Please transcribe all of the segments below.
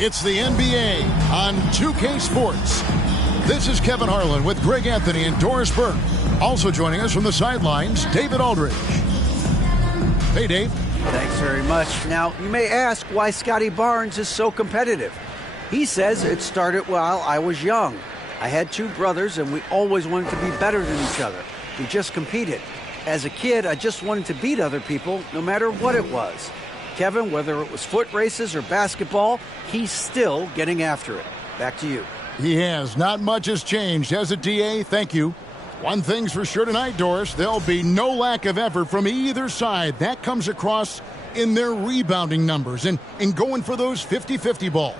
It's the NBA on 2K Sports. This is Kevin Harlan with Greg Anthony and Doris Burke. Also joining us from the sidelines, David Aldridge. Hey, Dave. Thanks very much. Now, you may ask why Scotty Barnes is so competitive. He says it started while I was young. I had two brothers, and we always wanted to be better than each other. We just competed. As a kid, I just wanted to beat other people, no matter what it was. Kevin, whether it was foot races or basketball, he's still getting after it. Back to you. He has. Not much has changed, has it, DA? Thank you. One thing's for sure tonight, Doris. There'll be no lack of effort from either side. That comes across in their rebounding numbers and going for those 50-50 balls.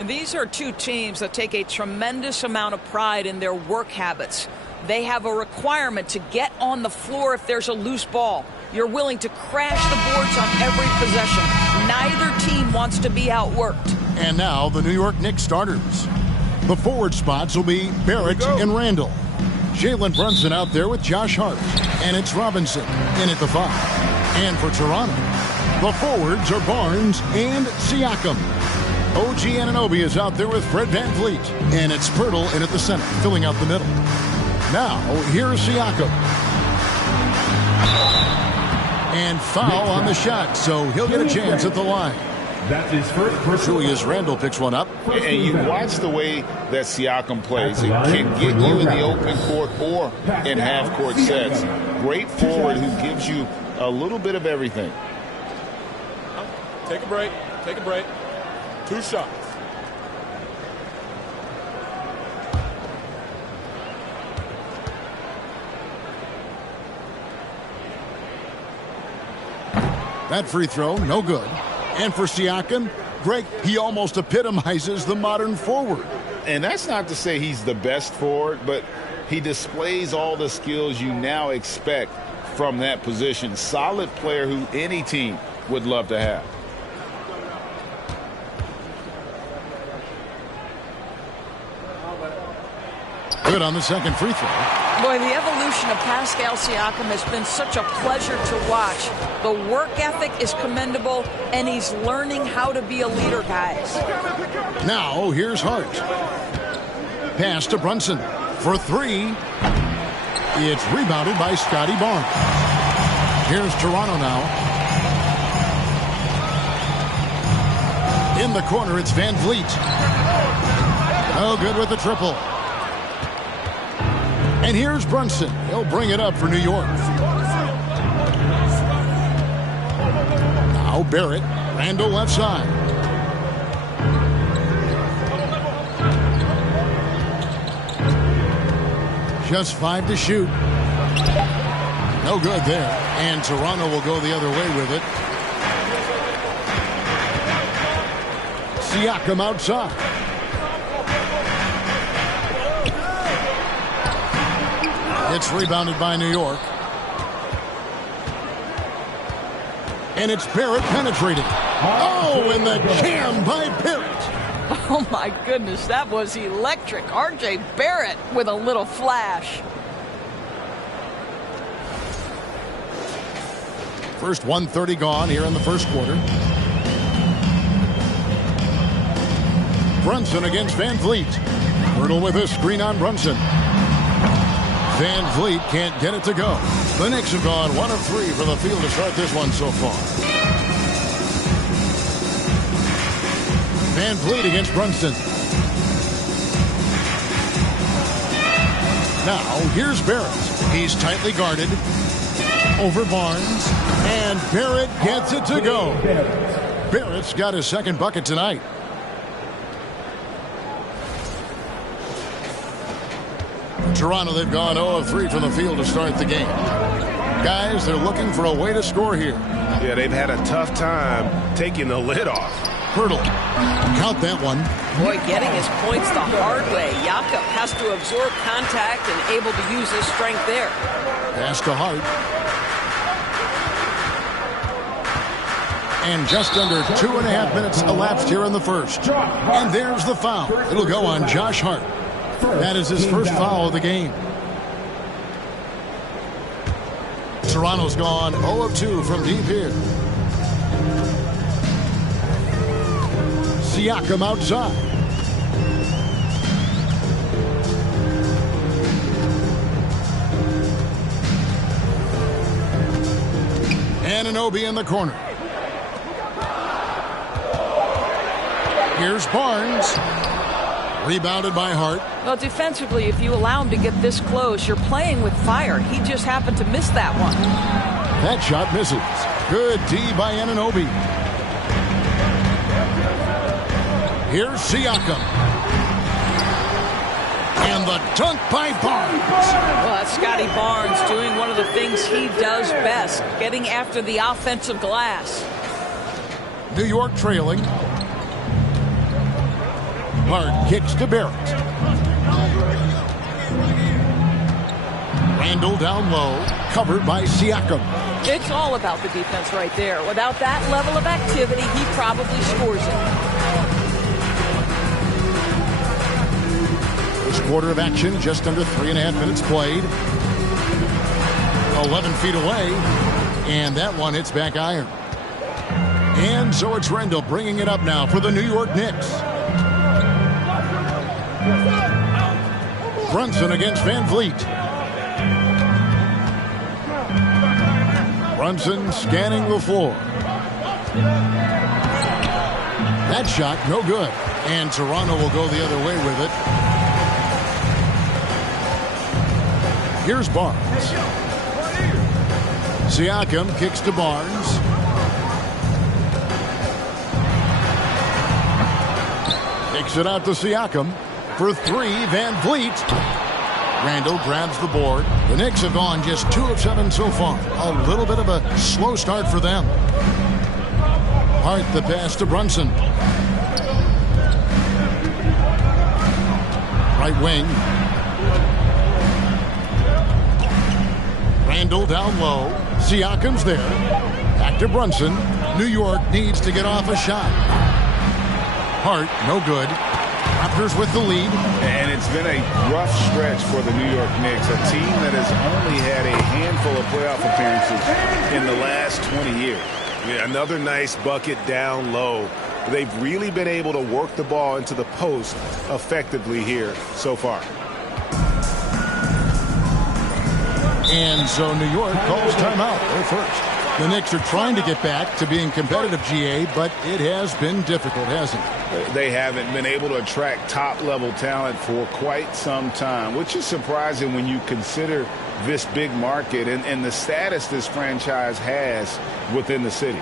And these are two teams that take a tremendous amount of pride in their work habits. They have a requirement to get on the floor if there's a loose ball. You're willing to crash the boards on every possession. Neither team wants to be outworked. And now the New York Knicks starters. The forward spots will be Barrett and Randall. Jalen Brunson out there with Josh Hart. And it's Robinson in at the 5. And for Toronto, the forwards are Barnes and Siakam. OG Anunoby is out there with Fred VanVleet. And it's Pirtle in at the center, filling out the middle. Now, here's Siakam. And foul on the shot, so he'll get a chance at the line. That's his first. Julius Randle picks one up. And you watch the way that Siakam plays. It can get you in the open court or in half-court sets. Great forward who gives you a little bit of everything. Take a break. Take a break. 2 shots. That free throw, no good. And for Siakam, Greg, he almost epitomizes the modern forward. And that's not to say he's the best forward, but he displays all the skills you now expect from that position. Solid player who any team would love to have. Good on the second free throw. Boy, the evolution of Pascal Siakam has been such a pleasure to watch. The work ethic is commendable, and he's learning how to be a leader, guys. Now, here's Hart. Pass to Brunson for 3. It's rebounded by Scotty Barnes. Here's Toronto now. In the corner, it's VanVleet. Oh, good with the triple. And here's Brunson. He'll bring it up for New York. Now Barrett. Randall left side. Just 5 to shoot. No good there. And Toronto will go the other way with it. Siakam outside. It's rebounded by New York. And it's Barrett penetrating. Oh, and the jam by Barrett. Oh, my goodness, that was electric. R.J. Barrett with a little flash. First 1:30 gone here in the first quarter. Brunson against VanVleet. Pirtle with a screen on Brunson. VanVleet can't get it to go. The Knicks have gone 1 of 3 from the field to start this one so far. VanVleet against Brunson. Now, here's Barrett. He's tightly guarded. Over Barnes. And Barrett gets it to go. Barrett's got his second bucket tonight. Toronto, they've gone 0 of 3 from the field to start the game. Guys, they're looking for a way to score here. Yeah, they've had a tough time taking the lid off. Pirtle. Count that one. Boy, getting his points the hard way. Jakob has to absorb contact and able to use his strength there. Pass to Hart. And just under 2.5 minutes elapsed here in the first. And there's the foul. It'll go on Josh Hart. That is his first foul of the game. Toronto's gone 0 of 2 from deep here. Siakam outside. Anunoby in the corner. Here's Barnes. Rebounded by Hart. Well, defensively, if you allow him to get this close, you're playing with fire. He just happened to miss that one. That shot misses. Good D by Anunoby. Here's Siakam. And the dunk by Barnes. Well, that's Scotty Barnes doing one of the things he does best, getting after the offensive glass. New York trailing. Hart kicks to Barrett. Randall down low, covered by Siakam. It's all about the defense right there. Without that level of activity, he probably scores it. First quarter of action, just under 3.5 minutes played. 11 feet away, and that one hits back iron. And so it's Randall bringing it up now for the New York Knicks. Brunson against Van Vliet. Brunson scanning the floor. That shot, no good. And Toronto will go the other way with it. Here's Barnes. Siakam kicks to Barnes. Kicks it out to Siakam. For three, Van Vliet. Randall grabs the board. The Knicks have gone just 2 of 7 so far. A little bit of a slow start for them. Hart the pass to Brunson. Right wing. Randall down low. Siakam's there. Back to Brunson. New York needs to get off a shot. Hart, no good. Raptors with the lead. And it's been a rough stretch for the New York Knicks, a team that has only had a handful of playoff appearances in the last 20 years. Yeah, another nice bucket down low. They've really been able to work the ball into the post effectively here so far. And so New York calls timeout. They're first. The Knicks are trying to get back to being competitive, GA, but it has been difficult, hasn't it? They haven't been able to attract top-level talent for quite some time, which is surprising when you consider this big market and the status this franchise has within the city.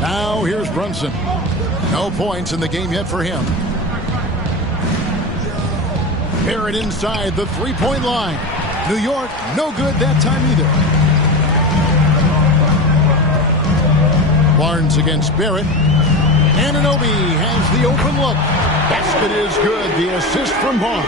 Now here's Brunson. No points in the game yet for him. Barrett inside the three-point line. New York, no good that time either. Barnes against Barrett. Anunoby has the open look. Basket is good. The assist from Barnes.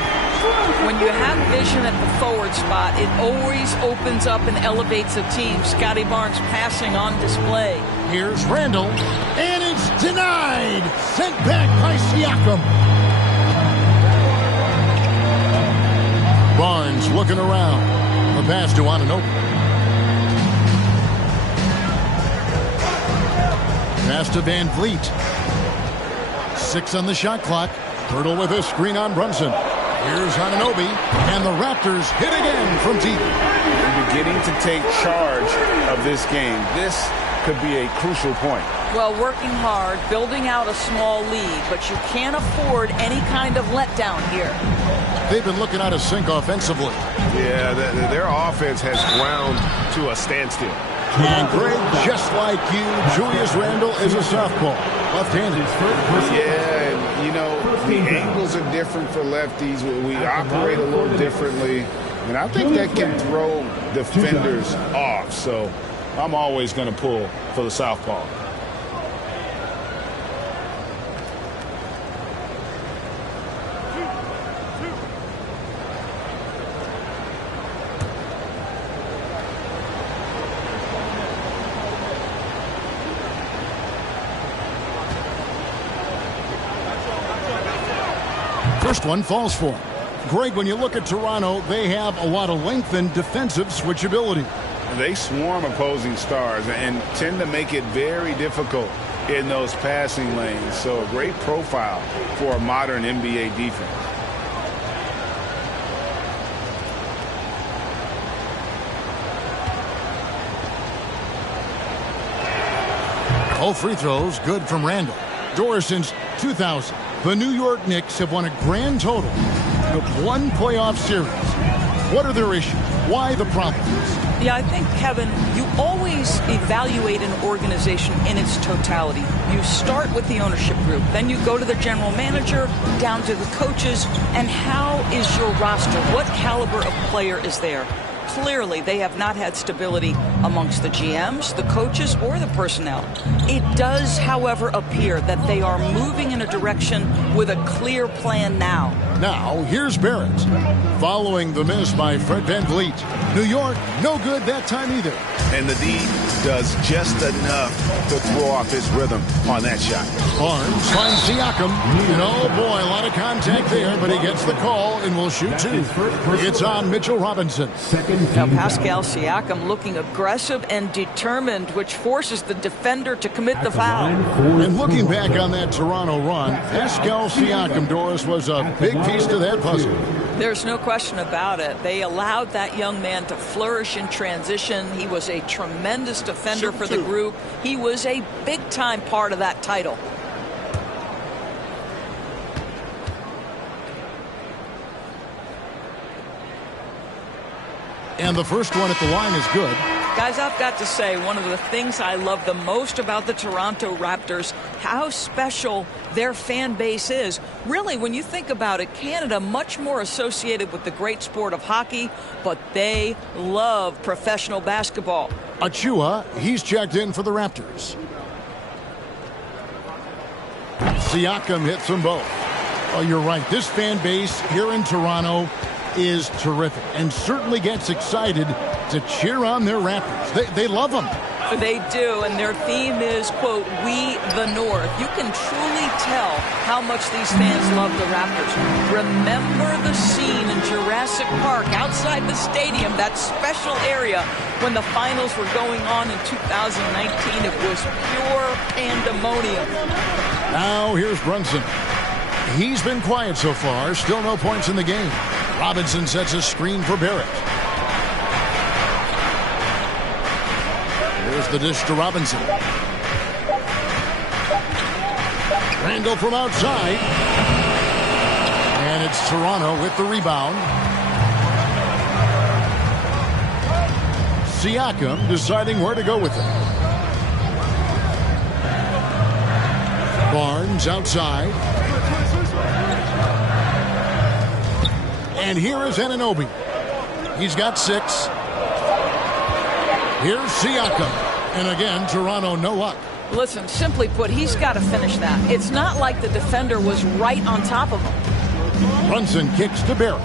When you have vision at the forward spot, it always opens up and elevates a team. Scotty Barnes passing on display. Here's Randall, and it's denied. Sent back by Siakam. Barnes looking around. The pass to Anunoby. Pass to Van Vliet. 6 on the shot clock. Hurdle with a screen on Brunson. Here's Anunoby, and the Raptors hit again from deep. They're beginning to take charge of this game. This could be a crucial point. Well, working hard, building out a small lead, but you can't afford any kind of letdown here. They've been looking out of sync offensively. Yeah, their offense has ground to a standstill. And Greg, just like you, Julius Randle is a southpaw, left-handed. Yeah, and, you know, the angles are different for lefties. We operate a little differently, and I think that can throw defenders off. So I'm always going to pull for the southpaw. First one falls for him. Greg, when you look at Toronto, they have a lot of length and defensive switchability. They swarm opposing stars and tend to make it very difficult in those passing lanes. So a great profile for a modern NBA defense. All free throws good from Randall. Doris, since 2000, the New York Knicks have won a grand total of 1 playoff series. What are their issues? Why the problems? Yeah, I think, Kevin, you always evaluate an organization in its totality. You start with the ownership group, then you go to the general manager, down to the coaches, and how is your roster? What caliber of player is there? Clearly, they have not had stability amongst the GMs, the coaches, or the personnel. It does, however, appear that they are moving in a direction with a clear plan now. Now, here's Barrett. Following the miss by Fred VanVleet. New York, no good that time either. And the D does just enough to throw off his rhythm on that shot. Barnes finds Siakam. And oh boy, a lot of contact there, but he gets the call and will shoot 2. It's on Mitchell Robinson. Now, Pascal Siakam looking aggressive and determined, which forces the defender to commit the foul. And looking back on that Toronto run, Pascal Siakam, Doris, was a big piece to that puzzle. There's no question about it. They allowed that young man to flourish in transition. He was a tremendous defender for the group. He was a big-time part of that title. And the first one at the line is good. Guys, I've got to say, one of the things I love the most about the Toronto Raptors, how special their fan base is. Really, when you think about it, Canada much more associated with the great sport of hockey, but they love professional basketball. Achua, he's checked in for the Raptors. Siakam hits them both. Oh, you're right. This fan base here in Toronto is terrific and certainly gets excited to cheer on their Raptors. They love them. They do, and their theme is, quote, "We the North." You can truly tell how much these fans love the Raptors. Remember the scene in Jurassic Park outside the stadium, that special area when the finals were going on in 2019. It was pure pandemonium. Now here's Brunson. He's been quiet so far. Still no points in the game. Robinson sets a screen for Barrett. Here's the dish to Robinson. Randall from outside. And it's Toronto with the rebound. Siakam deciding where to go with it. Barnes outside. And here is Anunoby. He's got 6. Here's Siakam. And again, Toronto no luck. Listen, simply put, he's got to finish that. It's not like the defender was right on top of him. Brunson kicks to Barrett.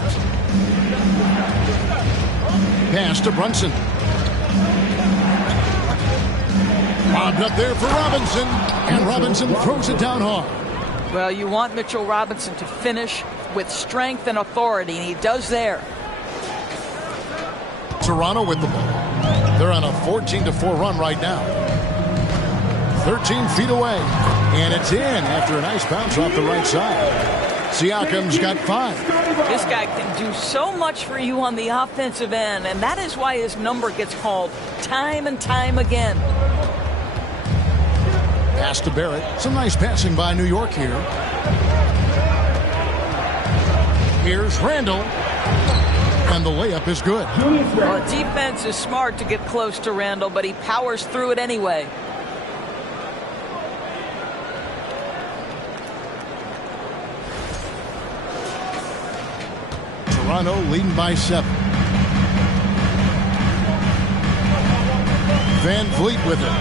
Pass to Brunson. Lobbed up there for Robinson. And Robinson throws it down hard. Well, you want Mitchell Robinson to finish with strength and authority, and he does there. Toronto with the ball. They're on a 14-4 run right now. 13 feet away. And it's in after a nice bounce off the right side. Siakam's got 5. This guy can do so much for you on the offensive end, and that is why his number gets called time and time again. Pass to Barrett. Some nice passing by New York here. Here's Randall. And the layup is good. Well, the defense is smart to get close to Randall, but he powers through it anyway. Toronto leading by 7. Van Vliet with it.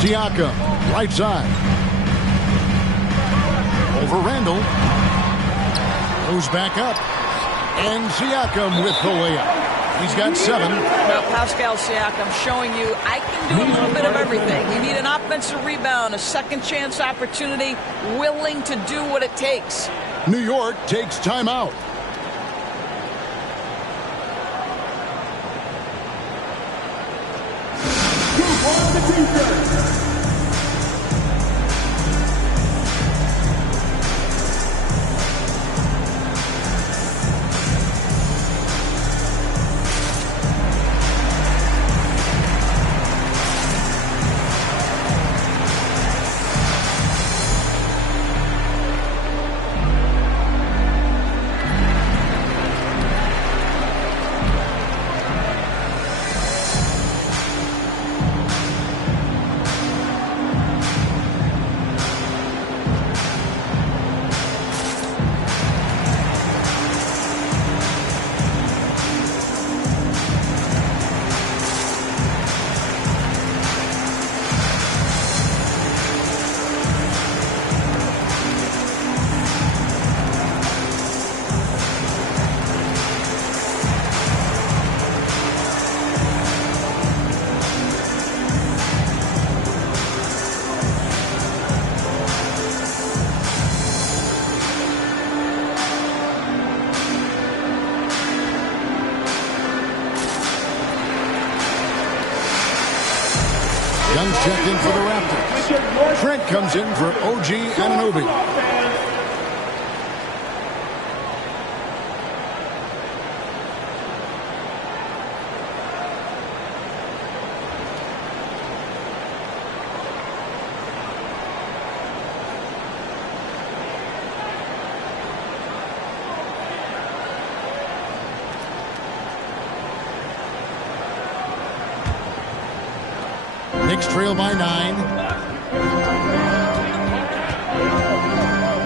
Siakam, right side. Over Randall. Goes back up. And Siakam with the layup. He's got 7. Well, Pascal Siakam showing you I can do a little bit of everything. You need an offensive rebound, a second chance opportunity, willing to do what it takes. New York takes timeout. Young's checked in for the Raptors. Trent comes in for OG Anunoby. Knicks trail by 9.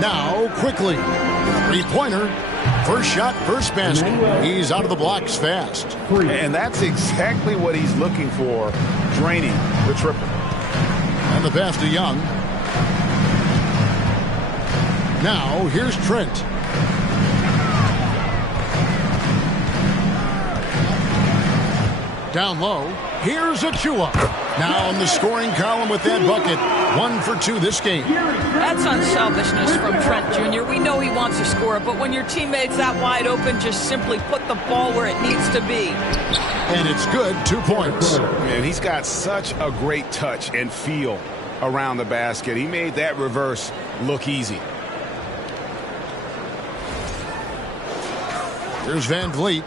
Now, quickly. 3-pointer. First shot, first basket. He's out of the blocks fast. And that's exactly what he's looking for, draining the triple. And the pass to Young. Now, here's Trent. Down low. Here's Achua. Now in the scoring column with that bucket. 1 for 2 this game. That's unselfishness from Trent Jr. We know he wants to score, but when your teammate's that wide open, just simply put the ball where it needs to be. And it's good. 2 points. And he's got such a great touch and feel around the basket. He made that reverse look easy. There's Van Vliet.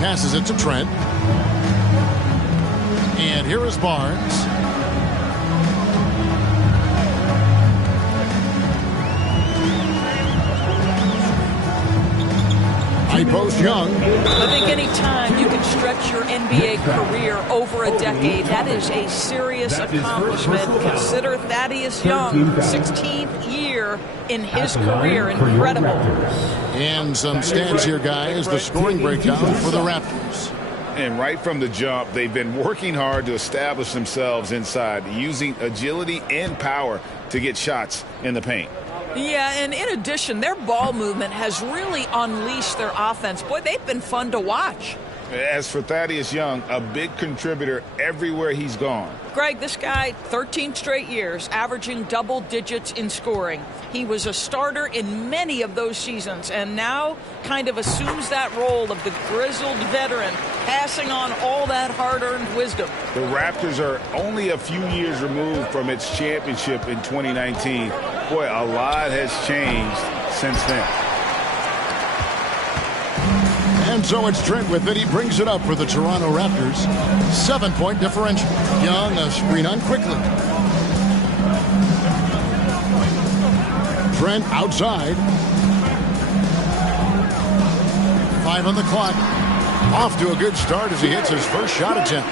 Passes it to Trent. And here is Barnes. High post Young. I think any time you can stretch your NBA career over a decade, that is a serious accomplishment. Consider Thaddeus Young, 16th year in his career. Incredible. And some stats here, guys. The scoring breakdown for the Raptors. And right from the jump, they've been working hard to establish themselves inside, using agility and power to get shots in the paint. Yeah, and in addition, their ball movement has really unleashed their offense. Boy, they've been fun to watch. As for Thaddeus Young, a big contributor everywhere he's gone. Greg, this guy, 13 straight years, averaging double digits in scoring. He was a starter in many of those seasons, and now kind of assumes that role of the grizzled veteran, passing on all that hard-earned wisdom. The Raptors are only a few years removed from its championship in 2019. Boy, a lot has changed since then. And so it's Trent with it. He brings it up for the Toronto Raptors. 7-point differential. Young, a screen on quickly. Trent outside. 5 on the clock. Off to a good start as he hits his first shot attempt.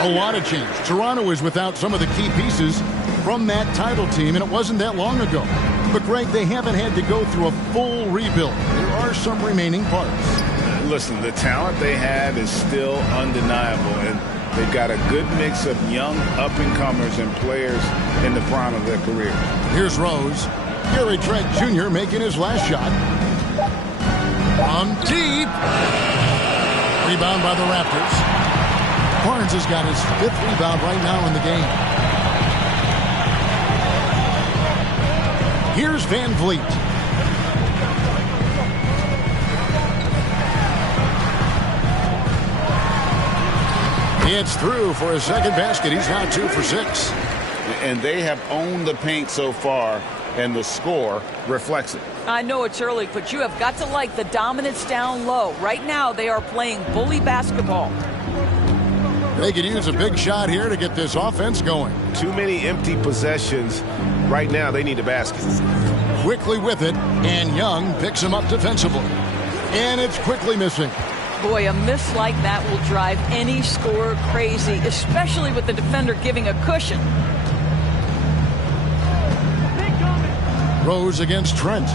A lot of change. Toronto is without some of the key pieces from that title team, and it wasn't that long ago. But, Greg, they haven't had to go through a full rebuild. There are some remaining parts. Listen, the talent they have is still undeniable, and they've got a good mix of young up-and-comers and players in the prime of their career. Here's Rose. Gary Trent Jr. making his last shot. From deep. Rebound by the Raptors. Barnes has got his 5th rebound right now in the game. Here's Van Vliet. It's through for his second basket. He's now 2 for 6. And they have owned the paint so far, and the score reflects it. I know it's early, but you have got to like the dominance down low. Right now, they are playing bully basketball. They could use a big shot here to get this offense going. Too many empty possessions. Right now, they need a basket. Quickly with it, and Young picks him up defensively. And it's quickly missing. Boy, a miss like that will drive any scorer crazy, especially with the defender giving a cushion. Rose against Trent.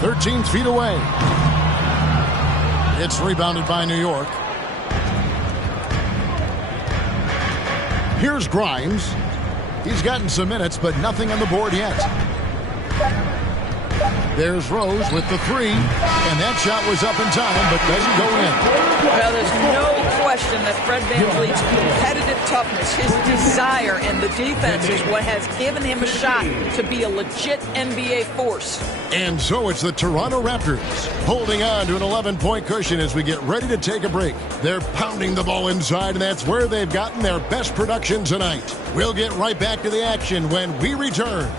13 feet away. It's rebounded by New York. Here's Grimes. He's gotten some minutes, but nothing on the board yet. There's Rose with the 3, and that shot was up in time, but doesn't go in. Well, there's no question that Fred VanVleet's competitive toughness, his desire, and the defense is what has given him a shot to be a legit NBA force. And so it's the Toronto Raptors holding on to an 11-point cushion as we get ready to take a break. They're pounding the ball inside, and that's where they've gotten their best production tonight. We'll get right back to the action when we return.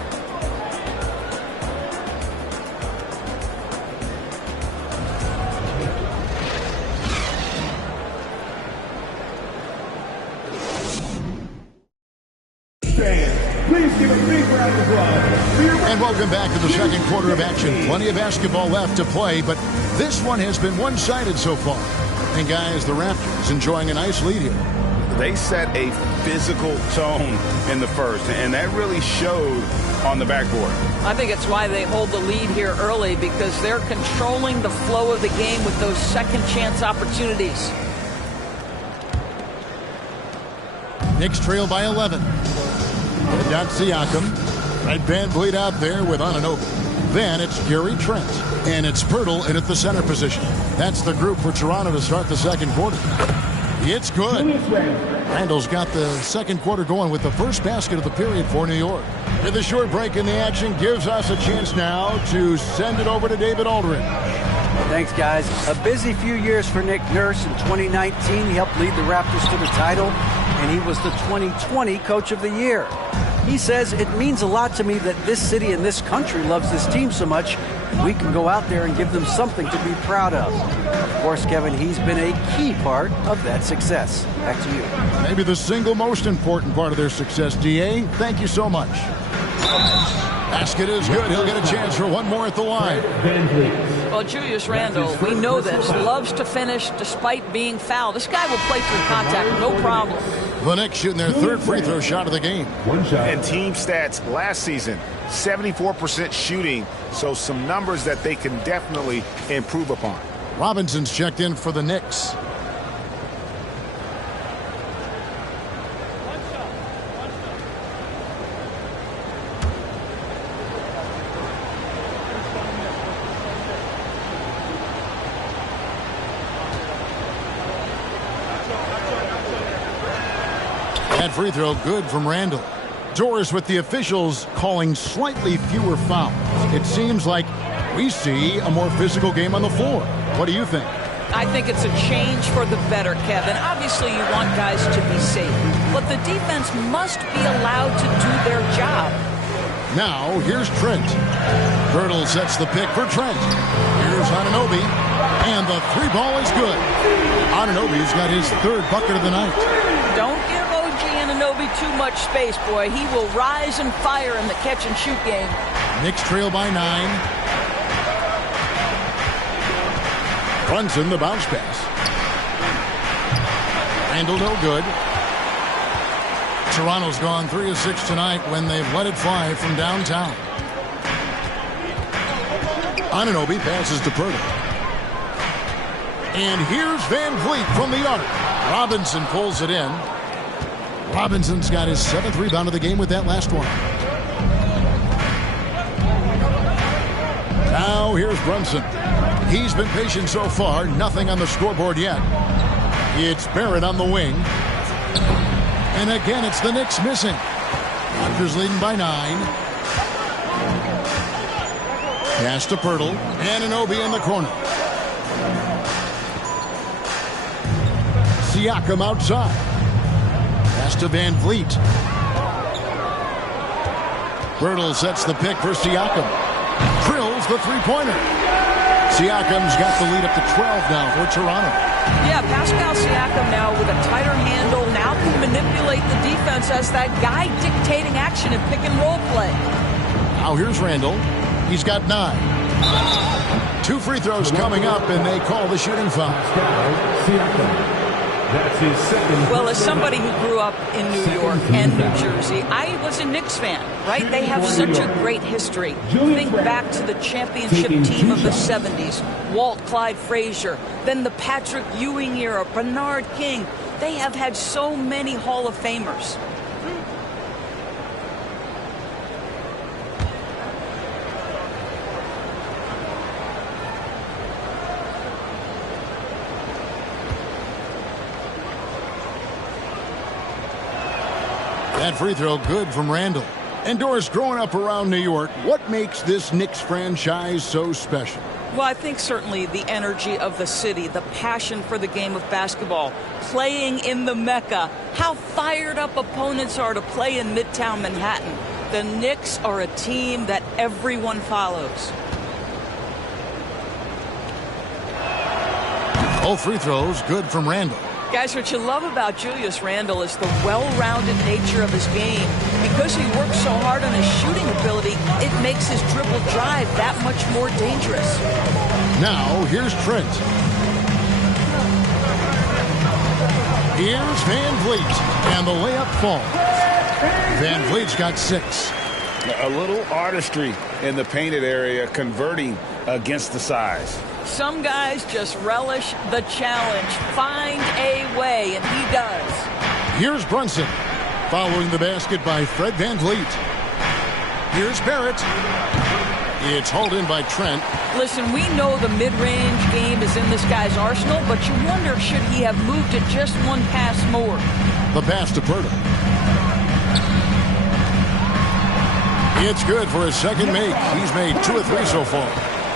Please give a big round of applause. And welcome back to the second quarter of action. Plenty of basketball left to play, but this one has been one-sided so far. And guys, the Raptors enjoying a nice lead here. They set a physical tone in the first, and that really showed on the backboard. I think it's why they hold the lead here early, because they're controlling the flow of the game with those second chance opportunities. Knicks trail by 11. Got Siakam. Right, Van Vliet out there with Anunoby. Then it's Gary Trent. And it's Pirtle in at the center position. That's the group for Toronto to start the second quarter. It's good. Randall's got the second quarter going with the first basket of the period for New York. And the short break in the action gives us a chance now to send it over to David Aldridge. Thanks, guys. A busy few years for Nick Nurse. In 2019, he helped lead the Raptors to the title, and he was the 2020 Coach of the Year. He says, it means a lot to me that this city and this country loves this team so much. We can go out there and give them something to be proud of. Of course, Kevin, he's been a key part of that success. Back to you. Maybe the single most important part of their success, D.A. Thank you so much. Basket is good. He'll get a chance for one more at the line. Well, Julius Randle, we know this, loves to finish despite being fouled. This guy will play through contact, no problem. The Knicks shooting their third free throw shot of the game. One shot. And team stats last season, 74% shooting, so some numbers that they can definitely improve upon. Robinson's checked in for the Knicks. That free throw good from Randall. Doris with the officials calling slightly fewer fouls. It seems like we see a more physical game on the floor. What do you think? I think it's a change for the better, Kevin. Obviously, you want guys to be safe, but the defense must be allowed to do their job. Now, here's Trent. Birtle sets the pick for Trent. Here's Anunoby, and the three ball is good. Anunoby's got his third bucket of the night. Don't give OG Anunoby too much space, boy. He will rise and fire in the catch-and-shoot game. Knicks trail by 9. Brunson, the bounce pass. Randall, no good. Toronto's gone 3 of 6 tonight when they've let it fly from downtown. Anunoby passes to Purdy. And here's Van Vliet from the arc. Robinson pulls it in. Robinson's got his 7th rebound of the game with that last one. Now here's Brunson. He's been patient so far. Nothing on the scoreboard yet. It's Barrett on the wing. And again, it's the Knicks missing. Raptors leading by 9. Pass to Pirtle. Anunoby in the corner. Siakam outside. Pass to Van Vliet. Pirtle sets the pick for Siakam. Drills the three-pointer. Siakam's got the lead up to 12 now for Toronto. Yeah, Pascal Siakam now with a tighter handle, now can manipulate the defense as that guy dictating action in pick and roll play. Now here's Randall. He's got 9. 2 free throws coming up, and they call the shooting foul. That's his second. Well, as somebody who grew up in New York and New Jersey, I was a Knicks fan, right? They have such a great history. Think back to the championship team of the 70s, Walt Clyde Frazier, then the Patrick Ewing era, Bernard King. They have had so many Hall of Famers. That free throw good from Randall. And Doris, growing up around New York, what makes this Knicks franchise so special? Well, I think certainly the energy of the city, the passion for the game of basketball, playing in the Mecca, how fired up opponents are to play in Midtown Manhattan. The Knicks are a team that everyone follows. All free throws good from Randall. Guys, what you love about Julius Randle is the well-rounded nature of his game. Because he works so hard on his shooting ability, it makes his dribble drive that much more dangerous. Now, here's Trent. Here's Van Vliet, and the layup falls. Van Vliet's got 6. A little artistry in the painted area, converting against the size. Some guys just relish the challenge. Find a way, and he does. Here's Brunson. Following the basket by Fred Van Vliet. Here's Barrett. It's hauled in by Trent. Listen, we know the mid-range game is in this guy's arsenal, but you wonder, should he have moved it just one pass more? The pass to Pirtle. It's good for his second make. He's made 2 of 3 so far.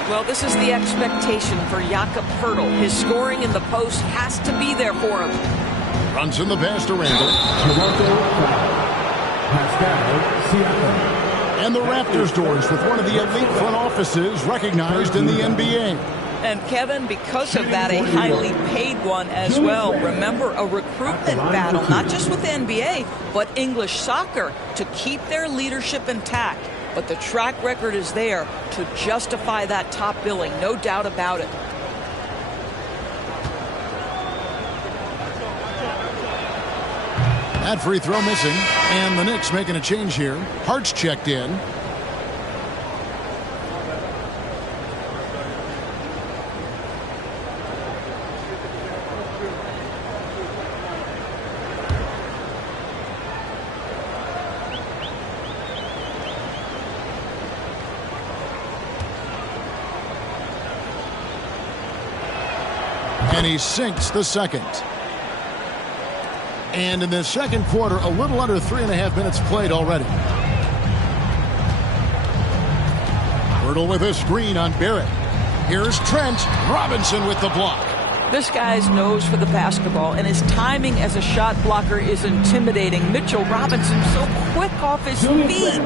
Well, this is the expectation for Jakob Pirtle. His scoring in the post has to be there for him. Brunson the pass to Randall. And the Raptors doors with one of the elite front offices recognized in the NBA. And Kevin, because of that, a highly paid one as well. Remember, a recruitment battle, not just with the NBA, but English soccer, to keep their leadership intact. But the track record is there to justify that top billing, no doubt about it. That free throw missing, and the Knicks making a change here. Hart's checked in. And he sinks the second. And in the second quarter, a little under 3.5 minutes played already. Hurdle with a screen on Barrett. Here's Trent Robinson with the block. This guy's nose for the basketball, and his timing as a shot blocker is intimidating. Mitchell Robinson so quick off his feet.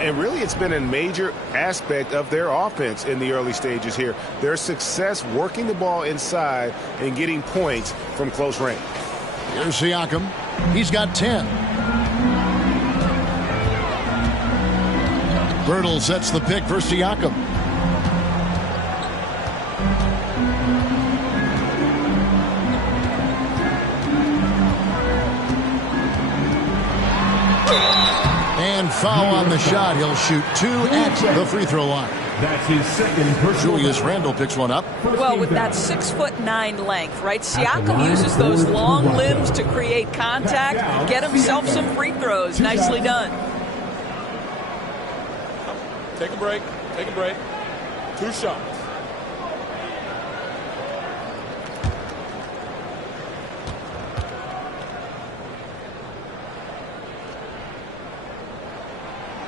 And really, it's been a major aspect of their offense in the early stages here. Their success working the ball inside and getting points from close range. Here's Siakam. He's got 10. Birtle sets the pick for Siakam. And foul on the shot. He'll shoot 2 at the free throw line. That's his second personal. Julius Randle picks one up. Well, with that 6'9" length, right? Siakam uses those long limbs to create contact, get himself some free throws. Nicely done. Take a break. Take a break. 2 shots.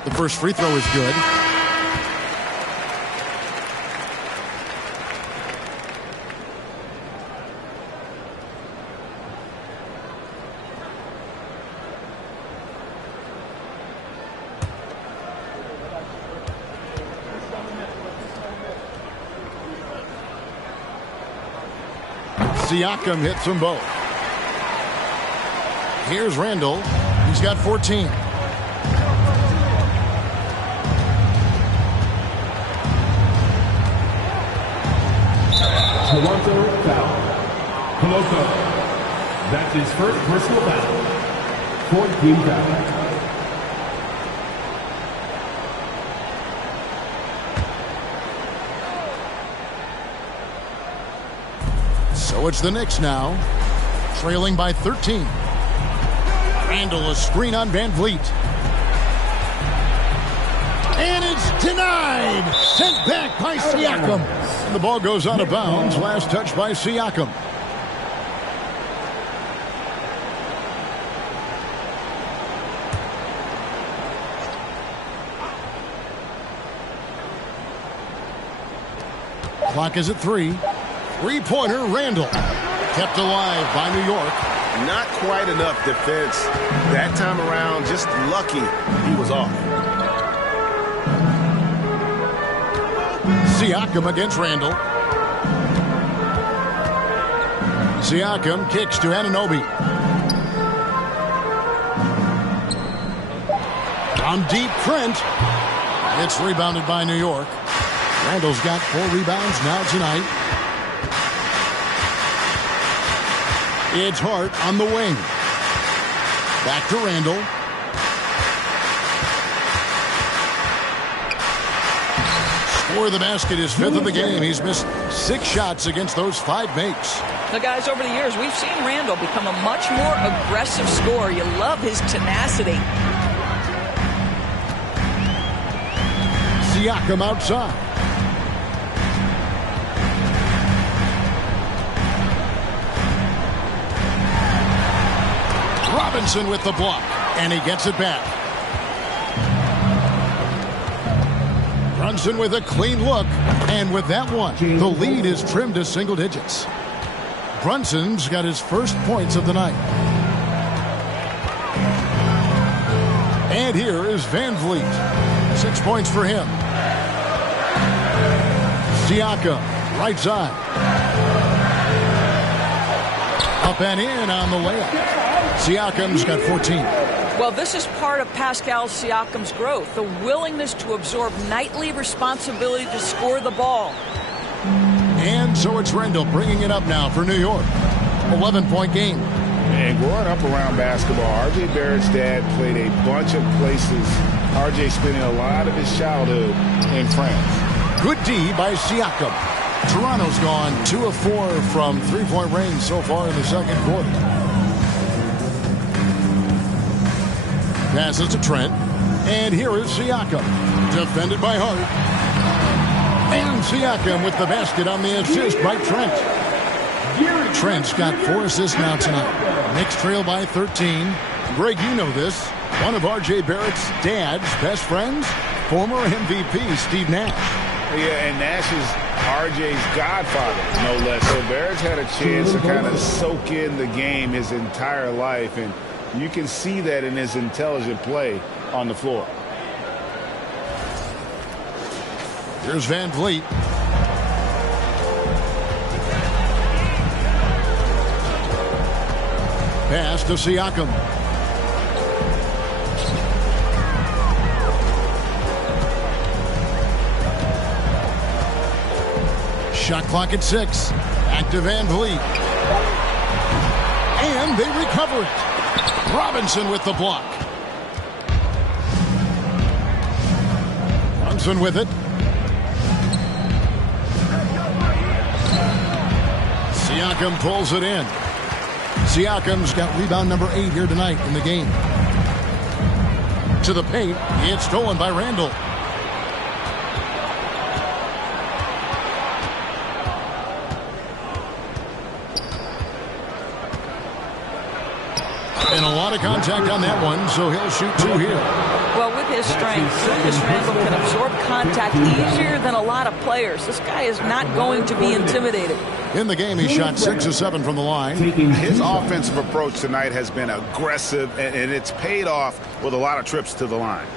The first free throw is good. Siakam hits them both. Here's Randle. He's got 14. Toronto foul. Coloco. That's his first personal foul. 14 foul. So it's the Knicks now, trailing by 13. Randle, a screen on Van Vliet. And it's denied. Sent back by Siakam. And the ball goes out of bounds. Last touch by Siakam. Clock is at 3. Three-pointer, Randle. Kept alive by New York. Not quite enough defense that time around. Just lucky he was off. Siakam against Randle. Siakam kicks to Anunoby. On deep, Trent. It's rebounded by New York. Randle's got 4 rebounds now tonight. It's Hart on the wing. Back to Randle. Score the basket, his 5th of the game. He's missed 6 shots against those 5 makes. Now, guys, over the years, we've seen Randle become a much more aggressive scorer. You love his tenacity. Siakam outside. Robinson with the block, and he gets it back. Brunson with a clean look, and with that one, the lead is trimmed to single digits. Brunson's got his first points of the night. And here is Van Vliet. 6 points for him. Siakam, right side. Up and in on the layup. Siakam's got 14. Well, this is part of Pascal Siakam's growth, the willingness to absorb nightly responsibility to score the ball. And so it's Randle bringing it up now for New York. 11-point game. And growing up around basketball, R.J. Barrett's dad played a bunch of places. R.J. spending a lot of his childhood in France. Good D by Siakam. Toronto's gone 2 of 4 from three-point range so far in the second quarter. Passes to Trent. And here is Siakam. Defended by Hart. And Siakam with the basket on the assist by Trent. Trent's got 4 assists now tonight. Knicks trail by 13. Greg, you know this. One of R.J. Barrett's dad's best friends, former MVP Steve Nash. Yeah, and Nash is R.J.'s godfather, no less. So Barrett's had a chance to kind of soak in the game his entire life, and you can see that in his intelligent play on the floor. Here's Van Vliet. Pass to Siakam. Shot clock at 6. Back to Van Vliet. And they recover it. Robinson with the block. Brunson with it. Siakam pulls it in. Siakam's got rebound number 8 here tonight in the game. To the paint. It's stolen by Randall. And a lot of contact on that one, so he'll shoot 2 here. Well, with his strength, Julius Randle can absorb contact easier than a lot of players. This guy is not going to be intimidated. In the game, he shot 6 of 7 from the line. His offensive approach tonight has been aggressive, and it's paid off with a lot of trips to the line.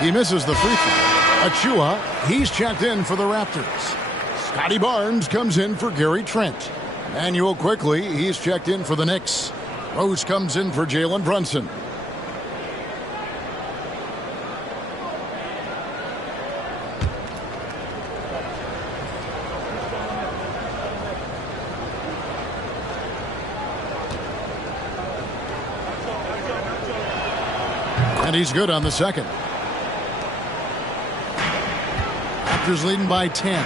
He misses the free throw. Achua, he's checked in for the Raptors. Scotty Barnes comes in for Gary Trent. Manuel Quickly, he's checked in for the Knicks. Rose comes in for Jalen Brunson. And he's good on the second. Raptors leading by 10.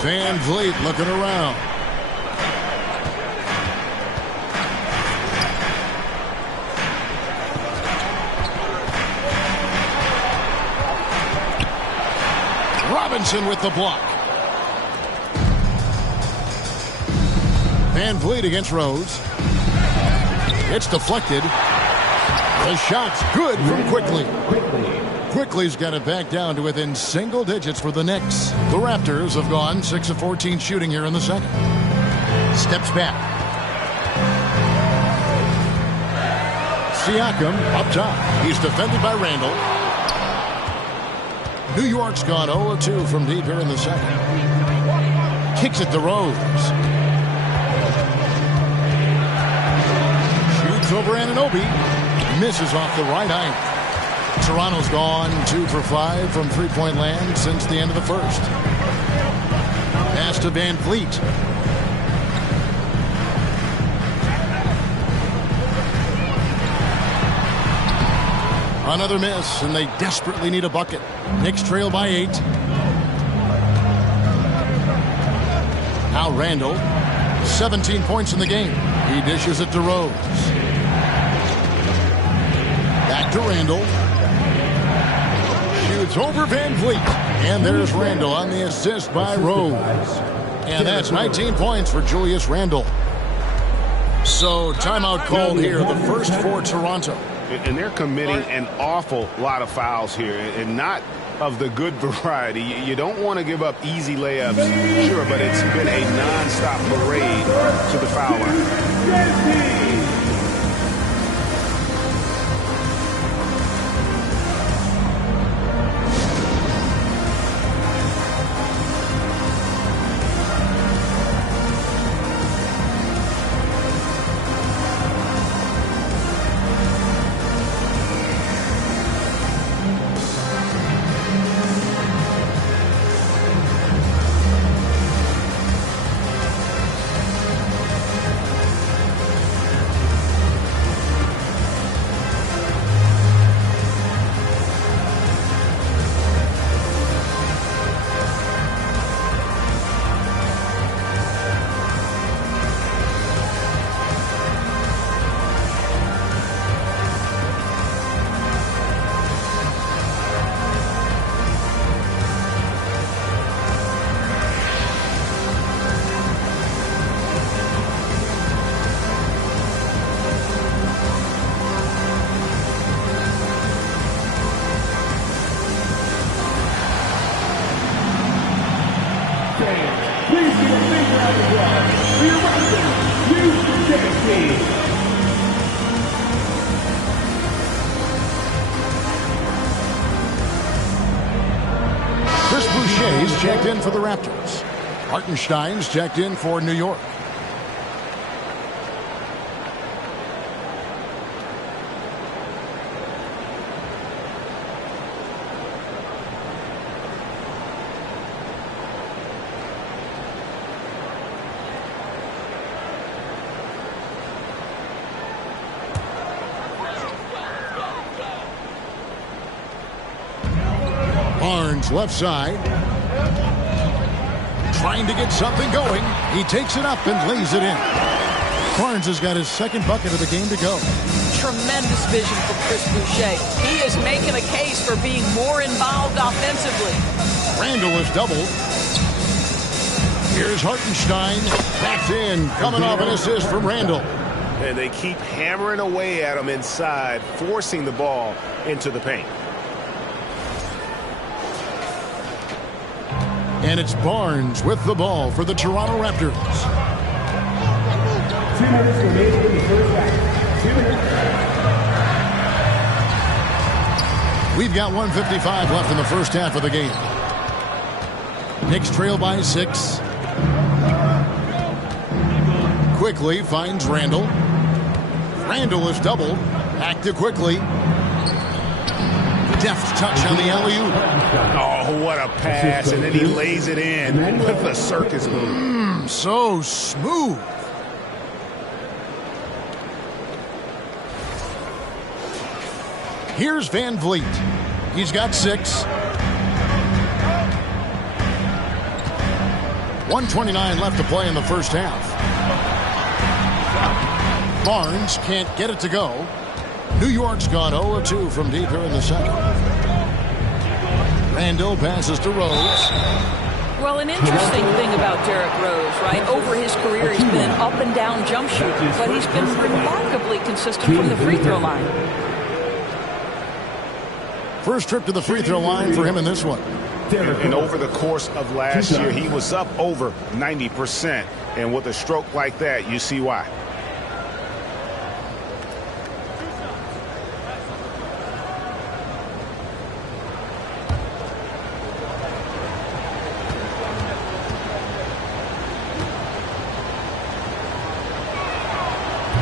Van Vliet looking around. Robinson with the block. Van Vliet against Rose. It's deflected. The shot's good from Quickly. Quickly's got it back down to within single digits for the Knicks. The Raptors have gone 6 of 14 shooting here in the second. Steps back. Siakam up top. He's defended by Randall. New York's gone 0 of 2 from deep here in the second. Kicks it to Rose. Shoots over Anunoby. Misses off the right eye. Toronto's gone 2 for 5 from three-point land since the end of the first. Pass to Van Vliet. Another miss, and they desperately need a bucket. Knicks trail by 8. Now Randall, 17 points in the game. He dishes it to Rose. Back to Randall. Shoots over Van Vliet. And there's Randall on the assist by Rose. And that's 19 points for Julius Randle. So timeout called here, the first for Toronto. And they're committing an awful lot of fouls here, and not of the good variety. You don't want to give up easy layups, sure, but it's been a nonstop parade to the foul line. for the Raptors. Hartenstein's checked in for New York. Barnes left side. Trying to get something going. He takes it up and lays it in. Barnes has got his second bucket of the game to go. Tremendous vision from Chris Boucher. He is making a case for being more involved offensively. Randall is doubled. Here's Hartenstein. Back in. Coming off an assist from Randall. And they keep hammering away at him inside, forcing the ball into the paint. And it's Barnes with the ball for the Toronto Raptors. 2 minutes remaining in the first half. 2 minutes. We've got 1:55 left in the first half of the game. Knicks trail by 6. Quickly finds Randall. Randall is doubled. Back to Quickly. Deft touch on the alley-oop. Oh, what a pass. And then he lays it in with a circus move. So smooth. Here's Van Vliet. He's got 6. 1:29 left to play in the first half. Barnes can't get it to go. New York's gone 0 of 2 from deep here in the second. Randall passes to Rose. Well, an interesting thing about Derrick Rose, right? Over his career, he's been an up-and-down jump shooter, but he's been remarkably consistent from the free throw line. First trip to the free throw line for him in this one. And over the course of last year, he was up over 90%. And with a stroke like that, you see why.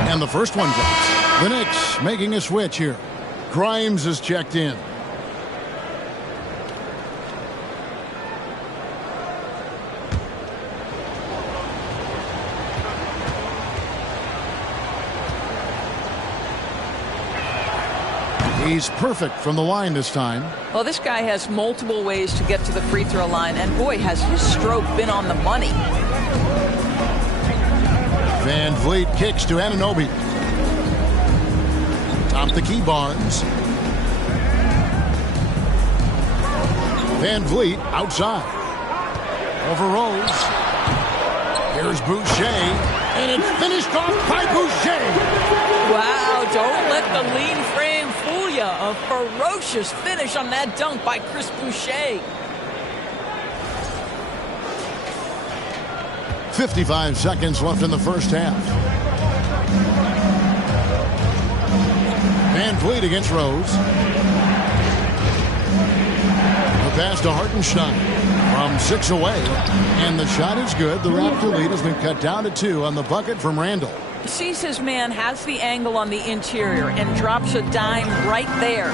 And the first one drops. The Knicks making a switch here. Grimes is checked in. He's perfect from the line this time. Well, this guy has multiple ways to get to the free throw line, and boy, has his stroke been on the money. Van Vliet kicks to Anunoby. Top the key, Barnes. Van Vliet outside. Over Rose. Here's Boucher. And it's finished off by Boucher. Wow, don't let the lean frame fool you. A ferocious finish on that dunk by Chris Boucher. 55 seconds left in the first half. Van Vliet against Rose. The pass to Hartenstein from 6 away. And the shot is good. The Raptor lead has been cut down to 2 on the bucket from Randall. Sees his man, has the angle on the interior, and drops a dime right there.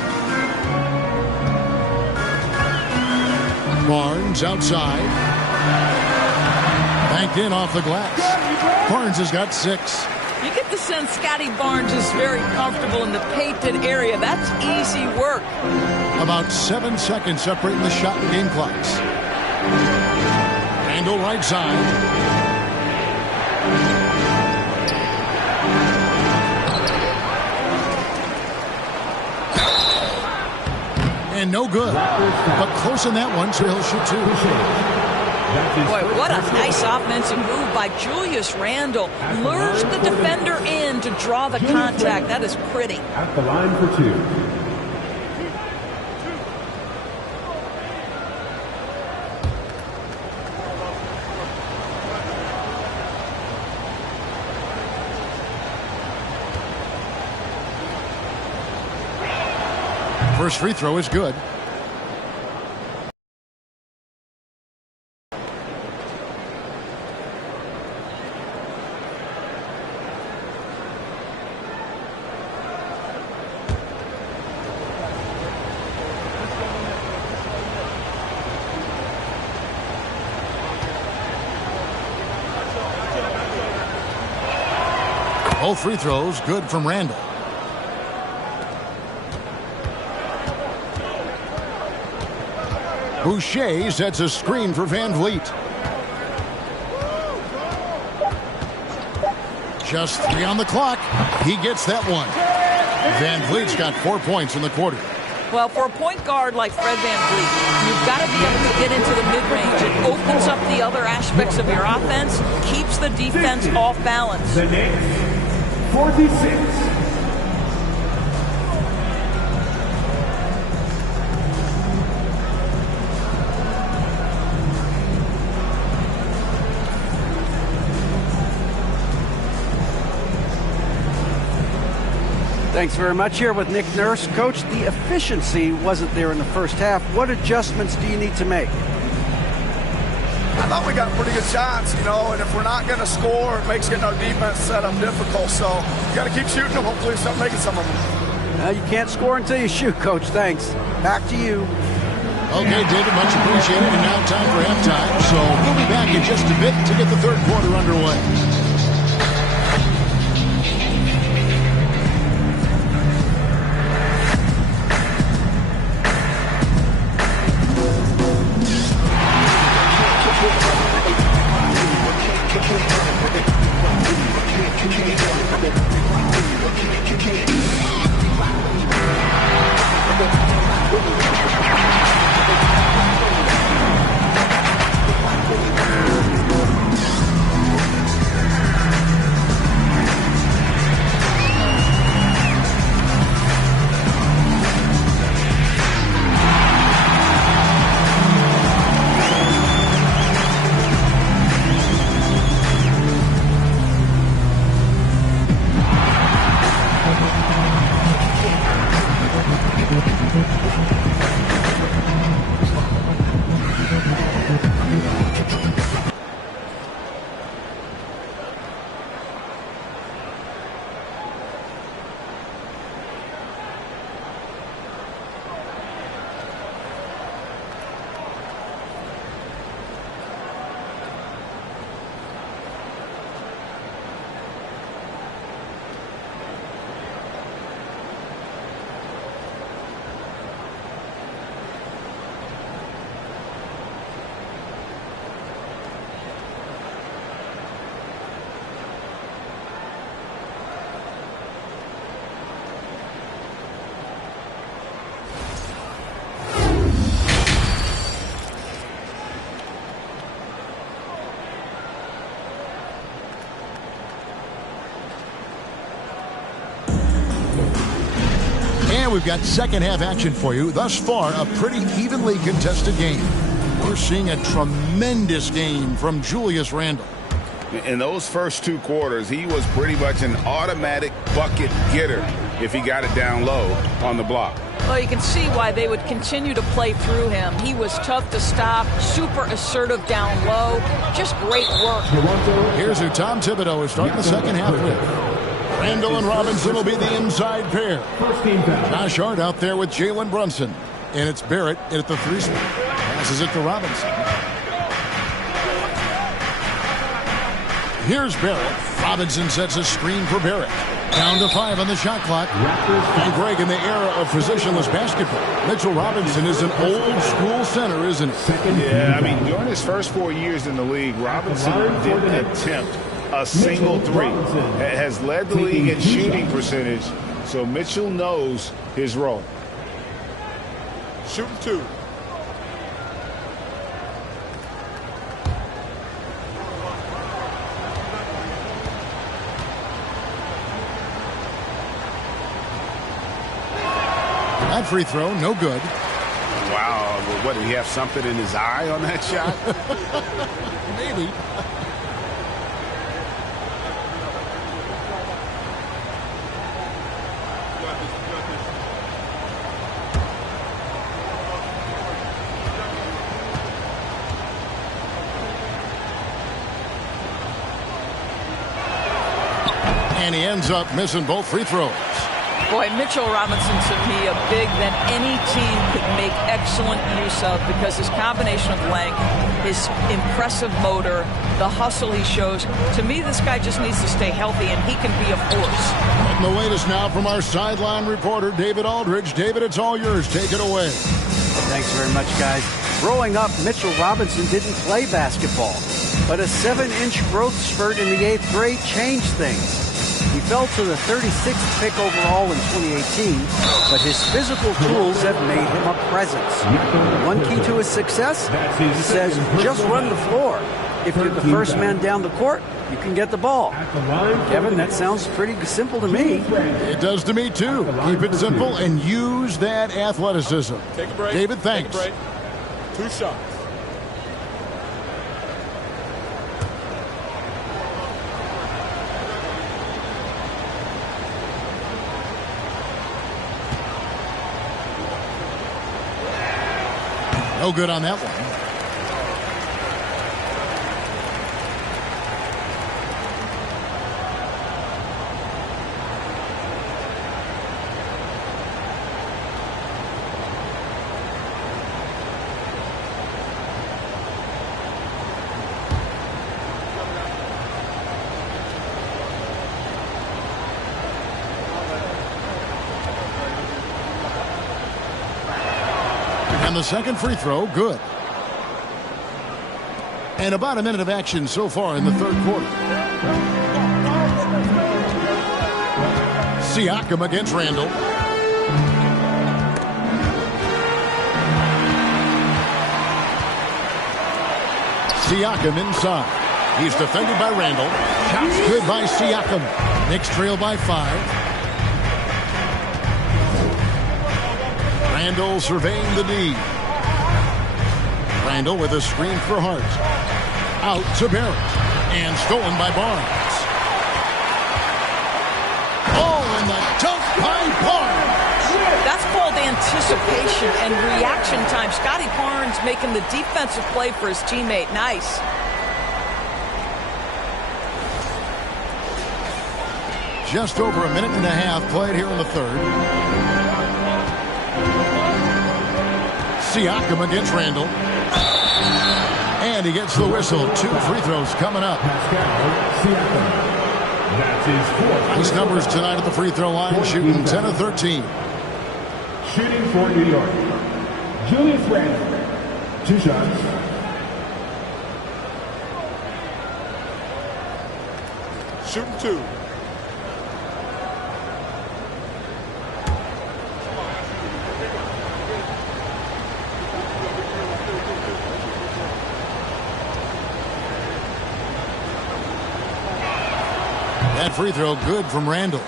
Barnes outside. Banked in off the glass. Barnes has got 6. You get the sense Scotty Barnes is very comfortable in the painted area. That's easy work. About 7 seconds separating the shot and game clocks. Randall right side. And no good. But close in that one, so he'll shoot 2. Boy, what a nice offensive move by Julius Randle. Lures the defender in to draw the contact. That is pretty. At the line for 2. First free throw is good. Both free throws good from Randall. Boucher sets a screen for Van Vliet. Just 3 on the clock. He gets that one. Van Vliet's got 4 points in the quarter. Well, for a point guard like Fred Van Vliet, you've got to be able to get into the mid-range. It opens up the other aspects of your offense, keeps the defense off balance. The Knicks, 46. Thanks very much. Here with Nick Nurse. Coach, the efficiency wasn't there in the first half. What adjustments do you need to make? I thought we got pretty good shots, and if we're not going to score, it makes getting our defense set up difficult. So you got to keep shooting them. Hopefully start making some of them. You can't score until you shoot, Coach. Thanks. Back to you. Okay, David, much appreciated. And now time for halftime. So we'll be back in just a bit to get the third quarter underway. We've got second half action for you. Thus far, a pretty evenly contested game. We're seeing a tremendous game from Julius Randle. In those first 2 quarters, he was pretty much an automatic bucket getter if he got it down low on the block. Well, you can see why they would continue to play through him. He was tough to stop, super assertive down low. Just great work. Here's who Tom Thibodeau is starting the second half with. Randall and Robinson will be the inside pair. Josh Hart out there with Jalen Brunson. And it's Barrett at the 3 spot. Passes it to Robinson. Here's Barrett. Robinson sets a screen for Barrett. Down to 5 on the shot clock. And Greg, in the era of positionless basketball, Mitchell Robinson is an old school center, isn't he? Yeah, I mean, during his first 4 years in the league, Robinson didn't attempt a single 3. Has led the league in shooting percentage, so Mitchell knows his role. Shooting 2. That free throw, no good. Wow, what, did he have something in his eye on that shot? Maybe. And he ends up missing both free throws. Boy, Mitchell Robinson, to me, a big that any team could make excellent use of because his combination of length, his impressive motor, the hustle he shows. To me, this guy just needs to stay healthy, and he can be a force. And the latest now from our sideline reporter, David Aldridge. David, it's all yours. Take it away. Thanks very much, guys. Growing up, Mitchell Robinson didn't play basketball, but a 7-inch growth spurt in the 8th grade changed things. He fell to the 36th pick overall in 2018, but his physical tools have made him a presence. One key to his success, he says, just run the floor. If you're the first man down the court, you can get the ball. Kevin, that sounds pretty simple to me. It does to me, too. Keep it simple and use that athleticism. Take a break. David, thanks. Take a break. 2 shots. No good on that one. And the second free throw, good. And about a minute of action so far in the third quarter. Siakam against Randall. Siakam inside. He's defended by Randall. Shots good by Siakam. Knicks trail by 5. Randall surveying the D. Randall with a screen for Hart. Out to Barrett. And stolen by Barnes. Oh, and the dunk by Barnes. That's called anticipation and reaction time. Scotty Barnes making the defensive play for his teammate. Nice. Just over a minute and a half played here in the third. Siakam against Randall. And he gets the whistle. 2 free throws coming up. Nice numbers tonight at the free throw line, shooting 10 of 13. Shooting for New York, Julius Randle. 2 shots. Shooting 2. That free throw good from Randall.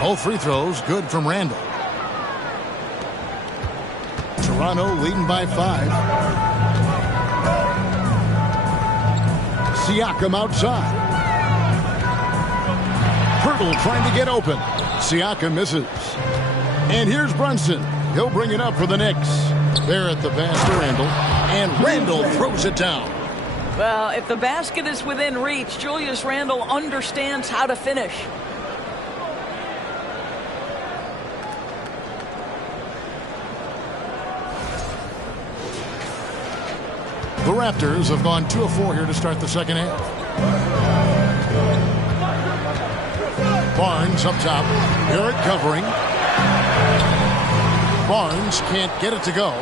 Both free throws good from Randall. Toronto leading by 5. Siakam outside. Pirtle trying to get open. Siakam misses. And here's Brunson. He'll bring it up for the Knicks. Barrett the pass to Randall. And Randall throws it down. Well, if the basket is within reach, Julius Randle understands how to finish. The Raptors have gone 2 of 4 here to start the second half. Barnes up top. Barrett covering. Barnes can't get it to go.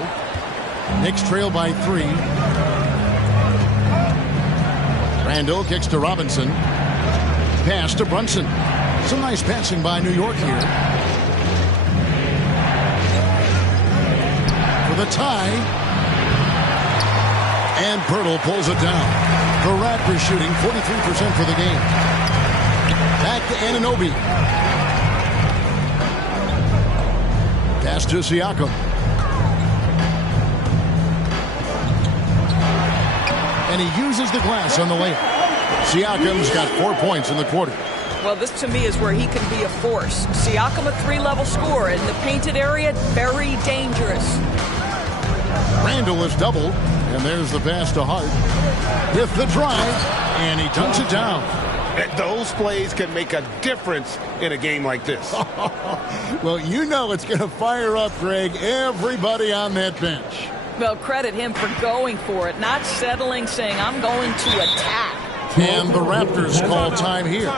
Knicks trail by 3. Randall kicks to Robinson. Pass to Brunson. Some nice passing by New York here. For the tie. And Pirtle pulls it down. The Raptors shooting 43% for the game. Back to Anunoby. Pass to Siakam. and he uses the glass on the layup. Siakam's got 4 points in the quarter. Well, this to me is where he can be a force. Siakam, a 3-level scorer in the painted area, very dangerous. Randall is doubled, and there's the pass to Hart. With the drive, and he dunks it down. Those plays can make a difference in a game like this. Well, you know it's going to fire up, Greg, everybody on that bench. Well, credit him for going for it, not settling, saying, I'm going to attack. And the Raptors call time here.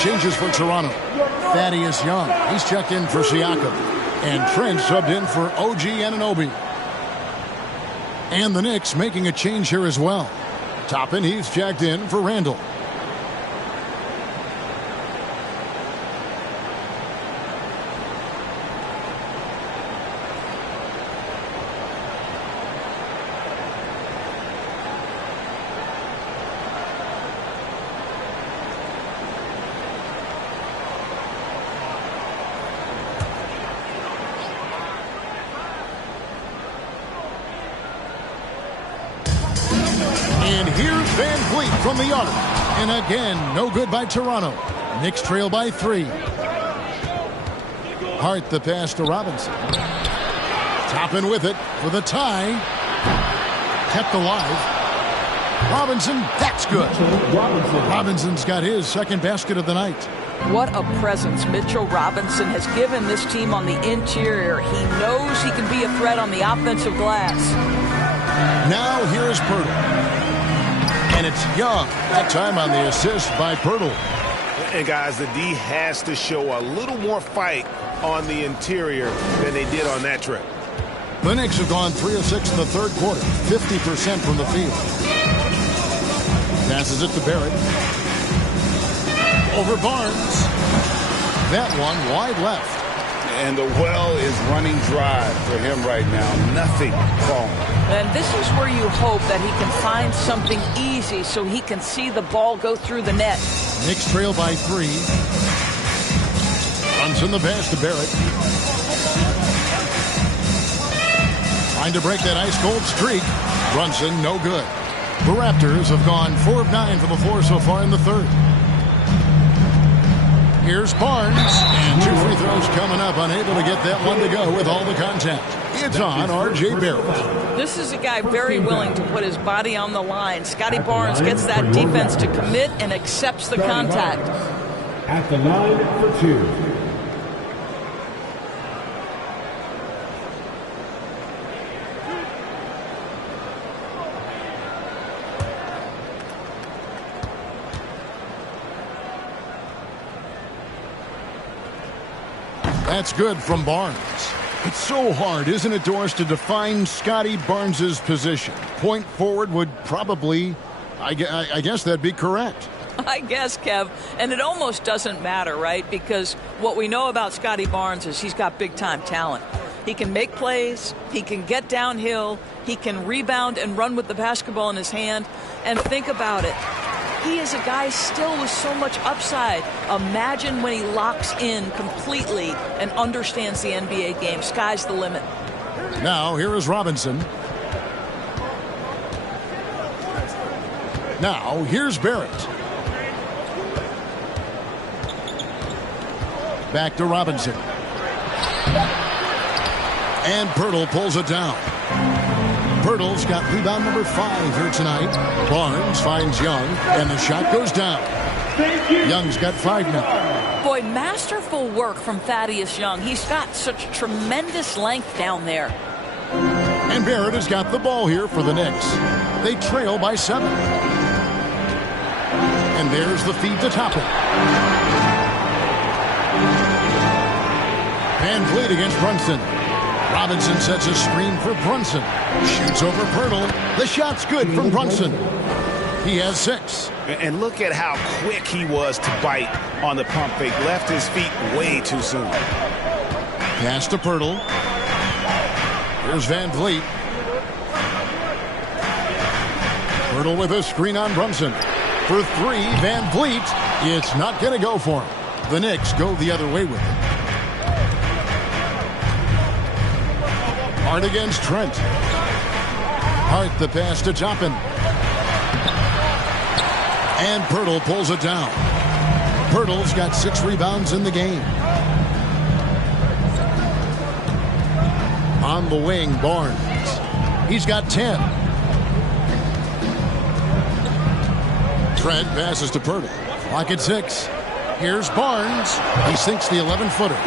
Changes for Toronto. Thaddeus Young, he's checked in for Siakam. And Trent subbed in for OG Anunoby. And the Knicks making a change here as well. Toppin, he's checked in for Randall. From the arc, and again, no good by Toronto. Knicks trail by 3. Hart the pass to Robinson. Toppin with it for the tie. Kept alive. Robinson, that's good. Robinson's got his second basket of the night. What a presence Mitchell Robinson has given this team on the interior. He knows he can be a threat on the offensive glass. Now here's Pirtle. And it's Young, that time on the assist by Pirtle. And guys, the D has to show a little more fight on the interior than they did on that trip. The Knicks have gone 3 of 6 in the third quarter, 50% from the field. Passes it to Barrett. Over Barnes. That one wide left. And the well is running dry for him right now. Nothing falling. And this is where you hope that he can find something easy so he can see the ball go through the net. Knicks trail by 3. Brunson the pass to Barrett. Trying to break that ice-cold streak. Brunson, no good. The Raptors have gone 4 of 9 from the floor so far in the third. Here's Barnes, and 2 free throws coming up, unable to get that one to go with all the contact. It's on R.J. Barrett. This is a guy very willing to put his body on the line. Scotty Barnes gets that defense to commit and accepts the contact. At the line for 2. That's good from Barnes. It's so hard, isn't it, Doris, to define Scotty Barnes's position? Point forward would probably, I guess that'd be correct. I guess, Kev. And it almost doesn't matter, right? Because what we know about Scotty Barnes is he's got big-time talent. He can make plays. He can get downhill. He can rebound and run with the basketball in his hand. And think about it. He is a guy still with so much upside. Imagine when he locks in completely and understands the NBA game. Sky's the limit. Now, here is Robinson. Now, here's Barrett. Back to Robinson. And Pirtle pulls it down. Pirtle's got rebound number 5 here tonight. Barnes finds Young, and the shot goes down. Young's got 5 now. Boy, masterful work from Thaddeus Young. He's got such tremendous length down there. And Barrett has got the ball here for the Knicks. They trail by 7. And there's the feed to Toppin. Van Vliet against Brunson. Robinson sets a screen for Brunson. Shoots over Pirtle. The shot's good from Brunson. He has 6. And look at how quick he was to bite on the pump fake. Left his feet way too soon. Pass to Pirtle. Here's Van Vliet. Pirtle with a screen on Brunson. For 3, Van Vliet. It's not going to go for him. The Knicks go the other way with it. Hart against Trent. Hart the pass to Toppin. And Pirtle pulls it down. Pirtle's got 6 rebounds in the game. On the wing, Barnes. He's got 10. Trent passes to Pirtle. Clock at 6. Here's Barnes. He sinks the 11-footer.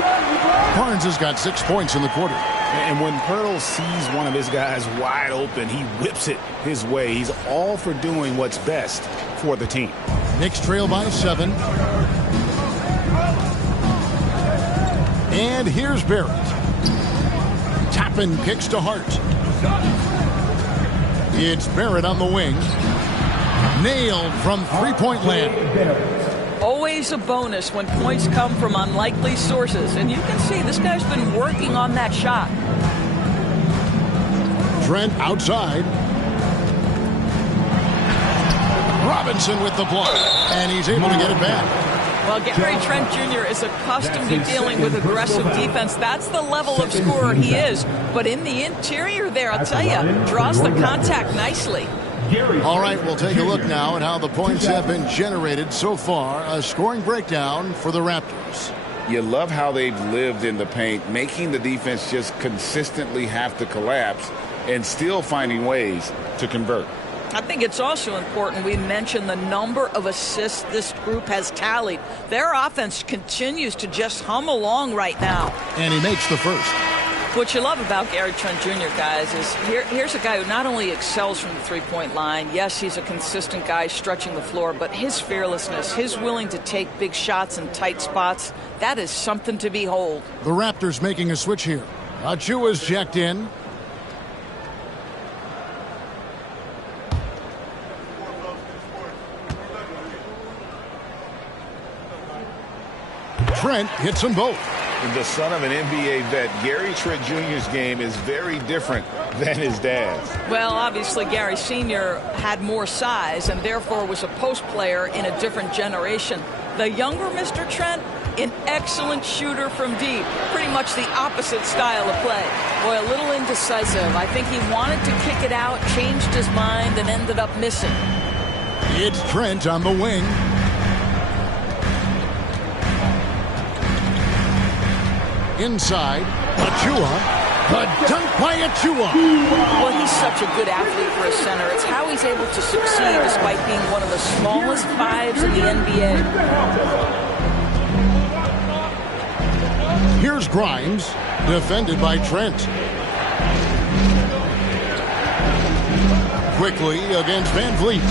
Barnes has got 6 points in the quarter. And when Pirtle sees one of his guys wide open, he whips it his way. He's all for doing what's best for the team. Knicks trail by 7. And here's Barrett. Toppin kicks to Hart. It's Barrett on the wing. Nailed from three-point land. Always a bonus when points come from unlikely sources. And you can see this guy's been working on that shot. Trent outside. Robinson with the block. And he's able to get it back. Well, Gary Trent Jr. is accustomed to dealing with aggressive defense. That's the level of scorer he is. But in the interior there, I'll tell you, draws the contact nicely. All right, we'll take a look now at how the points have been generated so far. A scoring breakdown for the Raptors. You love how they've lived in the paint, making the defense just consistently have to collapse and still finding ways to convert. I think it's also important we mention the number of assists this group has tallied. Their offense continues to just hum along right now. And he makes the first. What you love about Gary Trent Jr., guys, is here's a guy who not only excels from the three-point line. Yes, he's a consistent guy stretching the floor, but his fearlessness, his willing to take big shots in tight spots, that is something to behold. The Raptors making a switch here. Achua's checked in. Trent hits them both. The son of an NBA vet, Gary Trent Jr.'s game is very different than his dad's. Well, obviously, Gary Sr. had more size and therefore was a post player in a different generation. The younger Mr. Trent, an excellent shooter from deep. Pretty much the opposite style of play. Boy, a little indecisive. I think he wanted to kick it out, changed his mind, and ended up missing. It's Trent on the wing. Inside, Achua. The dunk by Achua. Well, he's such a good athlete for a center. It's how he's able to succeed despite being one of the smallest 5s in the NBA. Here's Grimes, defended by Trent. Quickly against Van Vliet.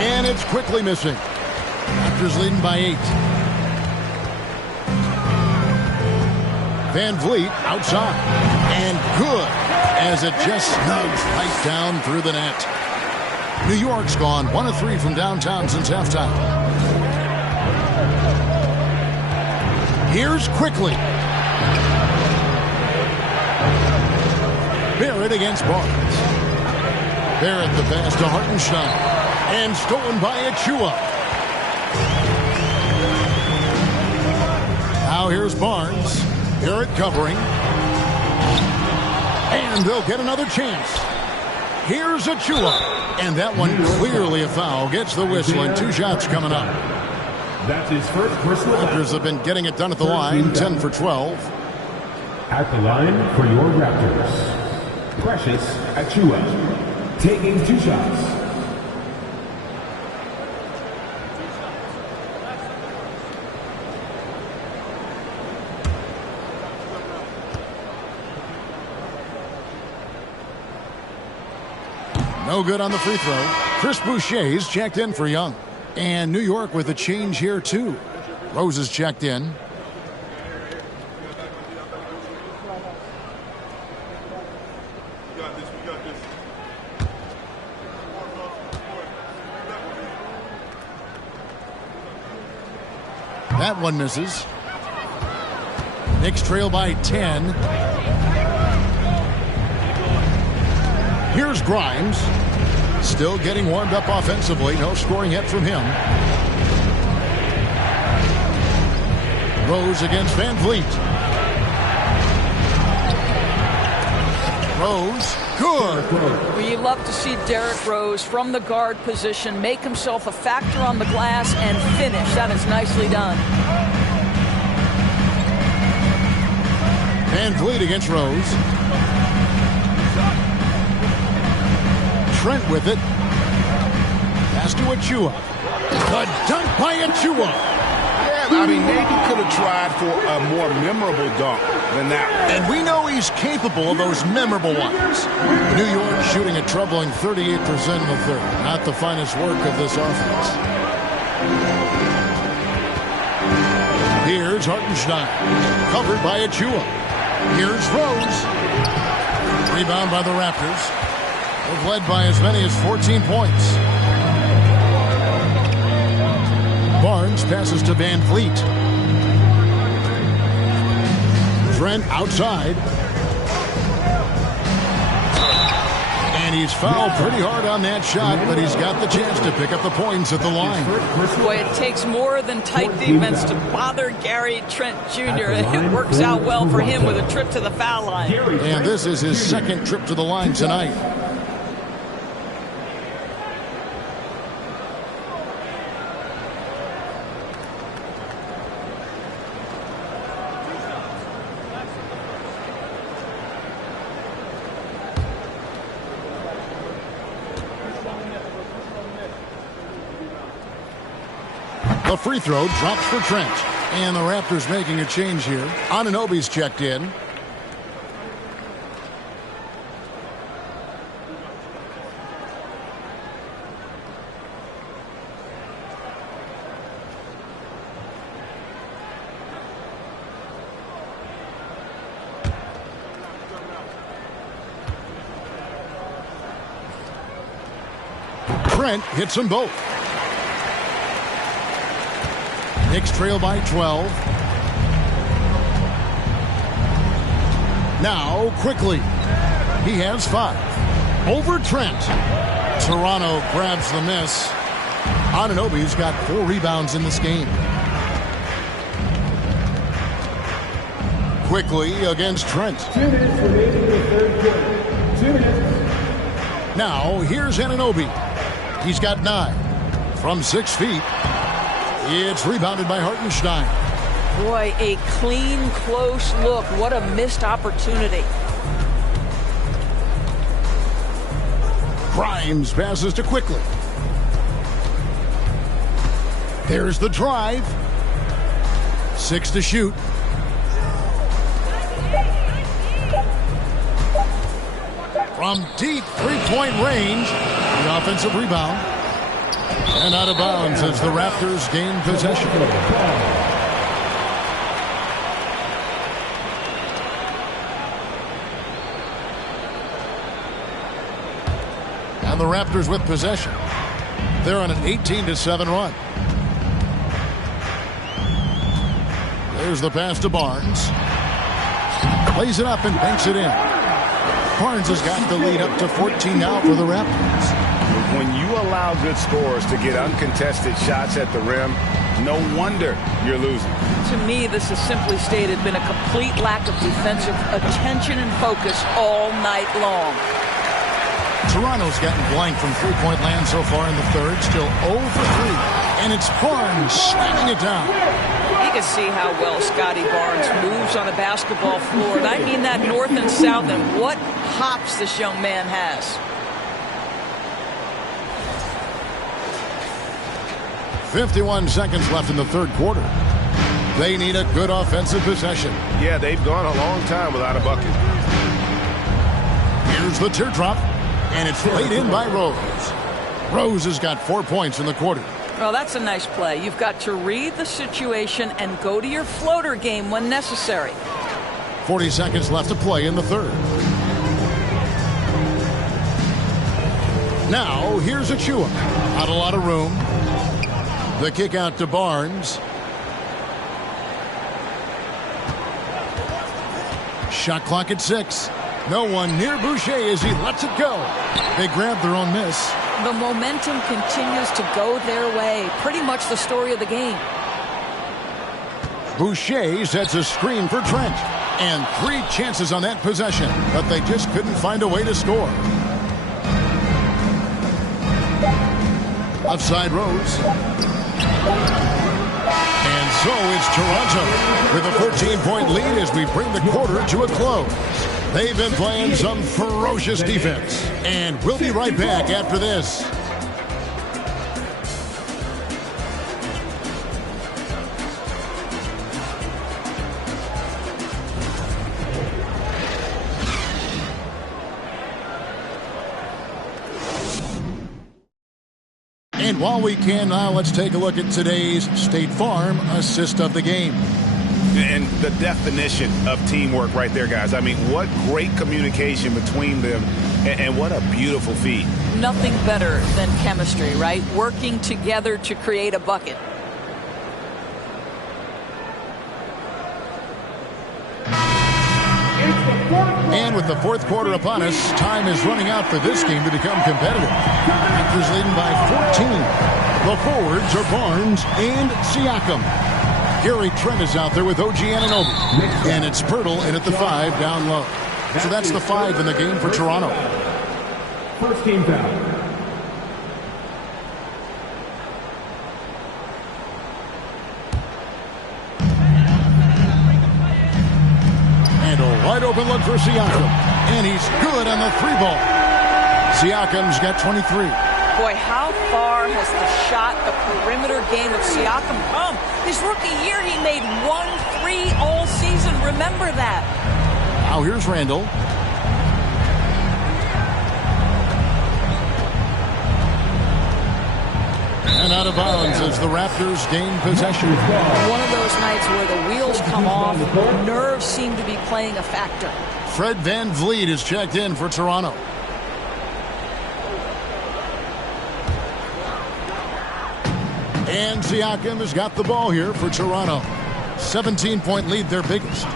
And it's quickly missing. Raptors leading by 8. Van Vliet outside. And good as it just snugs right down through the net. New York's gone 1 of 3 from downtown since halftime. Here's quickly. Barrett against Barnes. Barrett the pass to Hartenstein. And stolen by Achua. Now here's Barnes. Garrett covering. And they'll get another chance. Here's Achua. And that one clearly a foul. Gets the whistle and 2 shots coming up. That's his first personal. Raptors have been getting it done at the line. 10 for 12. At the line for your Raptors, Precious Achua, taking 2 shots. No good on the free throw. Chris Boucher's checked in for Young. And New York with a change here, too. Rose is checked in. That one misses. Knicks trail by 10. Here's Grimes. Still getting warmed up offensively. No scoring yet from him. Rose against Van Vliet. Rose, good. Well, you love to see Derrick Rose from the guard position make himself a factor on the glass and finish. That is nicely done. Van Vliet against Rose. Trent with it. Pass to Achua. The dunk by Achua. Yeah, I mean, maybe could have tried for a more memorable dunk than that. And we know he's capable of those memorable ones. New York shooting a troubling 38% in the third. Not the finest work of this offense. Here's Hartenstein. Covered by Achua. Here's Rose. Rebound by the Raptors. They've led by as many as 14 points. Barnes passes to Van Vliet. Trent outside. And he's fouled pretty hard on that shot, but he's got the chance to pick up the points at the line. Boy, it takes more than tight defense to bother Gary Trent Jr. It works out well for him with a trip to the foul line. And this is his second trip to the line tonight. The free throw drops for Trent. And the Raptors making a change here. Anunoby's checked in. Trent hits them both. Knicks trail by 12. Now, quickly. He has 5. Over Trent. Toronto grabs the miss. Anunoby's got 4 rebounds in this game. Quickly against Trent. 2 minutes remaining in the third quarter. 2 minutes. Now, here's Anunoby. He's got 9. From 6 feet. It's rebounded by Hartenstein. Boy, a clean, close look. What a missed opportunity. Grimes passes to Quickly. There's the drive. 6 to shoot. From deep three-point range, the offensive rebound. And out of bounds as the Raptors gain possession. And the Raptors with possession. They're on an 18-7 run. There's the pass to Barnes. Plays it up and banks it in. Barnes has got the lead up to 14 now for the Raptors. When you allow good scorers to get uncontested shots at the rim, no wonder you're losing. To me, this has simply stated been a complete lack of defensive attention and focus all night long. Toronto's gotten blank from three-point land so far in the third. Still 0 for 3. And it's Barnes slamming it down. You can see how well Scotty Barnes moves on a basketball floor. And I mean that north and south, and what hops this young man has. 51 seconds left in the third quarter. They need a good offensive possession. Yeah, they've gone a long time without a bucket. Here's the teardrop, and it's laid in by Rose. Rose has got 4 points in the quarter. Well, that's a nice play. You've got to read the situation and go to your floater game when necessary. 40 seconds left to play in the third. Now, here's Achua. Not a lot of room. The kick out to Barnes. Shot clock at 6. No one near Boucher as he lets it go. They grab their own miss. The momentum continues to go their way. Pretty much the story of the game. Boucher sets a screen for Trent. And 3 chances on that possession, but they just couldn't find a way to score. Offside Rose. And so it's Toronto with a 14-point lead as we bring the quarter to a close. They've been playing some ferocious defense. And we'll be right back after this. And while we can now, let's take a look at today's State Farm assist of the game. And the definition of teamwork right there, guys. I mean, what great communication between them, and what a beautiful feed. Nothing better than chemistry, right? Working together to create a bucket. And with the fourth quarter upon us, time is running out for this game to become competitive. Raptors leading by 14. The forwards are Barnes and Siakam. Gary Trent is out there with OG Anunoby. And it's Pirtle in at the 5 down low. So that's the 5 in the game for Toronto. First team foul. And a wide open look for Siakam. And he's good on the 3-ball. Siakam's got 23. Boy, how far has the shot, the perimeter game of Siakam come? His rookie year, he made 1 3 all season. Remember that. Now here's Randall. And out of bounds as the Raptors gain possession. One of those nights where the wheels come off, nerves seem to be playing a factor. Fred VanVleet is checked in for Toronto. And Siakam has got the ball here for Toronto. 17-point lead, their biggest.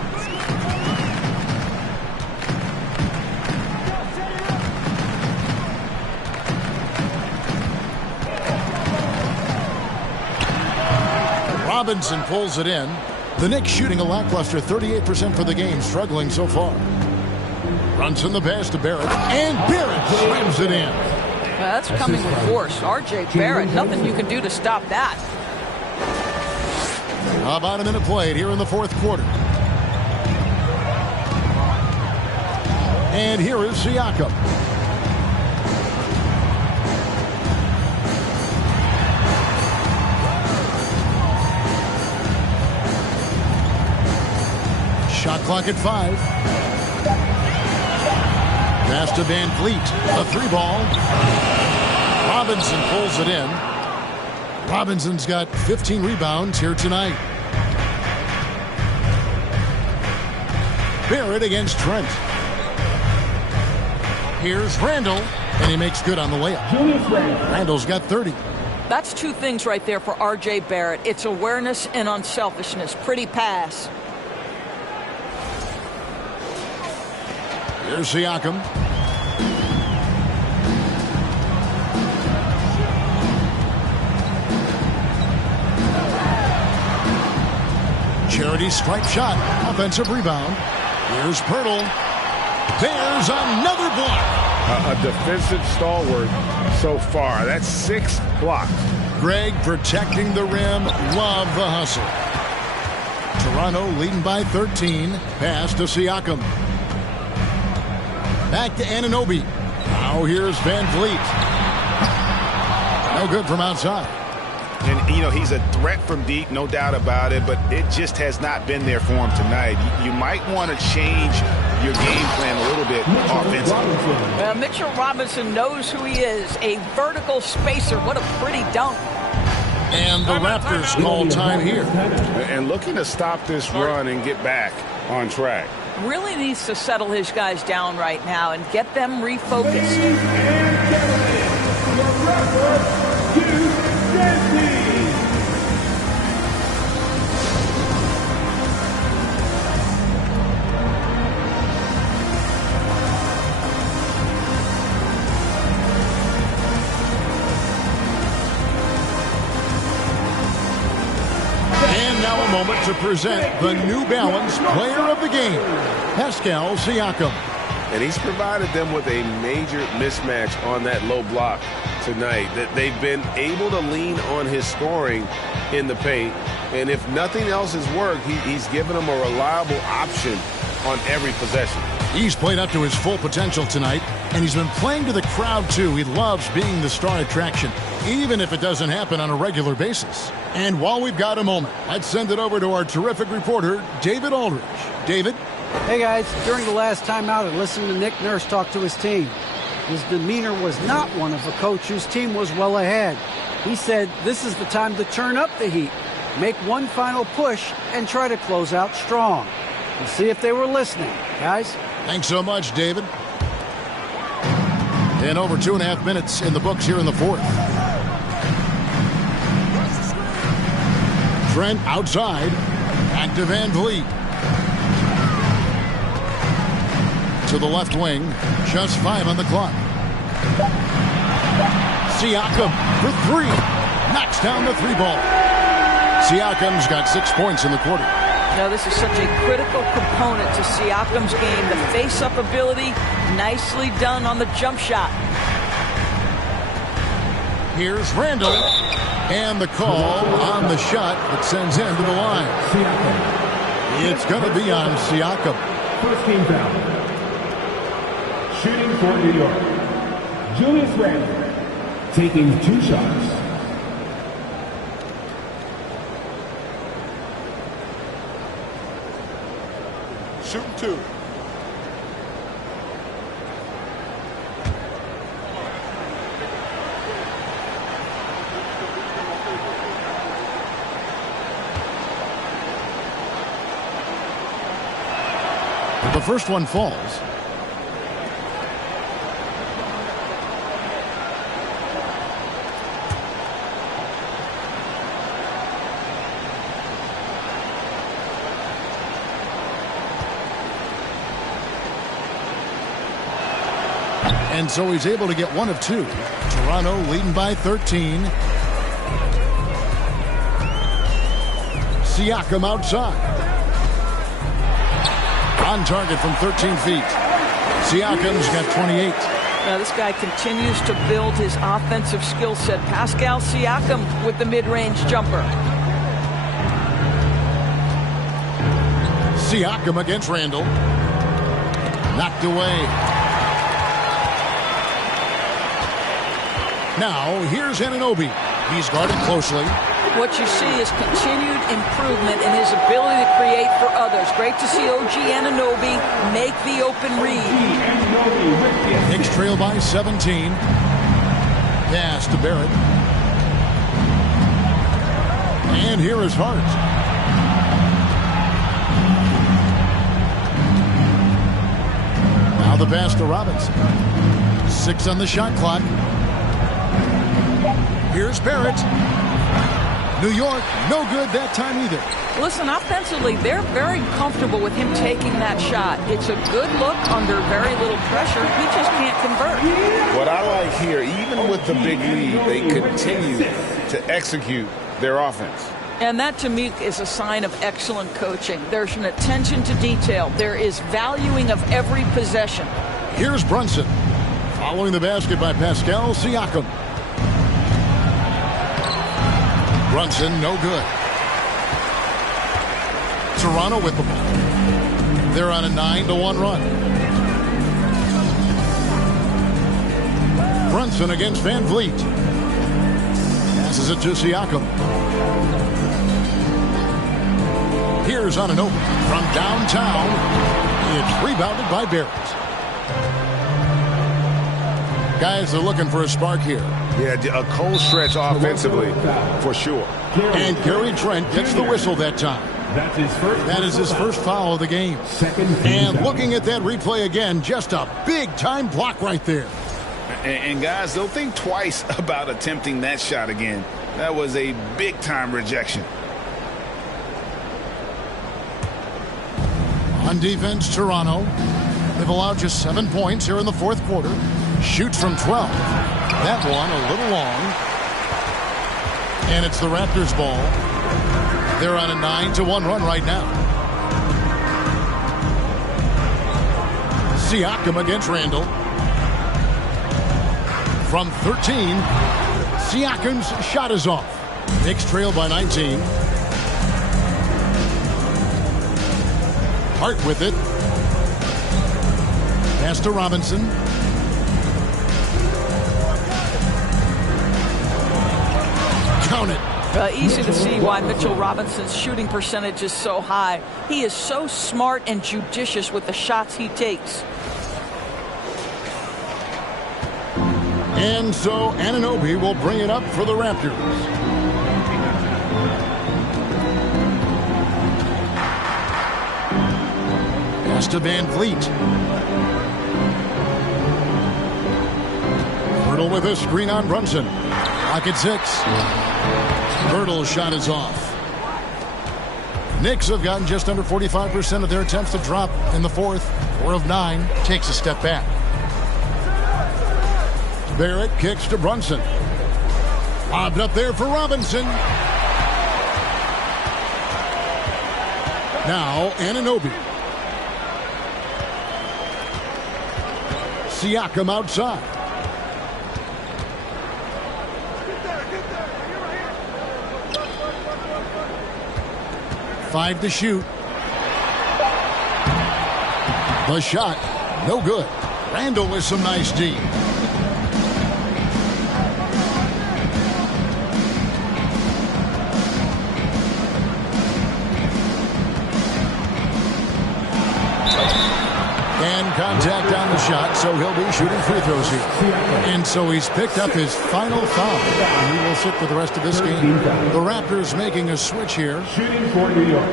Robinson pulls it in. The Knicks shooting a lackluster 38% for the game, struggling so far. Brunson the pass to Barrett, and Barrett slams it in. That's coming with force. R.J. Barrett, nothing you can do to stop that. About a minute played here in the fourth quarter. And here is Siakam. Shot clock at 5. Pass to VanVleet. A 3-ball. Robinson pulls it in. Robinson's got 15 rebounds here tonight. Barrett against Trent. Here's Randall, and he makes good on the layup. Randall's got 30. That's 2 things right there for R.J. Barrett. It's awareness and unselfishness. Pretty pass. Here's Siakam. Charity stripe shot. Offensive rebound. Here's Pirtle. There's another block. A defensive stalwart so far. That's 6 blocks. Greg protecting the rim. Love the hustle. Toronto leading by 13. Pass to Siakam. Back to Anunoby. Now here's Van Vliet. No good from outside. And, you know, he's a threat from deep, no doubt about it, but it just has not been there for him tonight. You might want to change your game plan a little bit offensively. Mitchell Robinson knows who he is, a vertical spacer. What a pretty dunk. And the Raptors call time here. And looking to stop this run and get back on track. Really needs to settle his guys down right now and get them refocused. And now a moment to present the New Balance Player of the Game, Pascal Siakam. And he's provided them with a major mismatch on that low block tonight. That they've been able to lean on his scoring in the paint. And if nothing else has worked, he's given them a reliable option on every possession. He's played up to his full potential tonight, and he's been playing to the crowd, too. He loves being the star attraction, even if it doesn't happen on a regular basis. And while we've got a moment, let's send it over to our terrific reporter, David Aldridge. David? Hey, guys. During the last timeout, I listened to Nick Nurse talk to his team. His demeanor was not one of a coach whose team was well ahead. He said this is the time to turn up the heat, make one final push, and try to close out strong. We'll see if they were listening, guys. Thanks so much, David. And over 2.5 minutes in the books here in the fourth. Trent outside. Back to Van Vliet. To the left wing. Just 5 on the clock. Siakam for 3. Knocks down the 3 ball. Siakam's got 6 points in the quarter. Now, this is such a critical component to Siakam's game. The face-up ability, nicely done on the jump shot. Here's Randall. And the call on the shot that sends him to the line. It's going to be on Siakam. First team foul. Shooting for New York. Julius Randle taking 2 shots. Shooting 2. The first one falls. And so he's able to get 1 of 2. Toronto leading by 13. Siakam outside. On target from 13 feet. Siakam's got 28. Now this guy continues to build his offensive skill set. Pascal Siakam with the mid-range jumper. Siakam against Randall. Knocked away. Now here's Anunoby. He's guarded closely. What you see is continued improvement in his ability to create for others. Great to see OG Anunoby make the open read. Knicks trail by 17. Pass to Barrett. And here is Hart. Now the pass to Robinson. 6 on the shot clock. Here's Barrett. New York, no good that time either. Listen, offensively, they're very comfortable with him taking that shot. It's a good look under very little pressure. He just can't convert. What I like here, even with the big lead, they continue to execute their offense. And that, to me, is a sign of excellent coaching. There's an attention to detail. There is valuing of every possession. Here's Brunson. Following the basket by Pascal Siakam. Brunson, no good. Toronto with the ball. They're on a 9-1 run. Brunson against Van Vliet. Passes it to Siakam. Here's Anunoby from downtown. It's rebounded by Barrett. Guys are looking for a spark here. Yeah, a cold stretch offensively, for sure. And Gary Trent gets the whistle that time. That is his first foul of the game. And looking at that replay again, just a big-time block right there. And guys, they'll think twice about attempting that shot again. That was a big-time rejection. On defense, Toronto. They've allowed just 7 points here in the fourth quarter. Shoots from 12. That one a little long. And it's the Raptors' ball. They're on a 9-1 run right now. Siakam against Randall. From 13, Siakam's shot is off. Knicks trail by 19. Hart with it. Pass to Robinson. Count it. Easy to see why Mitchell Robinson's shooting percentage is so high. He is so smart and judicious with the shots he takes. And so Anunoby will bring it up for the Raptors. Pass to Van Vliet. Hurdle with a screen on Brunson. Pocket 6. Hurdle's shot is off. Knicks have gotten just under 45% of their attempts to drop in the fourth. 4 of 9. Takes a step back. Barrett kicks to Brunson. Lobbed up there for Robinson. Now Anunoby. Siakam outside. Five to shoot. The shot, no good. Randall with some nice D. And contact on the shot, so he'll be shooting free throws here. And so he's picked up his final foul. And he will sit for the rest of this game. The Raptors making a switch here. Shooting for New York.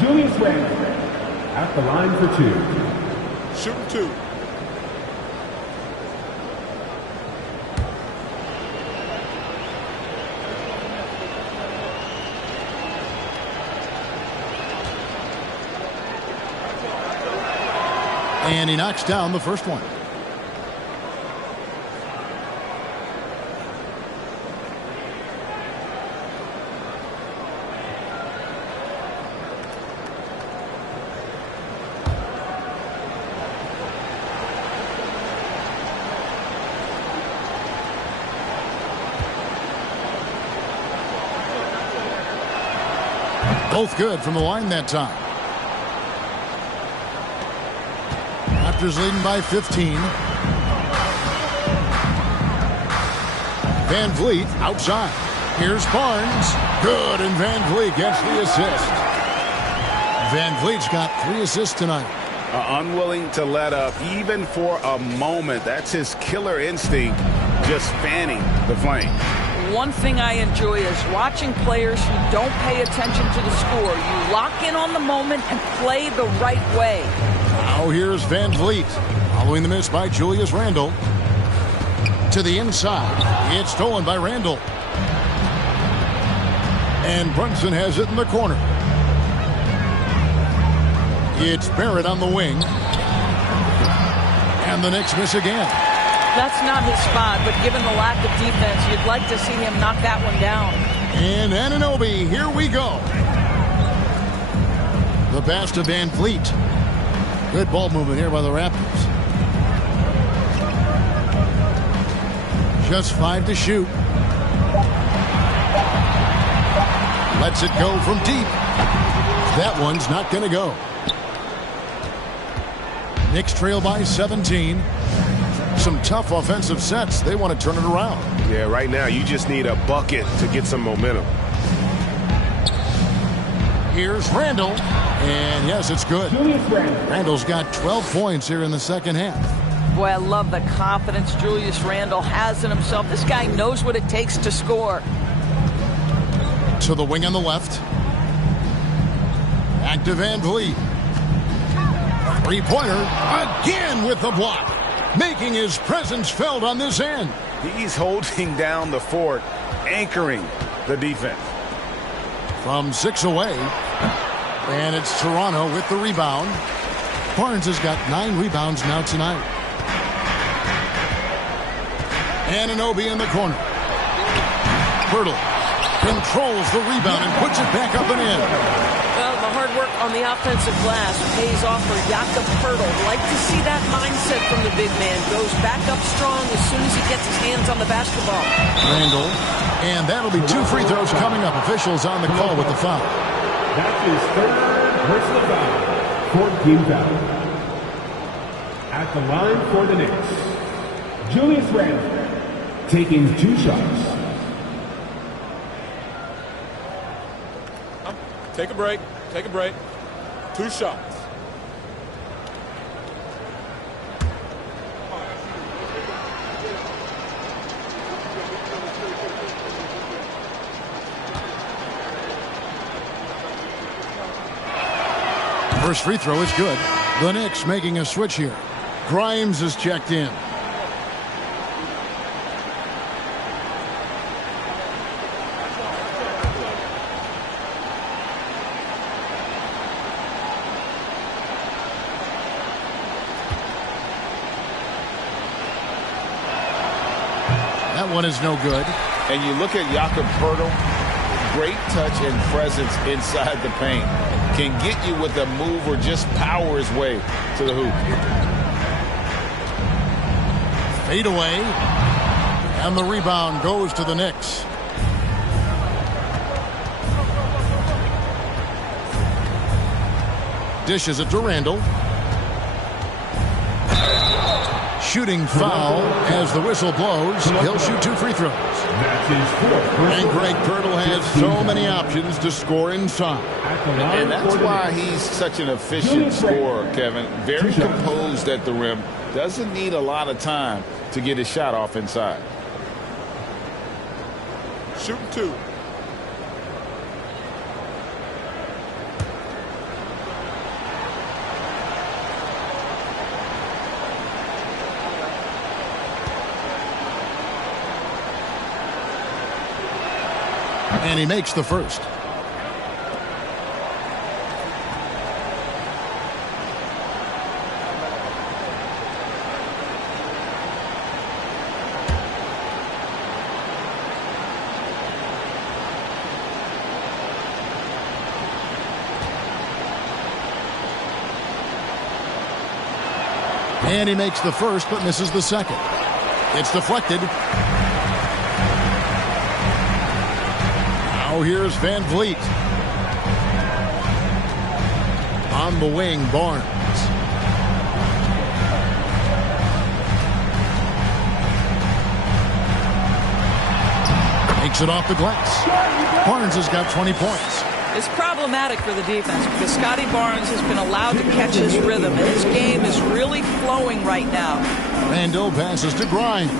Julius Randle at the line for 2. Shooting 2. And he knocks down the first one. Both good from the line that time. Raptors leading by 15. Van Vliet outside. Here's Barnes. Good, and Van Vliet gets the assist. Van Vliet's got 3 assists tonight. Unwilling to let up even for a moment. That's his killer instinct, just fanning the flame. One thing I enjoy is watching players who don't pay attention to the score. You lock in on the moment and play the right way. Now here's Van Vliet. Following the miss by Julius Randle. To the inside. It's stolen by Randle. And Brunson has it in the corner. It's Barrett on the wing. And the Knicks miss again. That's not his spot, but given the lack of defense, you'd like to see him knock that one down. And Anunoby, here we go. The pass to Van Fleet. Good ball movement here by the Raptors. Just 5 to shoot. Lets it go from deep. That one's not going to go. Knicks trail by 17. Some tough offensive sets. They want to turn it around. Yeah, right now you just need a bucket to get some momentum. Here's Randle. And yes, it's good. Randle's got 12 points here in the second half. Boy, I love the confidence Julius Randle has in himself. This guy knows what it takes to score. To the wing on the left. Back to Van Vliet. Three-pointer again with the block. Making his presence felt on this end. He's holding down the fort, anchoring the defense. From 6 away. And it's Toronto with the rebound. Barnes has got 9 rebounds now tonight. Anunoby in the corner. Pirtle controls the rebound and puts it back up and in. Well, the hard work on the offensive glass pays off for Jakob Pirtle. Like to see that mindset from the big man. Goes back up strong as soon as he gets his hands on the basketball. Randle. And that'll be 2 free throws coming up. Officials on the call with the foul. That's his third personal foul. 14 foul. At the line for the Knicks, Julius Randle taking 2 shots. Take a break. Take a break. 2 shots. First free throw is good. The Knicks making a switch here. Grimes is checked in. That one is no good. And you look at Jakob Pirtle, great touch and presence inside the paint. Can get you with a move or just power his way to the hoop. Fade away. And the rebound goes to the Knicks. Dishes it to Randle. Shooting foul as the whistle blows. He'll shoot 2 free throws. And Greg Pirtle has so many options to score inside. And that's why he's such an efficient scorer, Kevin. Very composed at the rim. Doesn't need a lot of time to get his shot off inside. Shooting 2. And he makes the first. And he makes the first, but misses the second. It's deflected. Now here's Van Vliet. On the wing, Barnes. Takes it off the glass. Barnes has got 20 points. It's problematic for the defense because Scotty Barnes has been allowed to catch his rhythm, and his game is really flowing right now. Randle passes to Grimes.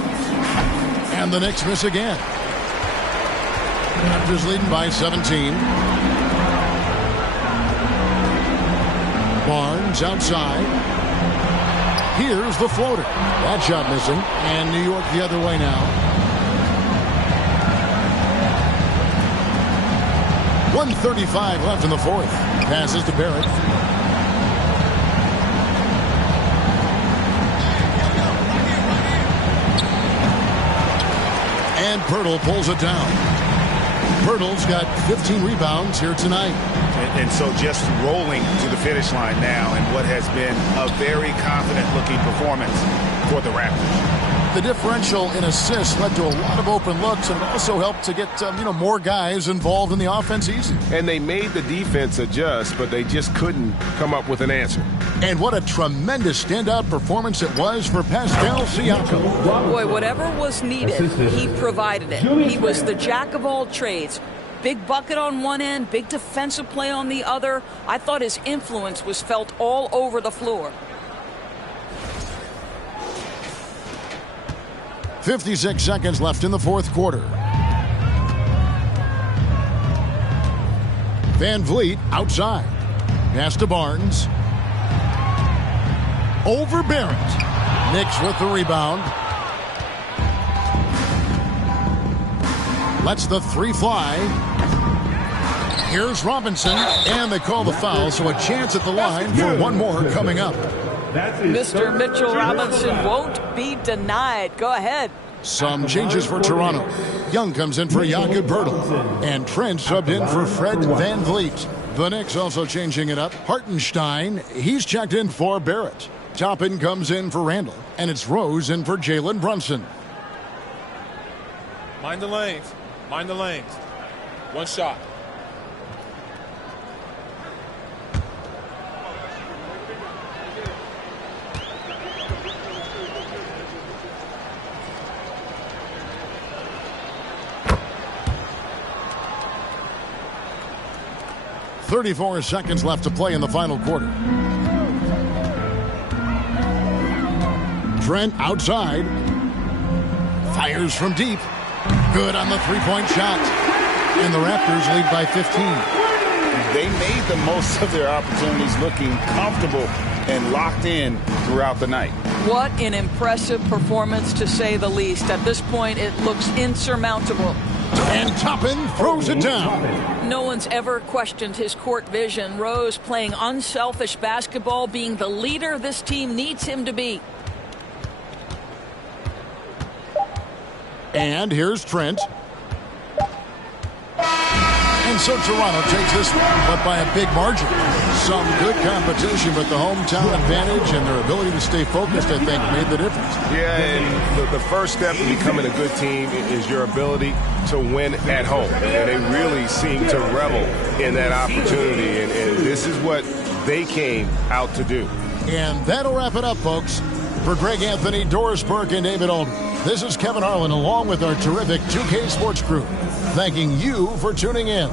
And the Knicks miss again. Raptors leading by 17. Barnes outside. Here's the floater. That shot missing. And New York the other way now. 1:35 left in the fourth. Passes to Barrett. And Pirtle pulls it down. Pirtle's got 15 rebounds here tonight. And so just rolling to the finish line now in what has been a very confident-looking performance for the Raptors. The differential in assists led to a lot of open looks, and it also helped to get more guys involved in the offense easy. And they made the defense adjust, but they just couldn't come up with an answer. And what a tremendous standout performance it was for Pascal Siakam. Boy, whatever was needed, he provided it. He was the jack of all trades. Big bucket on one end, big defensive play on the other. I thought his influence was felt all over the floor. 56 seconds left in the fourth quarter. Van Vliet outside. Pass to Barnes. Over Barrett. Knicks with the rebound. Lets the three fly. Here's Robinson, and they call the foul, so a chance at the line for one more coming up. Mr. Mitchell Robinson won't be denied. Go ahead. Some changes for Toronto. Young comes in for Jakob Poeltl, and Trent subbed in for Fred Van Vliet. The Knicks also changing it up. Hartenstein, he's checked in for Barrett. Toppin comes in for Randall, and it's Rose in for Jalen Brunson. Mind the lanes. Mind the lanes. One shot. .34 seconds left to play in the final quarter. Trent outside. Fires from deep. Good on the three-point shot. And the Raptors lead by 15. They made the most of their opportunities, looking comfortable and locked in throughout the night. What an impressive performance, to say the least. At this point, it looks insurmountable. And Toppin throws it down. No one's ever questioned his court vision. Rose playing unselfish basketball, being the leader this team needs him to be. And here's Trent. And so Toronto takes this one, but by a big margin. Some good competition, but the hometown advantage and their ability to stay focused, I think, made the difference. Yeah, and the first step to becoming a good team is your ability to win at home. And they really seem to revel in that opportunity, and this is what they came out to do. And that'll wrap it up, folks. For Greg Anthony, Doris Burke, and David Aldridge, this is Kevin Harlan along with our terrific 2K Sports crew, thanking you for tuning in.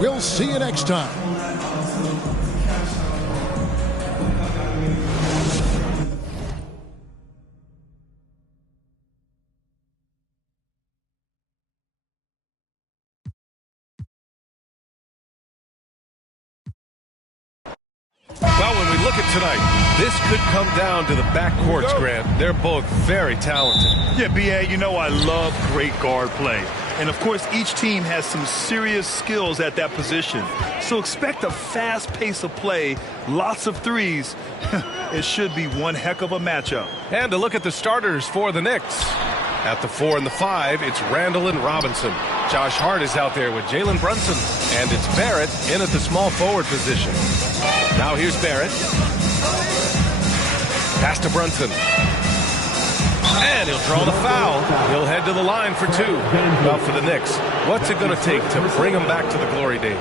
We'll see you next time. Well, when we look at tonight, this could come down to the backcourts, Grant. They're both very talented. Yeah, B.A., you know I love great guard play. And, of course, each team has some serious skills at that position. So expect a fast pace of play, lots of threes. It should be one heck of a matchup. And to look at the starters for the Knicks. At the 4 and the 5, it's Randall and Robinson. Josh Hart is out there with Jalen Brunson. And it's Barrett in at the small forward position. Now here's Barrett. Pass to Brunson. And he'll draw the foul. He'll head to the line for two. Well, for the Knicks, what's it going to take to bring them back to the glory days?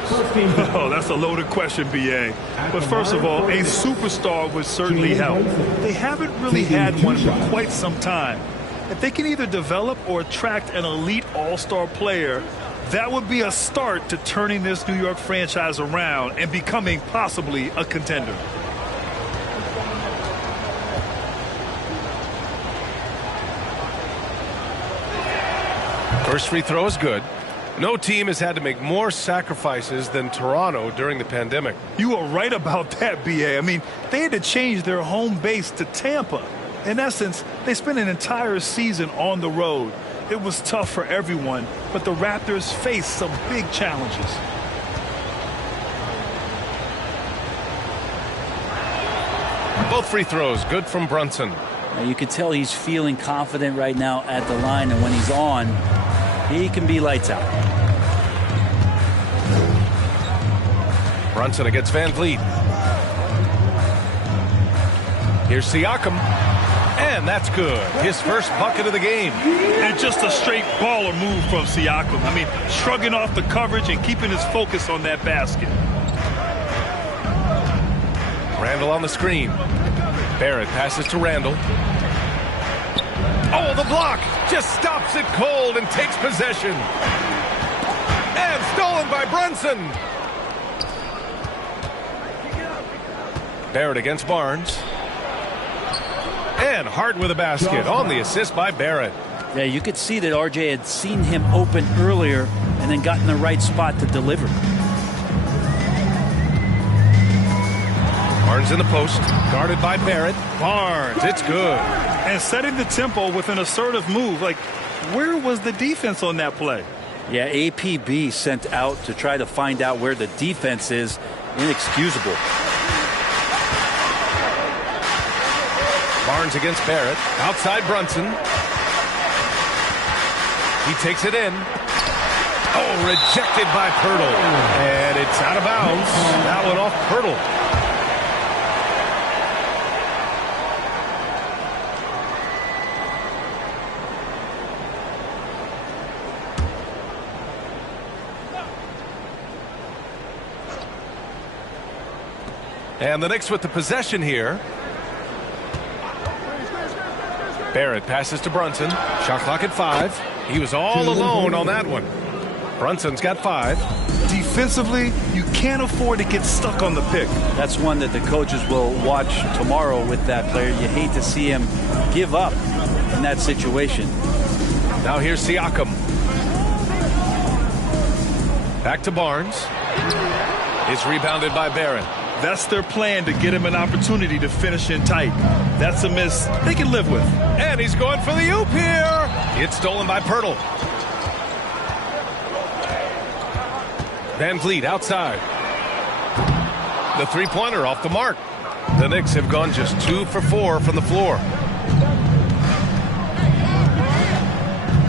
Oh, that's a loaded question, B.A. But first of all, a superstar would certainly help. They haven't really had one for quite some time. If they can either develop or attract an elite all-star player, that would be a start to turning this New York franchise around and becoming possibly a contender. First free throw is good. No team has had to make more sacrifices than Toronto during the pandemic. You are right about that, B.A. I mean, they had to change their home base to Tampa. In essence, they spent an entire season on the road. It was tough for everyone, but the Raptors faced some big challenges. Both free throws good from Brunson. You can tell he's feeling confident right now at the line, and when he's on, he can be lights out. Brunson against Van Vliet. Here's Siakam. And that's good. His first bucket of the game. And just a straight baller move from Siakam. I mean, shrugging off the coverage and keeping his focus on that basket. Randall on the screen. Barrett passes to Randall. Oh, the block! Just stops it cold and takes possession. And stolen by Brunson. Barrett against Barnes. And Hart with a basket on the assist by Barrett. Yeah, you could see that RJ had seen him open earlier and then got in the right spot to deliver. Barnes in the post, guarded by Barrett. Barnes, it's good. And setting the tempo with an assertive move. Like, where was the defense on that play? Yeah, APB sent out to try to find out where the defense is. Inexcusable. Barnes against Barrett. Outside Brunson. He takes it in. Oh, rejected by Pirtle. And it's out of bounds. That one off Pirtle. And the Knicks with the possession here. Barrett passes to Brunson. Shot clock at 5. He was all alone on that one. Brunson's got 5. Defensively, you can't afford to get stuck on the pick. That's one that the coaches will watch tomorrow with that player. You hate to see him give up in that situation. Now here's Siakam. Back to Barnes. It's rebounded by Barrett. That's their plan, to get him an opportunity to finish in tight. That's a miss they can live with. And he's going for the oop here. It's stolen by Pirtle. Van Vliet outside. The three-pointer off the mark. The Knicks have gone just 2 for 4 from the floor.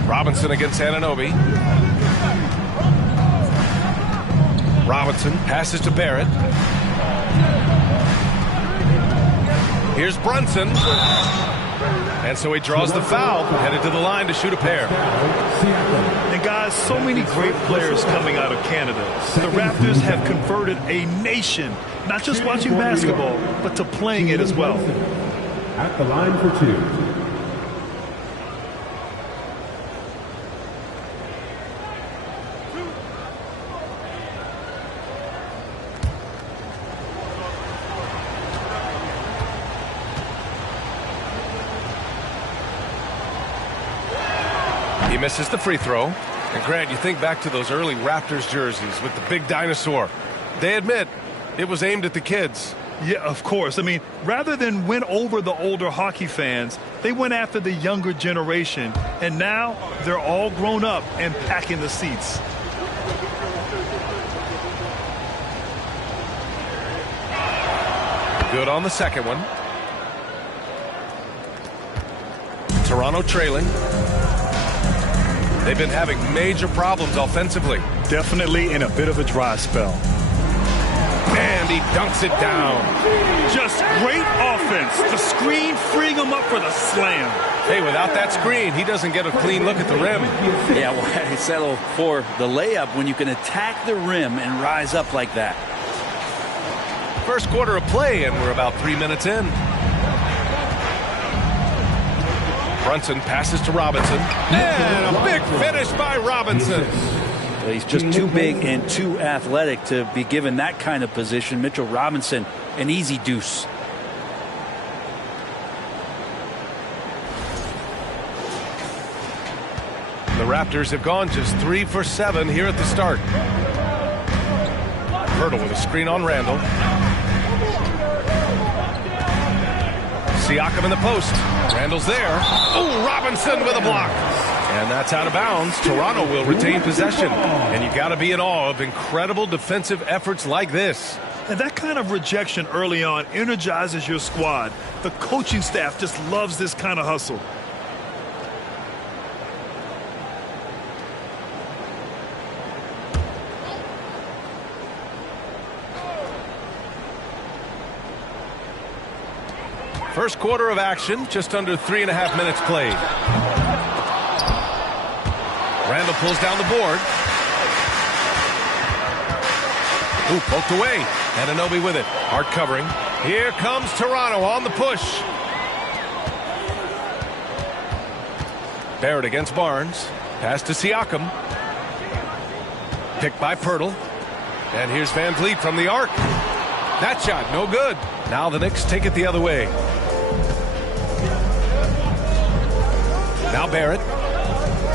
Robinson against Anunoby. Robinson passes to Barrett. Here's Brunson. And so he draws the foul, headed to the line to shoot a pair. And guys, so many great players coming out of Canada. The Raptors have converted a nation, not just watching basketball, but to playing it as well. At the line for 2. He misses the free throw. And Grant, you think back to those early Raptors jerseys with the big dinosaur. They admit it was aimed at the kids. Yeah, of course. I mean, rather than win over the older hockey fans, they went after the younger generation. And now they're all grown up and packing the seats. Good on the second one. Toronto trailing. They've been having major problems offensively. Definitely in a bit of a dry spell. And he dunks it down. Just great offense. The screen freeing him up for the slam. Hey, without that screen, he doesn't get a clean look at the rim. Yeah, why settle for the layup when you can attack the rim and rise up like that? First quarter of play, and we're about 3 minutes in. Brunson passes to Robinson. And a big finish by Robinson. He's just too big and too athletic to be given that kind of position. Mitchell Robinson, an easy deuce. The Raptors have gone just 3 for 7 here at the start. Pirtle with a screen on Randall. Siakam in the post. Randall's there. Oh, Robinson with a block. And that's out of bounds. Toronto will retain possession. And you've got to be in awe of incredible defensive efforts like this. And that kind of rejection early on energizes your squad. The coaching staff just loves this kind of hustle. First quarter of action, just under 3.5 minutes played. Randall pulls down the board. Ooh, poked away. Anunoby with it. Hard covering. Here comes Toronto on the push. Barrett against Barnes. Pass to Siakam. Picked by Pirtle. And here's Van Vliet from the arc. That shot, no good. Now the Knicks take it the other way. Now Barrett.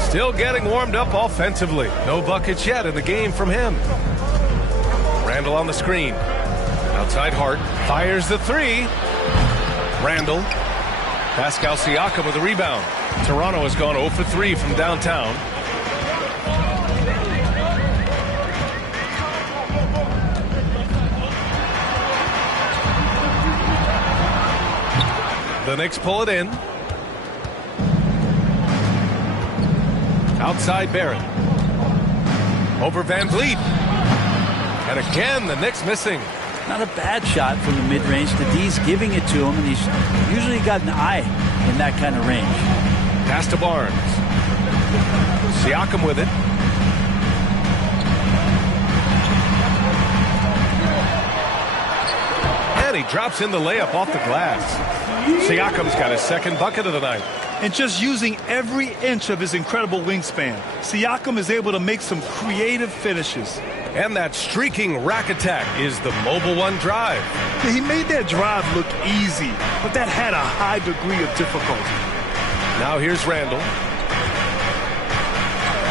Still getting warmed up offensively. No buckets yet in the game from him. Randall on the screen. Outside Hart. Fires the three. Randall. Pascal Siakam with the rebound. Toronto has gone 0 for 3 from downtown. The Knicks pull it in. Outside Barrett. Over Van Vliet. And again, the Knicks missing. Not a bad shot from the mid-range. The D's giving it to him, and he's usually got an eye in that kind of range. Pass to Barnes. Siakam with it. And he drops in the layup off the glass. Siakam's got his second bucket of the night. And just using every inch of his incredible wingspan, Siakam is able to make some creative finishes. And that streaking rack attack is the Mobile One drive. Yeah, he made that drive look easy, but that had a high degree of difficulty. Now here's Randall.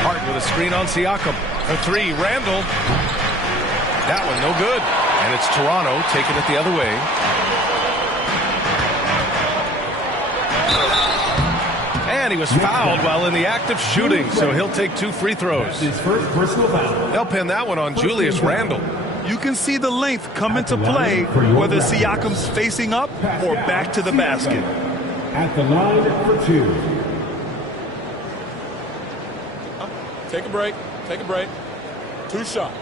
Hart with a screen on Siakam. For three, Randall. That one no good. And it's Toronto taking it the other way. And he was fouled while in the act of shooting, so he'll take 2 free throws. His first personal foul. They'll pin that one on Julius Randle. You can see the length come into play whether Siakam's facing up or back to the basket. At the line for 2. Take a break. Take a break. 2 shots.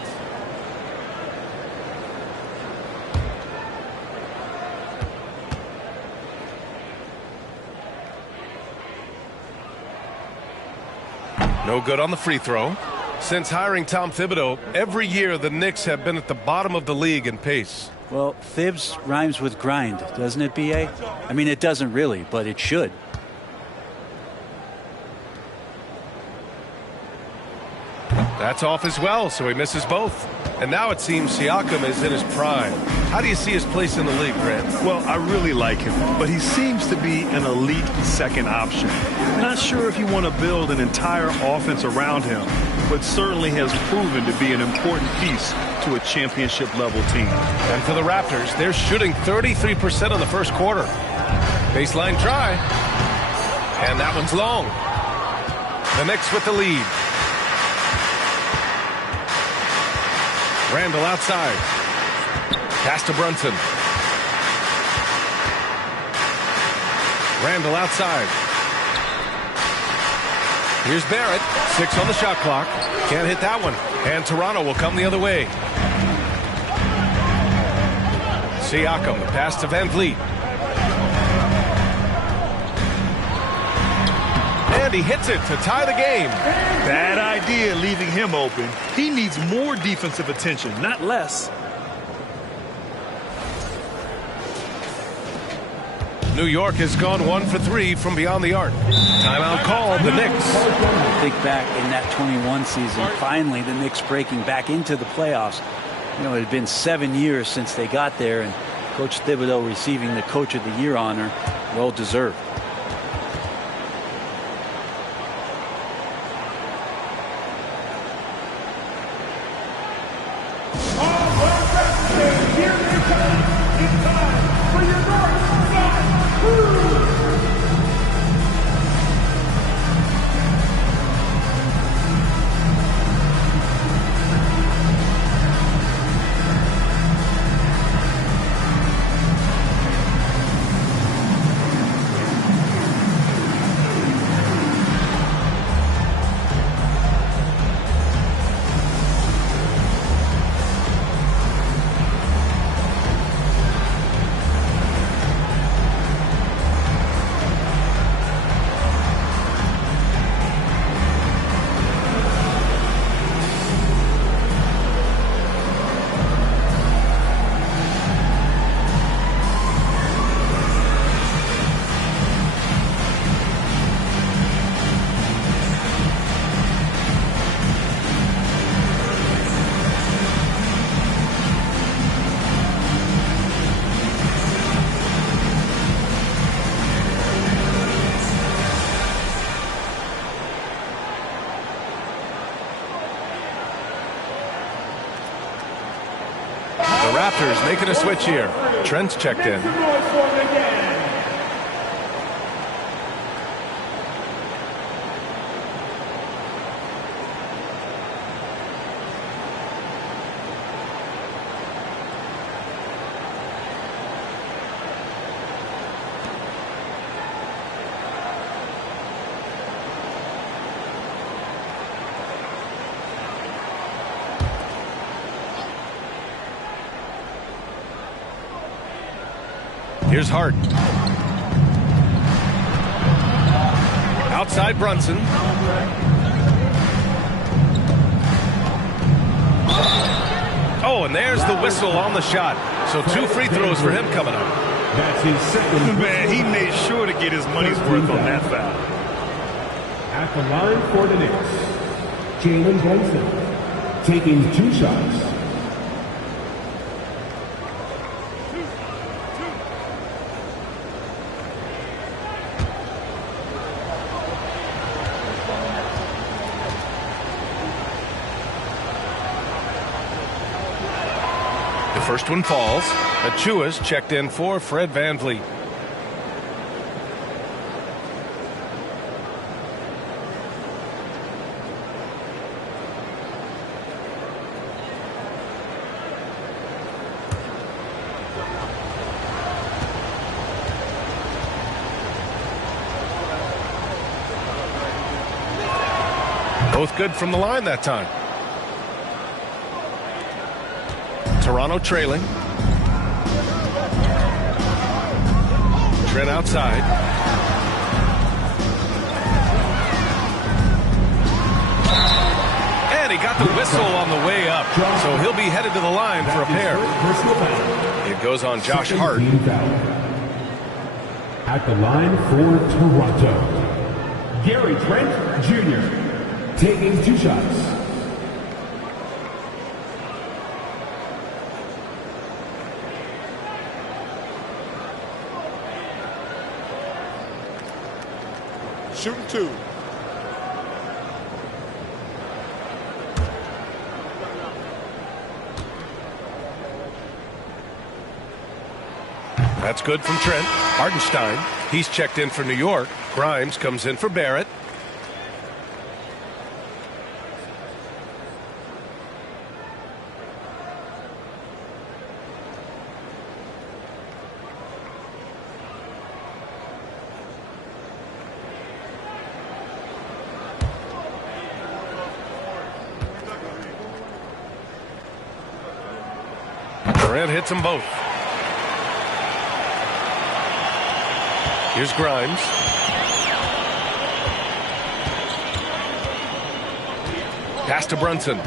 No good on the free throw. Since hiring Tom Thibodeau, every year the Knicks have been at the bottom of the league in pace. Well, Thibs rhymes with grind, doesn't it, B.A.? I mean, it doesn't really, but it should. That's off as well, so he misses both. And now it seems Siakam is in his prime. How do you see his place in the league, Grant? Well, I really like him, but he seems to be an elite second option. Not sure if you want to build an entire offense around him, but certainly has proven to be an important piece to a championship-level team. And for the Raptors, they're shooting 33% in the first quarter. Baseline try. And that one's long. The Knicks with the lead. Randall outside. Pass to Brunson. Randall outside. Here's Barrett. 6 on the shot clock. Can't hit that one. And Toronto will come the other way. Siakam, the pass to Van Vliet. And he hits it to tie the game. Bad idea leaving him open. He needs more defensive attention, not less. New York has gone 1 for 3 from beyond the arc. Timeout called, the Knicks. Think back in that 21 season, finally the Knicks breaking back into the playoffs. You know, it had been 7 years since they got there, and Coach Thibodeau receiving the Coach of the Year honor, well deserved. The Raptors making a switch here. Trent's checked in. Here's Hart. Outside Brunson. Oh, and there's the whistle on the shot. So 2 free throws for him coming up. That's his second. Man, he made sure to get his money's worth on that foul. At the line for the Knicks, Jalen Brunson, taking 2 shots. First one falls. Achua's checked in for Fred VanVleet. Both good from the line that time. Toronto trailing. Trent outside. And he got the whistle on the way up. So he'll be headed to the line for a pair. It goes on Josh Hart. At the line for Toronto, Gary Trent Jr. taking 2 shots. Shooting 2. That's good from Trent. Hartenstein, he's checked in for New York. Grimes comes in for Barrett. Durant hits them both. Here's Grimes. Pass to Brunson.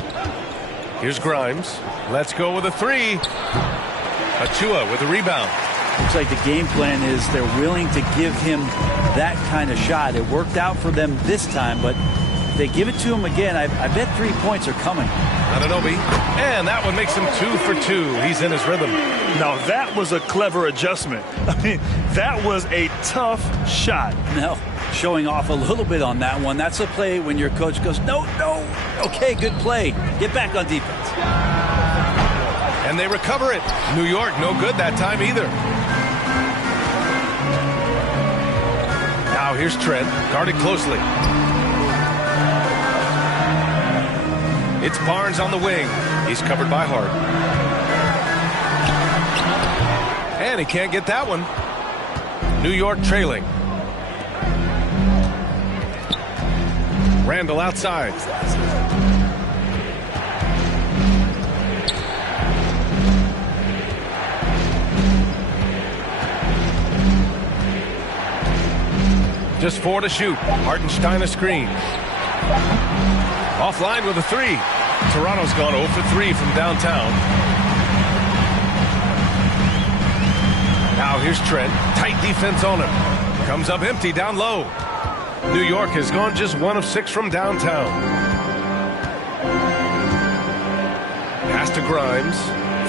Here's Grimes. Let's go with a 3. Achua with a rebound. Looks like the game plan is they're willing to give him that kind of shot. It worked out for them this time, but if they give it to him again, I bet 3 points are coming. Anunoby, and that one makes him 2 for 2. He's in his rhythm. Now that was a clever adjustment. I mean, that was a tough shot. No, showing off a little bit on that one. That's a play when your coach goes, no. Okay, good play. Get back on defense. And they recover it. New York, no good that time either. Now here's Trent, guarded closely. It's Barnes on the wing. He's covered by Hart. And he can't get that one. New York trailing. Randall outside. Just 4 to shoot. Hartenstein a screen. Offline with a 3. Toronto's gone 0 for 3 from downtown. Now here's Trent. Tight defense on him. Comes up empty down low. New York has gone just 1 of 6 from downtown. Pass to Grimes.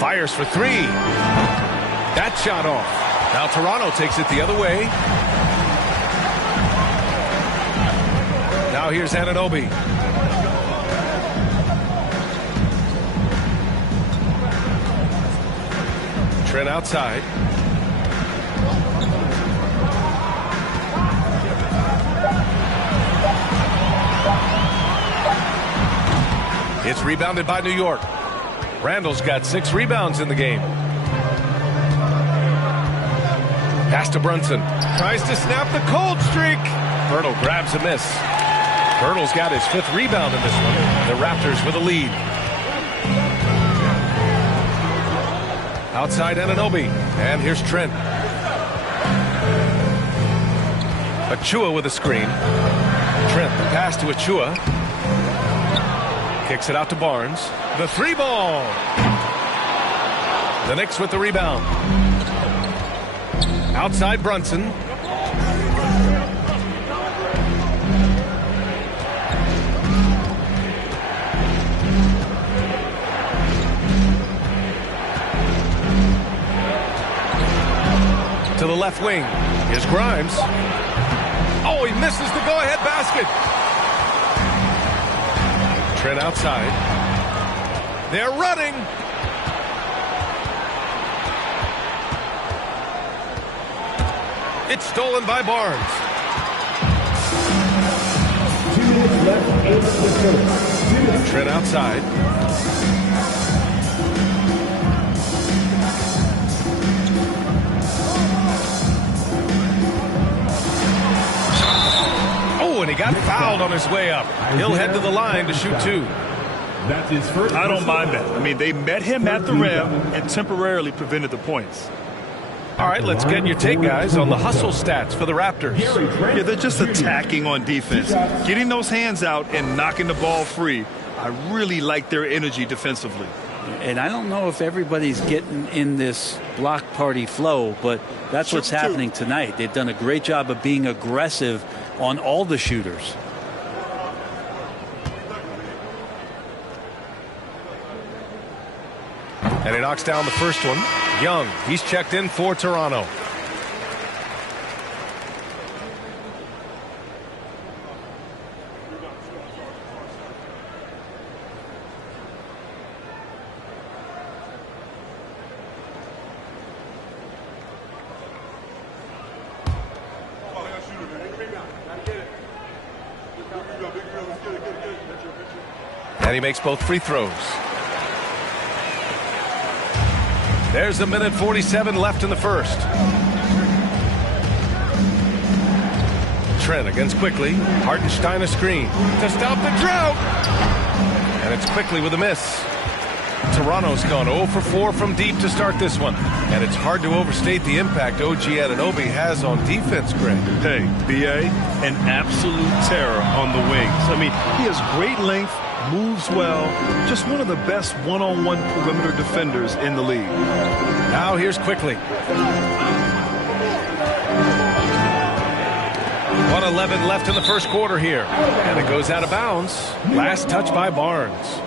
Fires for 3. That shot off. Now Toronto takes it the other way. Now here's Anunoby. Trent outside. It's rebounded by New York. Randall's got 6 rebounds in the game. Pass to Brunson. Tries to snap the cold streak. Bertle grabs a miss. Bertle's got his 5th rebound in this one. The Raptors with a lead. Outside Anunoby. And here's Trent. Achua with a screen. Trent, the pass to Achua. Kicks it out to Barnes. The 3-ball. The Knicks with the rebound. Outside Brunson. To the left wing. Here's Grimes. Oh, he misses the go-ahead basket. Trent outside. They're running. It's stolen by Barnes. 2 minutes left in the third. Trent outside. Oh, and he got fouled on his way up. He'll head to the line to shoot 2. That's his first. I don't mind that. I mean, they met him at the rim and temporarily prevented the points. All right, let's get your take, guys, on the hustle stats for the Raptors. Yeah, they're just attacking on defense. Getting those hands out and knocking the ball free. I really like their energy defensively. And I don't know if everybody's getting in this block party flow, but that's what's happening tonight. They've done a great job of being aggressive on all the shooters. And he knocks down the first one. Young, he's checked in for Toronto. And he makes both free throws. There's a minute 47 left in the first. Trent against Quickly. Hartenstein a screen to stop the drought. And it's Quickly with a miss. Toronto's gone 0 for 4 from deep to start this one. And it's hard to overstate the impact OG Anunoby has on defense, Greg. Hey, B.A., an absolute terror on the wings. I mean, he has great length, moves well, just one of the best one-on-one perimeter defenders in the league. Now here's Quickly. 1:11 left in the first quarter here. And it goes out of bounds. Last touch by Barnes.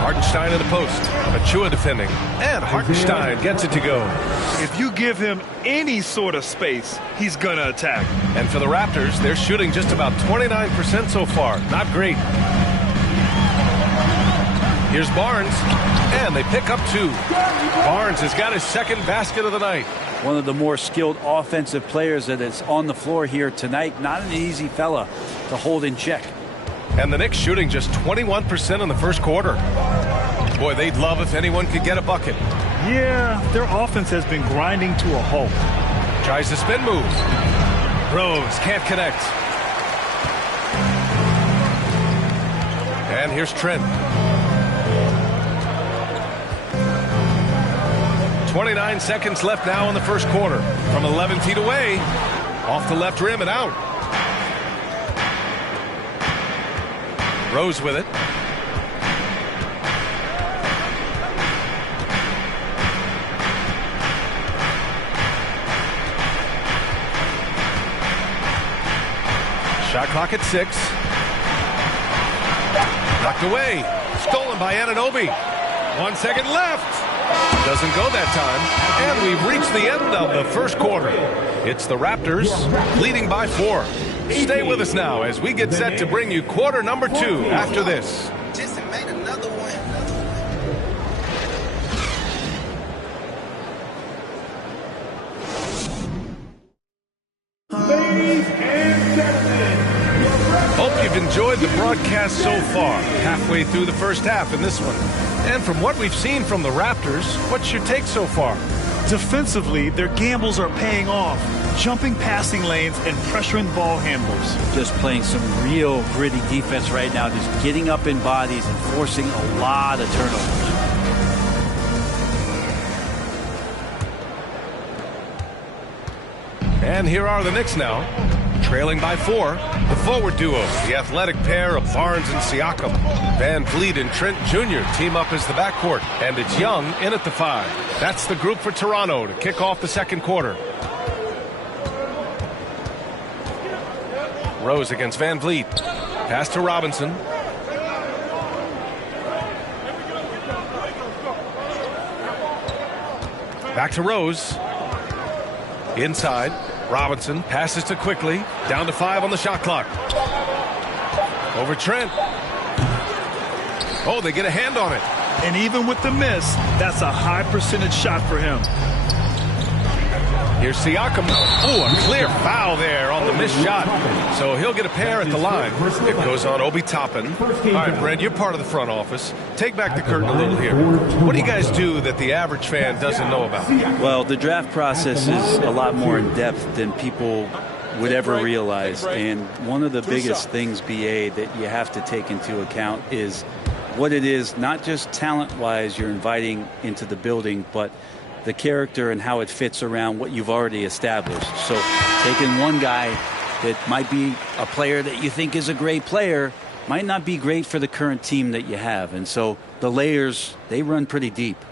Hartenstein in the post. Achua defending. And Hartenstein gets it to go. If you give him any sort of space, he's going to attack. And for the Raptors, they're shooting just about 29% so far. Not great. Here's Barnes. And they pick up 2. Barnes has got his second basket of the night. One of the more skilled offensive players that is on the floor here tonight. Not an easy fella to hold in check. And the Knicks shooting just 21% in the first quarter. Boy, they'd love if anyone could get a bucket. Yeah, their offense has been grinding to a halt. Tries the spin move. Rose can't connect. And here's Trent. 29 seconds left now in the first quarter. From 11 feet away. Off the left rim and out. Rose with it. Shot clock at 6. Knocked away. Stolen by Anunoby. 1 second left. Doesn't go that time. And we've reached the end of the first quarter. It's the Raptors leading by 4. Stay with us now as we get set to bring you quarter number 2 after this. Hope you've enjoyed the broadcast so far. Halfway through the first half in this one. And from what we've seen from the Raptors, what's your take so far? Defensively, their gambles are paying off. Jumping passing lanes and pressuring ball handlers. Just playing some real gritty defense right now. Just getting up in bodies and forcing a lot of turnovers. And here are the Knicks now, trailing by 4. The forward duo, the athletic pair of Barnes and Siakam. Van Vliet and Trent Jr. team up as the backcourt, and it's Young in at the 5. That's the group for Toronto to kick off the second quarter. Rose against Van Vliet. Pass to Robinson. Back to Rose. Inside. Robinson passes to Quickly. Down to 5 on the shot clock. Over Trent. Oh, they get a hand on it. And even with the miss, that's a high percentage shot for him. Here's Siakam. Oh, a clear foul there on the missed shot. So he'll get a pair at the line. It goes on Obi Toppin. All right, Brent, you're part of the front office. Take back the curtain a little here. What do you guys do that the average fan doesn't know about? Well, the draft process is a lot more in depth than people would ever realize. And one of the biggest things, BA, that you have to take into account is what it is, not just talent-wise you're inviting into the building, but the character and how it fits around what you've already established. So taking one guy that might be a player that you think is a great player might not be great for the current team that you have. And so the layers, they run pretty deep.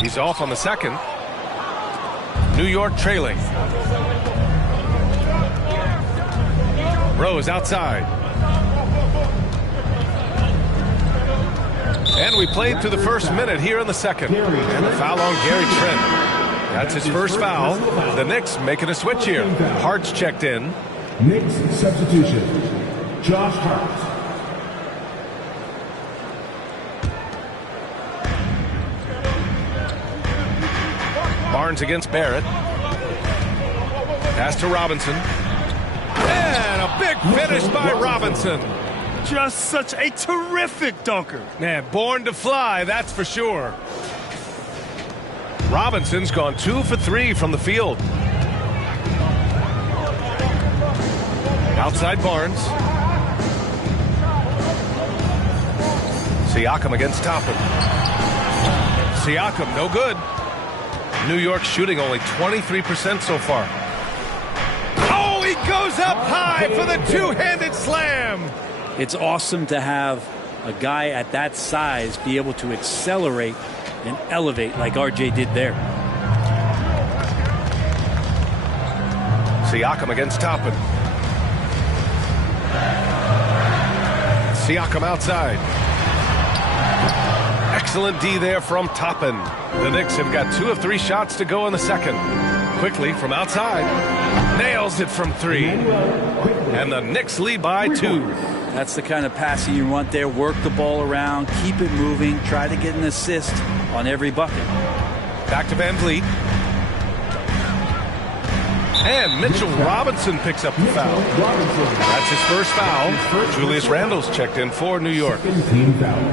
He's off on the second. New York trailing. Rose outside. And we played through the first minute here in the second. And the foul on Gary Trent. That's his first foul. The Knicks making a switch here. Hart's checked in. Knicks substitution. Josh Hart. Barnes against Barrett. Pass to Robinson. And a big finish by Robinson. Just such a terrific dunker. Man, born to fly, that's for sure. Robinson's gone 2 for 3 from the field. Outside Barnes. Siakam against Toppin. Siakam, no good. New York shooting only 23% so far. Oh, he goes up high for the two-handed slam. It's awesome to have a guy at that size be able to accelerate and elevate like RJ did there. Siakam against Toppin. Siakam outside. Excellent D there from Toppin. The Knicks have got 2 of 3 shots to go in the second. Quickly from outside. Nails it from 3. And the Knicks lead by 2. That's the kind of passing you want there. Work the ball around, keep it moving, try to get an assist on every bucket. Back to Van Vliet. And Mitchell Robinson picks up the foul. That's his first foul. Julius Randle's checked in for New York. Team foul.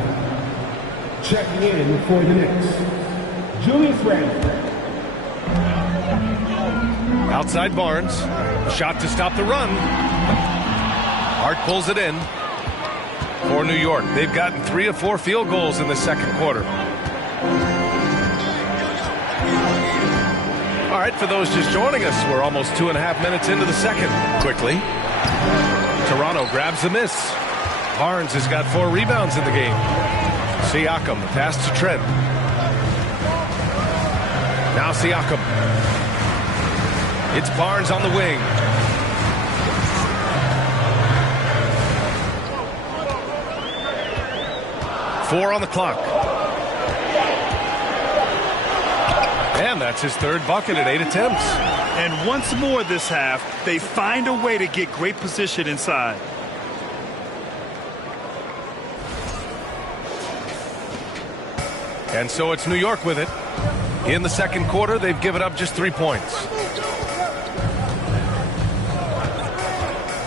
Checking in for the Knicks. Julius Randle. Outside Barnes. Shot to stop the run. Hart pulls it in for New York. They've gotten 3 of 4 field goals in the second quarter. All right, for those just joining us, we're almost 2.5 minutes into the second. Quickly, Toronto grabs the miss. Barnes has got 4 rebounds in the game. Siakam, pass to Trent. Now Siakam. It's Barnes on the wing. 4 on the clock. And that's his third bucket in 8 attempts. And once more this half, they find a way to get great position inside. And so it's New York with it. In the second quarter, they've given up just 3 points.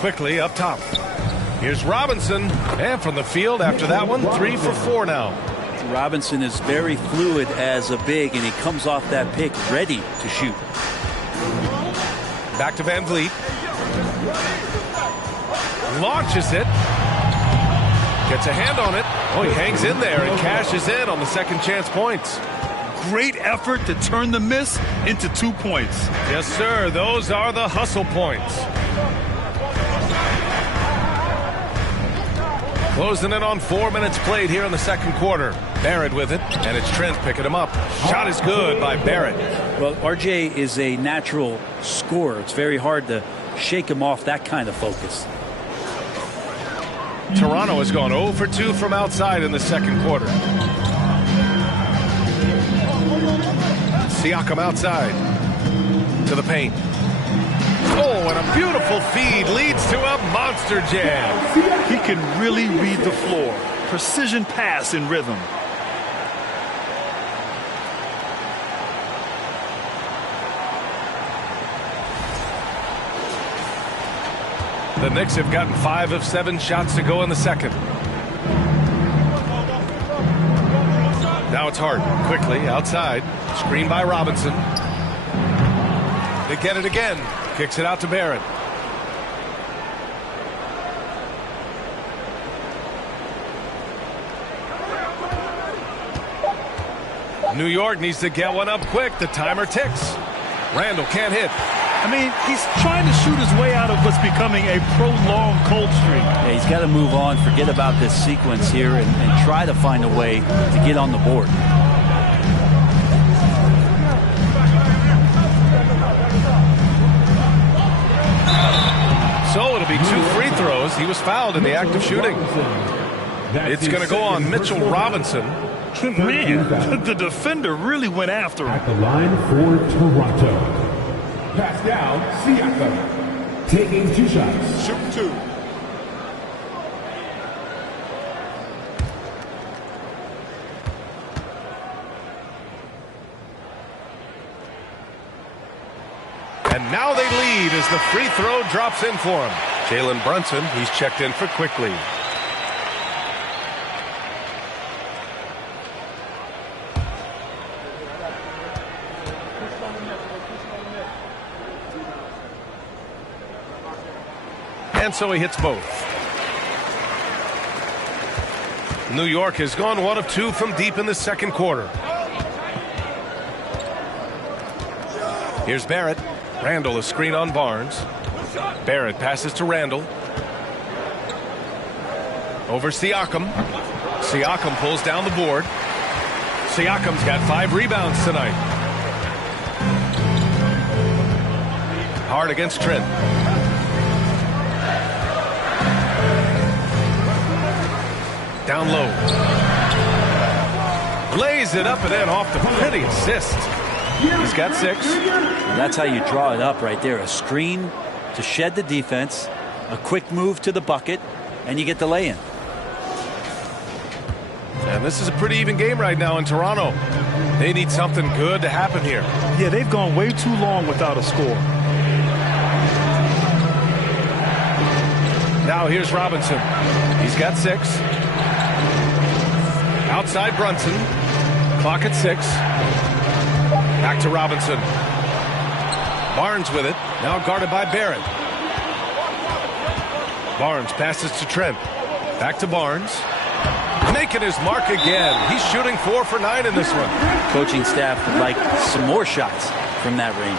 Quickly up top. Here's Robinson. And from the field after that one, 3 for 4 now. Robinson is very fluid as a big, and he comes off that pick ready to shoot. Back to Van Vliet. Launches it. Gets a hand on it. Oh, he hangs in there and cashes in on the second chance points. Great effort to turn the miss into 2 points. Yes, sir. Those are the hustle points. Closing in on 4 minutes played here in the second quarter. Barrett with it, and it's Trent picking him up. Shot is good by Barrett. Well, RJ is a natural scorer. It's very hard to shake him off that kind of focus. Toronto has gone 0 for 2 from outside in the second quarter. Siakam outside to the paint. Oh, and a beautiful feed leads to a monster jam. He can really read the floor. Precision pass in rhythm. The Knicks have gotten 5 of 7 shots to go in the second. Now it's Hart. Quickly outside. Screen by Robinson. They get it again. Kicks it out to Barrett. New York needs to get one up quick. The timer ticks. Randall can't hit. I mean, he's trying to shoot his way out of what's becoming a prolonged cold streak. Yeah, he's got to move on, forget about this sequence here, and try to find a way to get on the board. So it'll be 2 free throws. He was fouled in the act of shooting. It's going to go on Mitchell Robinson. Man, the defender really went after him. At the line for Toronto. Pass down, Siakam. Taking 2 shots. Shoot 2. And now they lead as the free throw drops in for him. Jalen Brunson, he's checked in for quickly. And so he hits both. New York has gone 1 of 2 from deep in the second quarter. Here's Barrett. Randall a screen on Barnes. Barrett passes to Randall. Over Siakam. Siakam pulls down the board. Siakam's got 5 rebounds tonight. Hard against Trent. Down low. Lays it up and in off the pretty assist. He's got 6. That's how you draw it up right there. A screen to shed the defense, a quick move to the bucket, and you get the lay-in. And this is a pretty even game right now in Toronto. They need something good to happen here. Yeah, they've gone way too long without a score. Now here's Robinson. He's got 6. Outside Brunson. Clock at 6. Back to Robinson. Barnes with it. Now guarded by Barrett. Barnes passes to Trent. Back to Barnes. Making his mark again. He's shooting 4 for 9 in this one. Coaching staff would like some more shots from that range.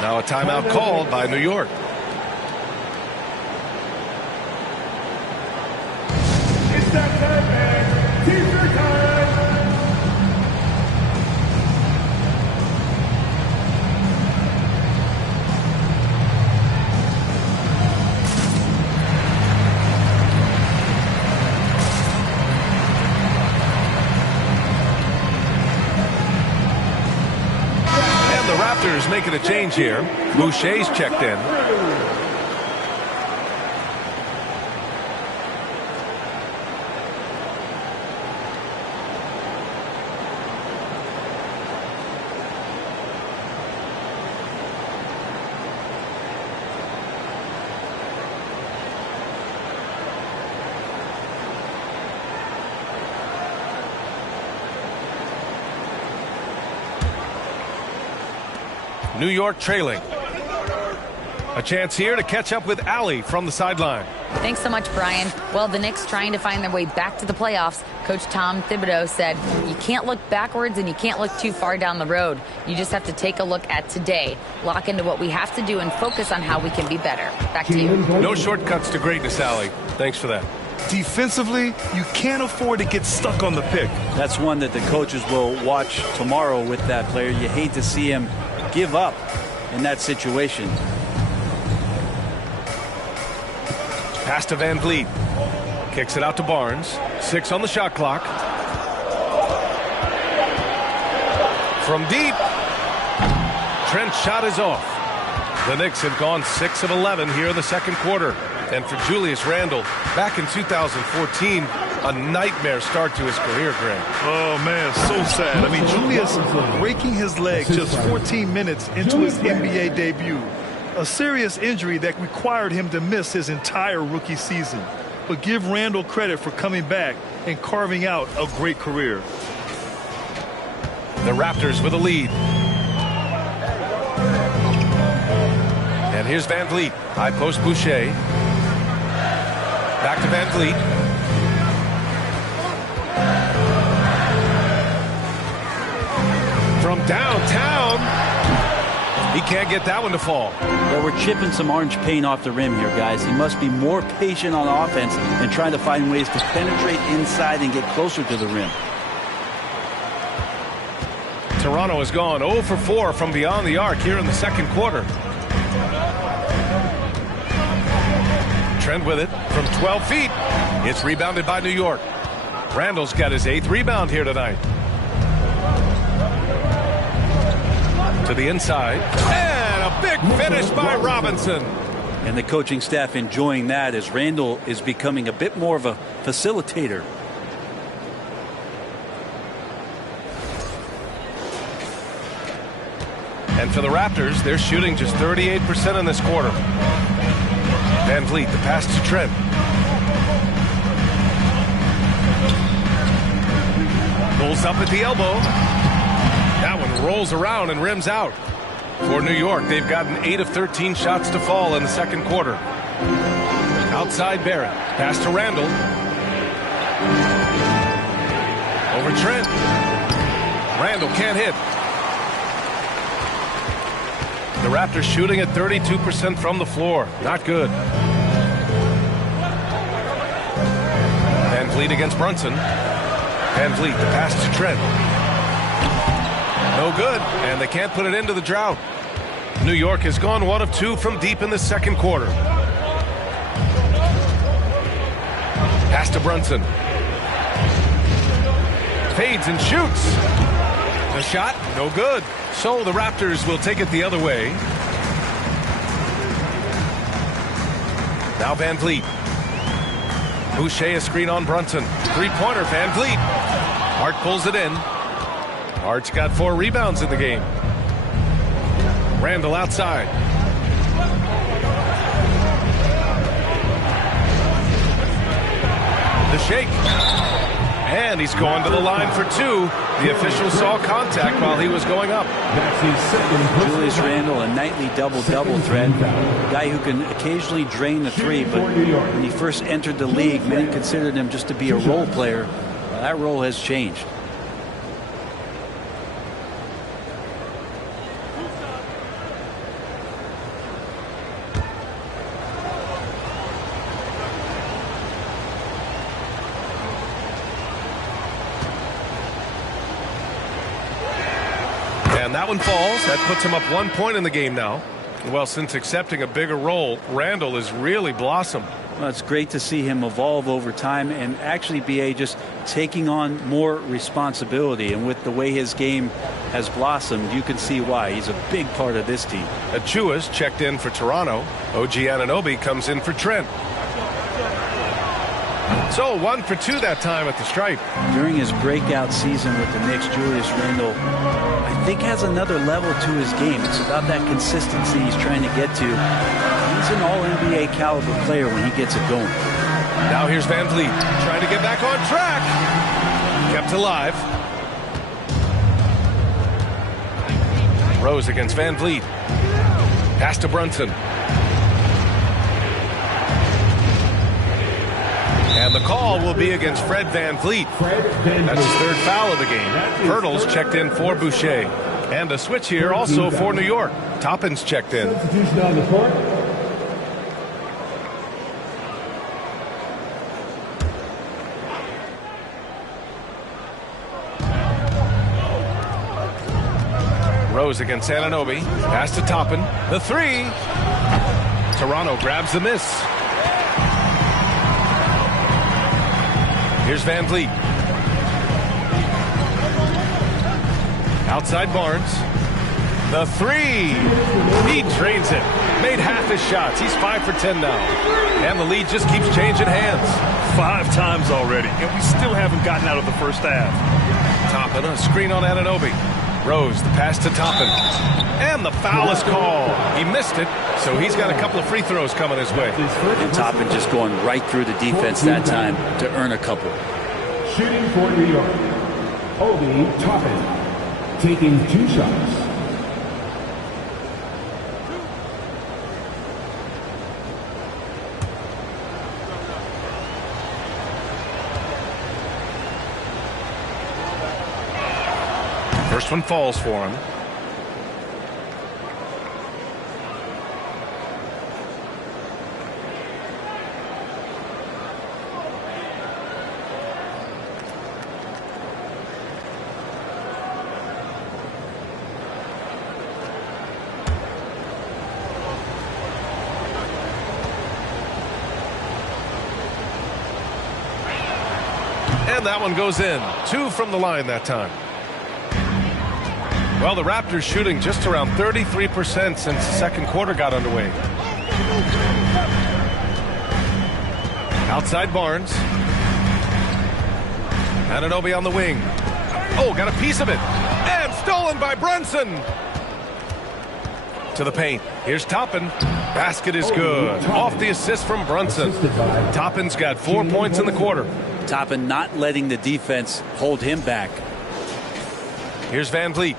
Now a timeout called by New York. It's that time, man. T-shirt time. Raptors making a change here. Boucher's checked in. New York trailing. A chance here to catch up with Allie from the sideline. Thanks so much, Brian. Well, the Knicks trying to find their way back to the playoffs. Coach Tom Thibodeau said, you can't look backwards and you can't look too far down the road. You just have to take a look at today, lock into what we have to do, and focus on how we can be better. Back to you. No shortcuts to greatness, Allie. Thanks for that. Defensively, you can't afford to get stuck on the pick. That's one that the coaches will watch tomorrow with that player. You hate to see him give up in that situation. Pass to Van Vliet. Kicks it out to Barnes. 6 on the shot clock. From deep. Trent's shot is off. The Knicks have gone 6 of 11 here in the second quarter. And for Julius Randle, back in 2014, a nightmare start to his career, Greg. Oh, man, so sad. I mean, Julius breaking his leg just 14 minutes into his NBA debut. A serious injury that required him to miss his entire rookie season. But give Randle credit for coming back and carving out a great career. The Raptors with a lead. And here's Van Vliet. High post Boucher. Back to Van Vliet. From downtown. He can't get that one to fall. Well, we're chipping some orange paint off the rim here, guys. He must be more patient on offense and trying to find ways to penetrate inside and get closer to the rim. Toronto has gone 0 for 4 from beyond the arc here in the second quarter. Trent with it from 12 feet. It's rebounded by New York. Randall's got his 8th rebound here tonight. To the inside. And a big finish by Robinson. And the coaching staff enjoying that as Randle is becoming a bit more of a facilitator. And for the Raptors, they're shooting just 38% in this quarter. Van Vliet, the pass to Trent. Pulls up at the elbow. That one rolls around and rims out. For New York, they've gotten 8 of 13 shots to fall in the second quarter. Outside Barrett. Pass to Randle. Over Trent. Randle can't hit. The Raptors shooting at 32% from the floor. Not good. Van Vliet against Brunson. Van Vliet, the pass to Trent. No good, and they can't put it into the drought. New York has gone 1 of 2 from deep in the second quarter. Pass to Brunson. Fades and shoots. The shot, no good. So the Raptors will take it the other way. Now Van Vliet. Boucher a screen on Brunson. Three-pointer, Van Vliet. Hart pulls it in. Hart's got 4 rebounds in the game. Randle outside. The shake. And he's going to the line for 2. The official saw contact while he was going up. Julius Randle, a nightly double-double threat. A guy who can occasionally drain the 3, but when he first entered the league, many considered him just to be a role player. That role has changed. And that one falls. That puts him up 1 point in the game now. Well, since accepting a bigger role, Randle has really blossomed. Well, it's great to see him evolve over time and actually be just taking on more responsibility. And with the way his game has blossomed, you can see why. He's a big part of this team. Achua's checked in for Toronto. OG Anunoby comes in for Trent. So 1 for 2 that time at the stripe. During his breakout season with the Knicks, Julius Randle, I think, has another level to his game. It's about that consistency he's trying to get to. He's an all-NBA caliber player when he gets it going. Now here's Van Vliet trying to get back on track. Kept alive. Rose against Van Vliet. Pass to Brunson. And the call will be against Fred Van Vliet. That's his third foul of the game. Pirtle's checked in for Boucher. And a switch here also for New York. Toppin's checked in. Rose against Anunoby. Pass to Toppin. The three. Toronto grabs the miss. Here's Van Vliet. Outside Barnes. The three. He drains it. Made half his shots. He's 5 for 10 now. And the lead just keeps changing hands. 5 times already, and we still haven't gotten out of the first half. Toppin, a screen on Anunoby. Rose, the pass to Toppin. And the foul is called. He missed it, so he's got a couple of free throws coming his way. And Toppin just going right through the defense that time to earn a couple. Shooting for New York, Obi Toppin, taking 2 shots. First one falls for him. And that one goes in. 2 from the line that time. Well, the Raptors shooting just around 33% since the second quarter got underway. Outside Barnes. Anunoby on the wing. Oh, got a piece of it. And stolen by Brunson. To the paint. Here's Toppin. Basket is good. Off the assist from Brunson. Toppin's got 4 points in the quarter. Toppin not letting the defense hold him back. Here's Van Vliet.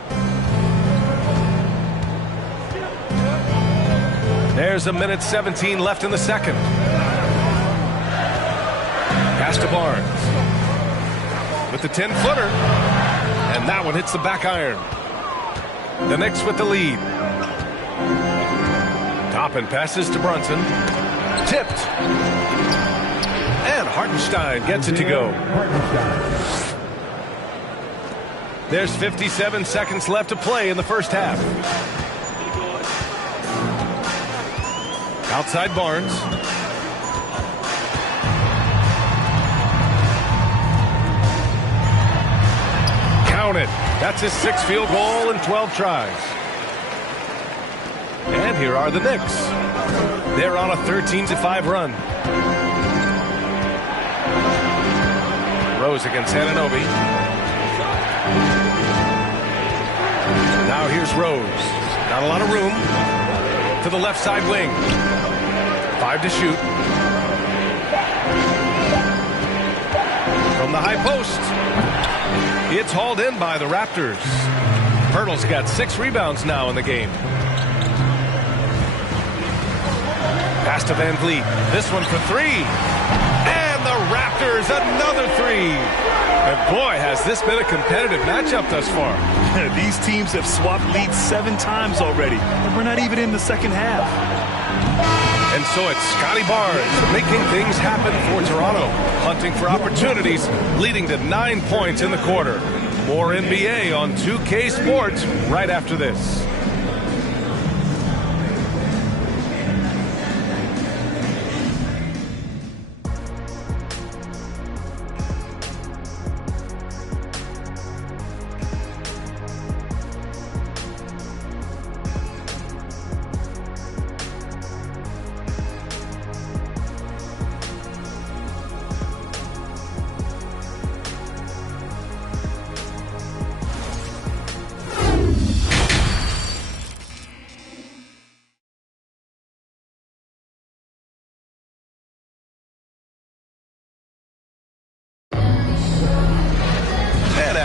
There's 1:17 left in the second. Pass to Barnes. With the 10-footer. And that one hits the back iron. The Knicks with the lead. Toppin passes to Brunson. Tipped. And Hartenstein gets it to go. There's 57 seconds left to play in the first half. Outside Barnes. Count it. That's his 6th field goal in 12 tries. And here are the Knicks. They're on a 13-5 run. Rose against Anunoby. Now here's Rose. Not a lot of room. To the left side wing. 5 to shoot. From the high post. It's hauled in by the Raptors. Pirtle's got 6 rebounds now in the game. Pass to Van Vliet. This one for 3. And the Raptors, another 3. And boy, has this been a competitive matchup thus far. These teams have swapped leads 7 times already, and we're not even in the second half. And so it's Scotty Barnes making things happen for Toronto, hunting for opportunities, leading to 9 points in the quarter. More NBA on 2K Sports right after this.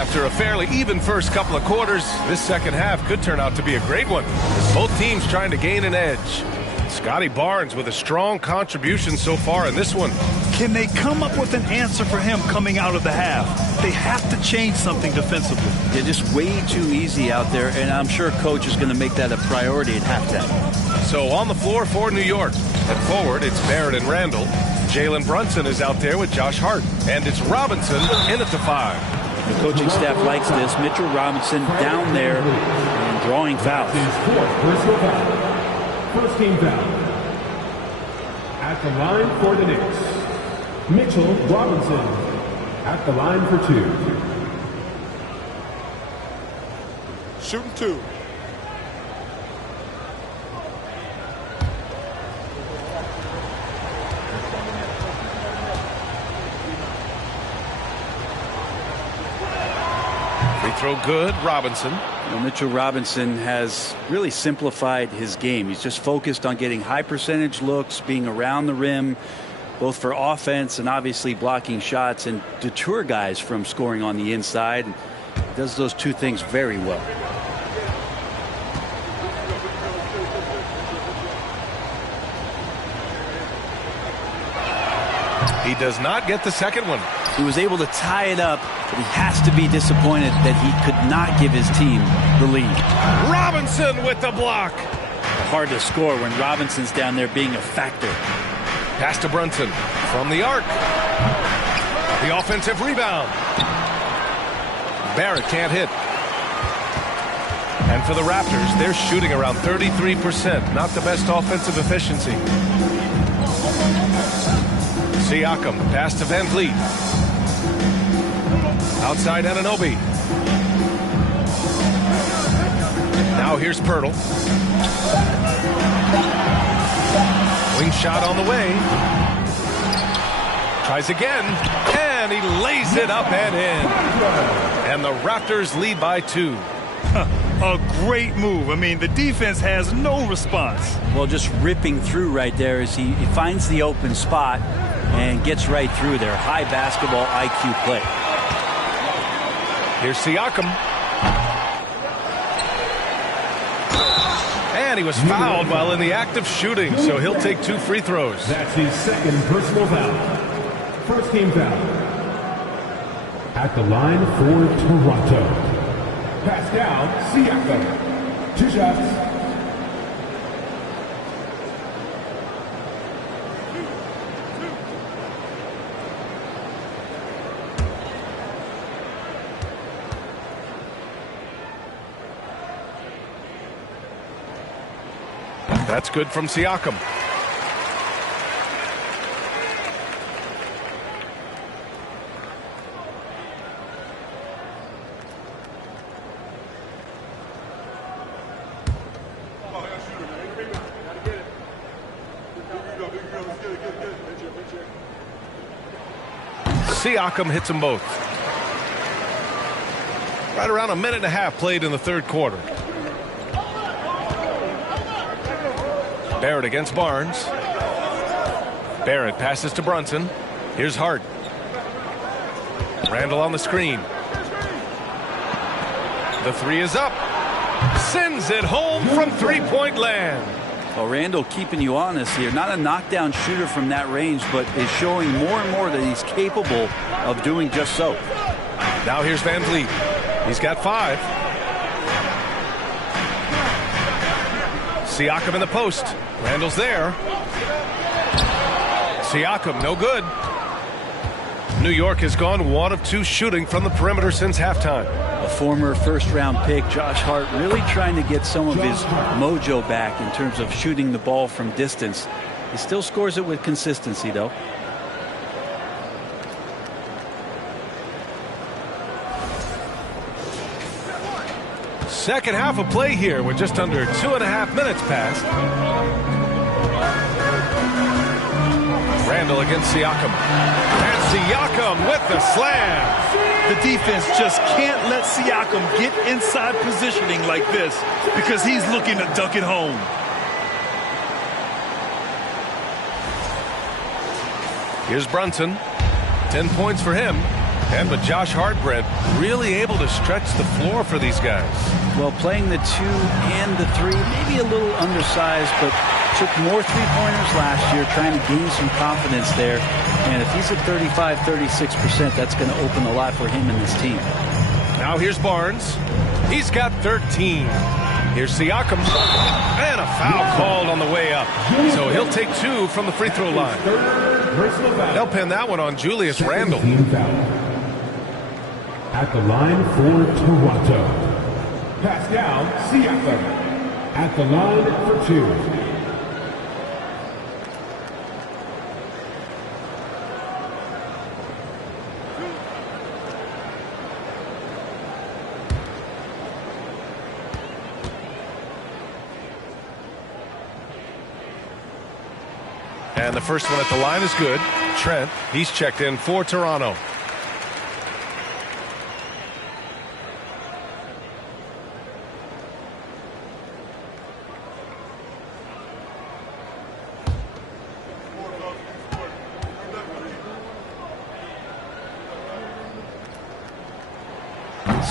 After a fairly even first couple of quarters, this second half could turn out to be a great one. Both teams trying to gain an edge. Scotty Barnes with a strong contribution so far in this one. Can they come up with an answer for him coming out of the half? They have to change something defensively. They're just way too easy out there, and I'm sure coach is going to make that a priority at halftime. So on the floor for New York. At forward, it's Barrett and Randall. Jalen Brunson is out there with Josh Hart. And it's Robinson in at the 5. The coaching staff likes this. Mitchell Robinson down there and drawing fouls. First team foul. At the line for the Knicks, Mitchell Robinson. At the line for 2. Shooting 2. Free throw good, Robinson. Well, Mitchell Robinson has really simplified his game. He's just focused on getting high percentage looks, being around the rim, both for offense and obviously blocking shots, and deter guys from scoring on the inside. He does those two things very well. He does not get the second one. He was able to tie it up, but he has to be disappointed that he could not give his team the lead. Robinson with the block. Hard to score when Robinson's down there being a factor. Pass to Brunson from the arc. The offensive rebound. Barrett can't hit. And for the Raptors, they're shooting around 33%. Not the best offensive efficiency. Siakam, pass to Van Vliet. Outside Anunoby. Now here's Pirtle. Wing shot on the way. Tries again, and he lays it up and in. And the Raptors lead by 2. A great move. I mean, the defense has no response. Well, just ripping through right there as he finds the open spot and gets right through there. High basketball IQ play. Here's Siakam. And he was fouled while in the act of shooting, so he'll take 2 free throws. That's his second personal foul. First team foul. At the line for Toronto, Pascal Siakam. 2 shots. That's good from Siakam. Siakam hits them both. Right around a minute and a half played in the third quarter. Barrett against Barnes. Barrett passes to Brunson. Here's Hart. Randall on the screen. The 3 is up. Sends it home from three-point land. Well, Randall keeping you honest here. Not a knockdown shooter from that range, but is showing more and more that he's capable of doing just so. Now here's Van Vliet. He's got 5. Siakam in the post. Randall's there. Siakam, no good. New York has gone 1 of 2 shooting from the perimeter since halftime. A former first-round pick, Josh Hart, really trying to get some of his mojo back in terms of shooting the ball from distance. He still scores it with consistency, though. Second half of play here with just under 2.5 minutes passed. Randall against Siakam. And Siakam with the slam. The defense just can't let Siakam get inside positioning like this because he's looking to dunk it home. Here's Brunson. 10 points for him. And but Josh Hart, Brent, really able to stretch the floor for these guys. Well, playing the 2 and the 3, maybe a little undersized, but took more three-pointers last year, trying to gain some confidence there. And if he's at 35, 36%, that's going to open a lot for him and his team. Now here's Barnes. He's got 13. Here's Siakam. And a foul called on the way up. So he'll take 2 from the free throw line. They'll pin that one on Julius Randle. At the line for Toronto, Pascal Siakam. At the line for 2. And the first one at the line is good. Trent, he's checked in for Toronto.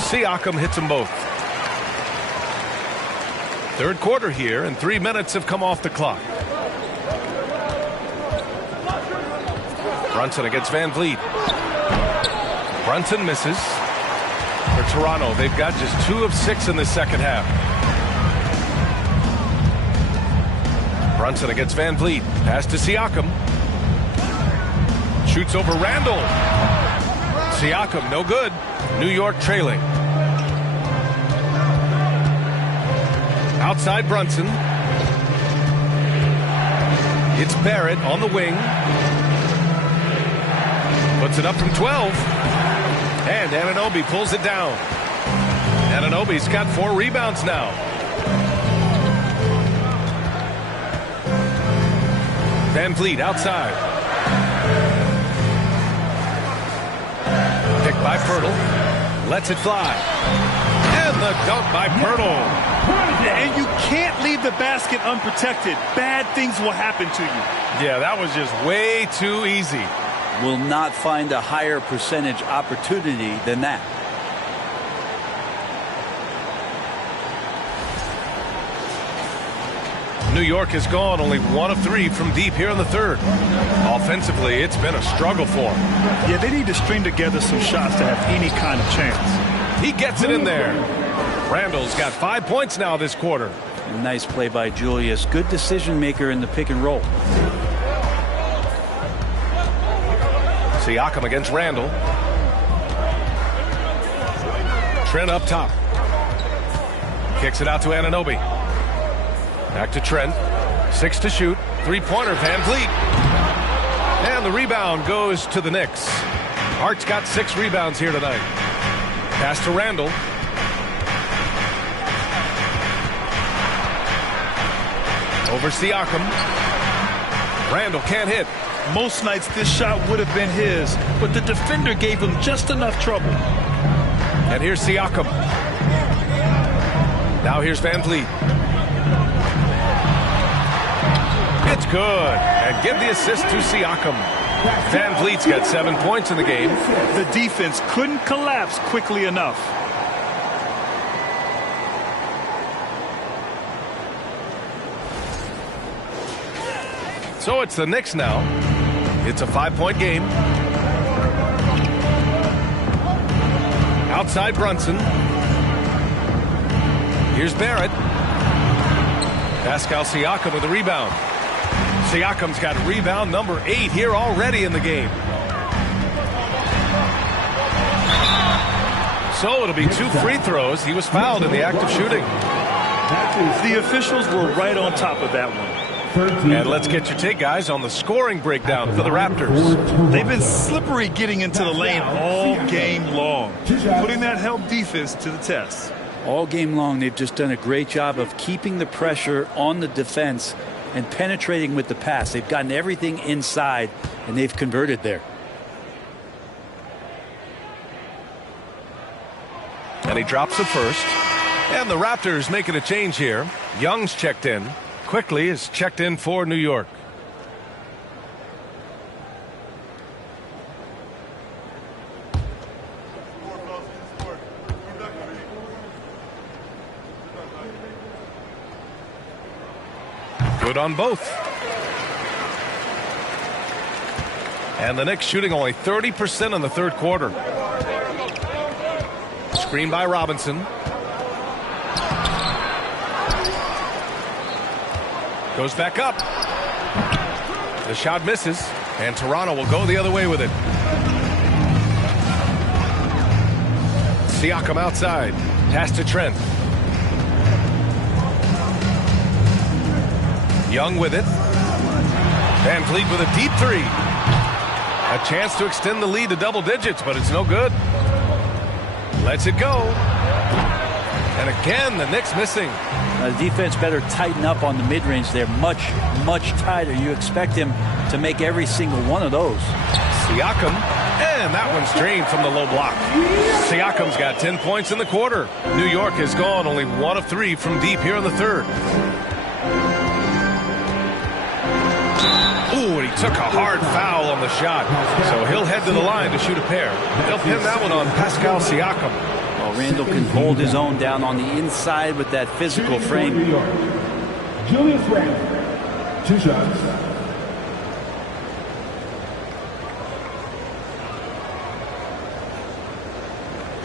Siakam hits them both. Third quarter here, and 3 minutes have come off the clock. Brunson against Van Vliet. Brunson misses. For Toronto, they've got just 2 of 6 in the second half. Brunson against Van Vliet. Pass to Siakam. Shoots over Randle. Siakam, no good. New York trailing. Outside Brunson. It's Barrett on the wing. Puts it up from 12. And Anunoby pulls it down. Anunoby's got 4 rebounds now. Van Vliet outside. Picked by Pirtle. Lets it fly. And the dunk by Pirtle. And you can't leave the basket unprotected. Bad things will happen to you. Yeah, that was just way too easy. Will not find a higher percentage opportunity than that. New York has gone only 1 of 3 from deep here in the third. Offensively, it's been a struggle for them. Yeah, they need to string together some shots to have any kind of chance. He gets it in there. Randall's got 5 points now this quarter. Nice play by Julius. Good decision maker in the pick and roll. Siakam against Randle. Trent up top. Kicks it out to Anunoby. Back to Trent. 6 to shoot. 3-pointer, Van Vliet. And the rebound goes to the Knicks. Hart's got 6 rebounds here tonight. Pass to Randle. Over Siakam. Randle can't hit. Most nights this shot would have been his, but the defender gave him just enough trouble. And here's Siakam. Now here's Van Vliet. It's good. And give the assist to Siakam. Van Vliet's got 7 points in the game. The defense couldn't collapse quickly enough. So it's the Knicks now. It's a 5-point game. Outside Brunson. Here's Barrett. Pascal Siakam with a rebound. Siakam's got rebound number 8 here already in the game. So it'll be 2 free throws. He was fouled in the act of shooting. The officials were right on top of that one. And let's get your take, guys, on the scoring breakdown for the Raptors. They've been slippery getting into the lane all game long, putting that help defense to the test. All game long, they've just done a great job of keeping the pressure on the defense and penetrating with the pass. They've gotten everything inside, and they've converted there. And he drops the first. And the Raptors making a change here. Young's checked in. Quickly is checked in for New York. Good on both. And the Knicks shooting only 30% in the third quarter. Screen by Robinson. Goes back up. The shot misses, and Toronto will go the other way with it. Siakam outside. Pass to Trent. Young with it. Van Vliet with a deep three. A chance to extend the lead to double digits, but it's no good. Lets it go. And again, the Knicks missing. The defense better tighten up on the mid-range there. Much, much tighter. You expect him to make every single one of those. Siakam. And that one's drained from the low block. Siakam's got 10 points in the quarter. New York has gone only 1 of 3 from deep here in the third. Ooh, and he took a hard foul on the shot. So he'll head to the line to shoot a pair. They'll pin that one on Pascal Siakam. Well, Randle can hold his own down on the inside with that physical frame. Julius Randle, 2 shots.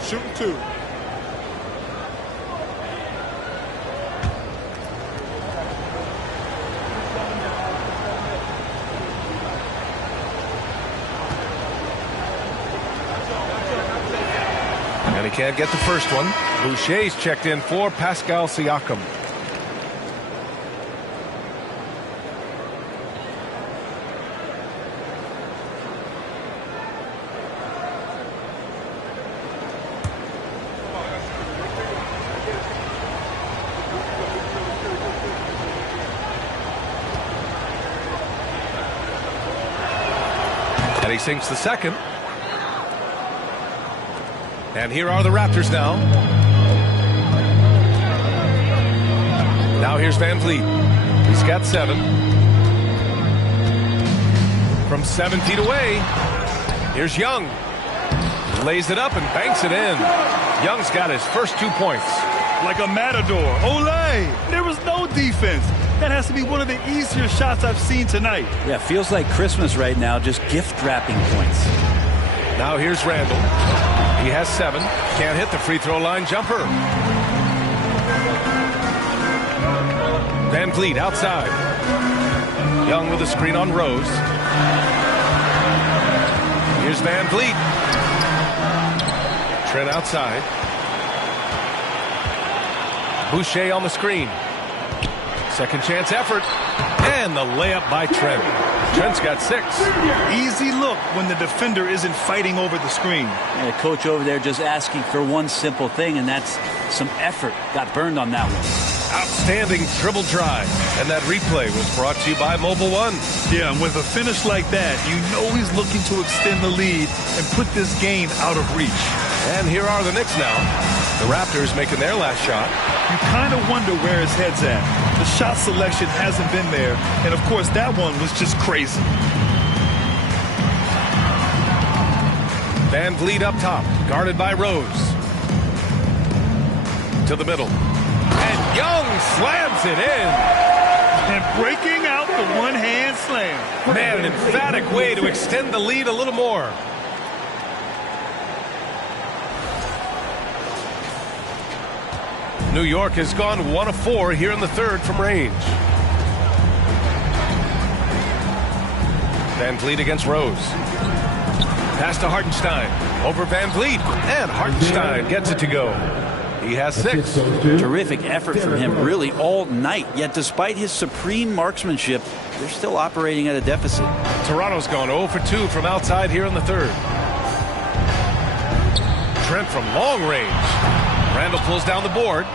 Shooting 2. And he can't get the first one. Boucher's checked in for Pascal Siakam. And he sinks the second. And here are the Raptors now. Now here's Van Vliet. He's got 7. From 7 feet away, here's Young. Lays it up and banks it in. Young's got his first 2 points. Like a matador. Olay! There was no defense. That has to be one of the easier shots I've seen tonight. Yeah, feels like Christmas right now, just gift wrapping points. Now here's Randle. He has 7. Can't hit the free throw line jumper. Van Vliet outside. Young with a screen on Rose. Here's Van Vliet. Trent outside. Boucher on the screen. Second chance effort. And the layup by Trent. Trent's got 6. Easy look when the defender isn't fighting over the screen. And the coach over there just asking for one simple thing, and that's some effort. Got burned on that one. Outstanding dribble drive. And that replay was brought to you by Mobile One. Yeah, and with a finish like that, you know he's looking to extend the lead and put this game out of reach. And here are the Knicks now. The Raptors making their last shot. You kind of wonder where his head's at. The shot selection hasn't been there. And, of course, that one was just crazy. Van Vliet up top, guarded by Rose. To the middle. And Young slams it in. And breaking out the one-hand slam. Man, an emphatic way to extend the lead a little more. New York has gone 1 of 4 here in the third from range. Van Vliet against Rose. Pass to Hartenstein. Over Van Vliet. And Hartenstein gets it to go. He has 6. Terrific effort from him really all night. Yet despite his supreme marksmanship, they're still operating at a deficit. Toronto's gone 0 for 2 from outside here in the third. Trent from long range. Randle pulls down the board.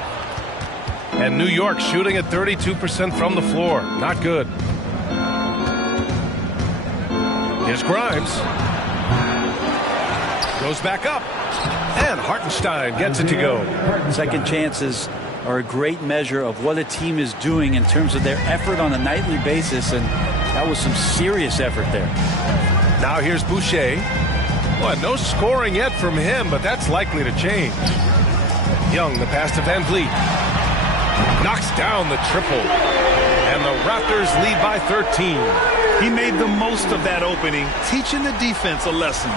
And New York shooting at 32% from the floor. Not good. Here's Grimes. Goes back up. And Hartenstein gets it to go. Second chances are a great measure of what a team is doing in terms of their effort on a nightly basis. And that was some serious effort there. Now here's Boucher. Well, no scoring yet from him, but that's likely to change. Young, the pass to Van Vliet. Knocks down the triple. And the Raptors lead by 13. He made the most of that opening, teaching the defense a lesson.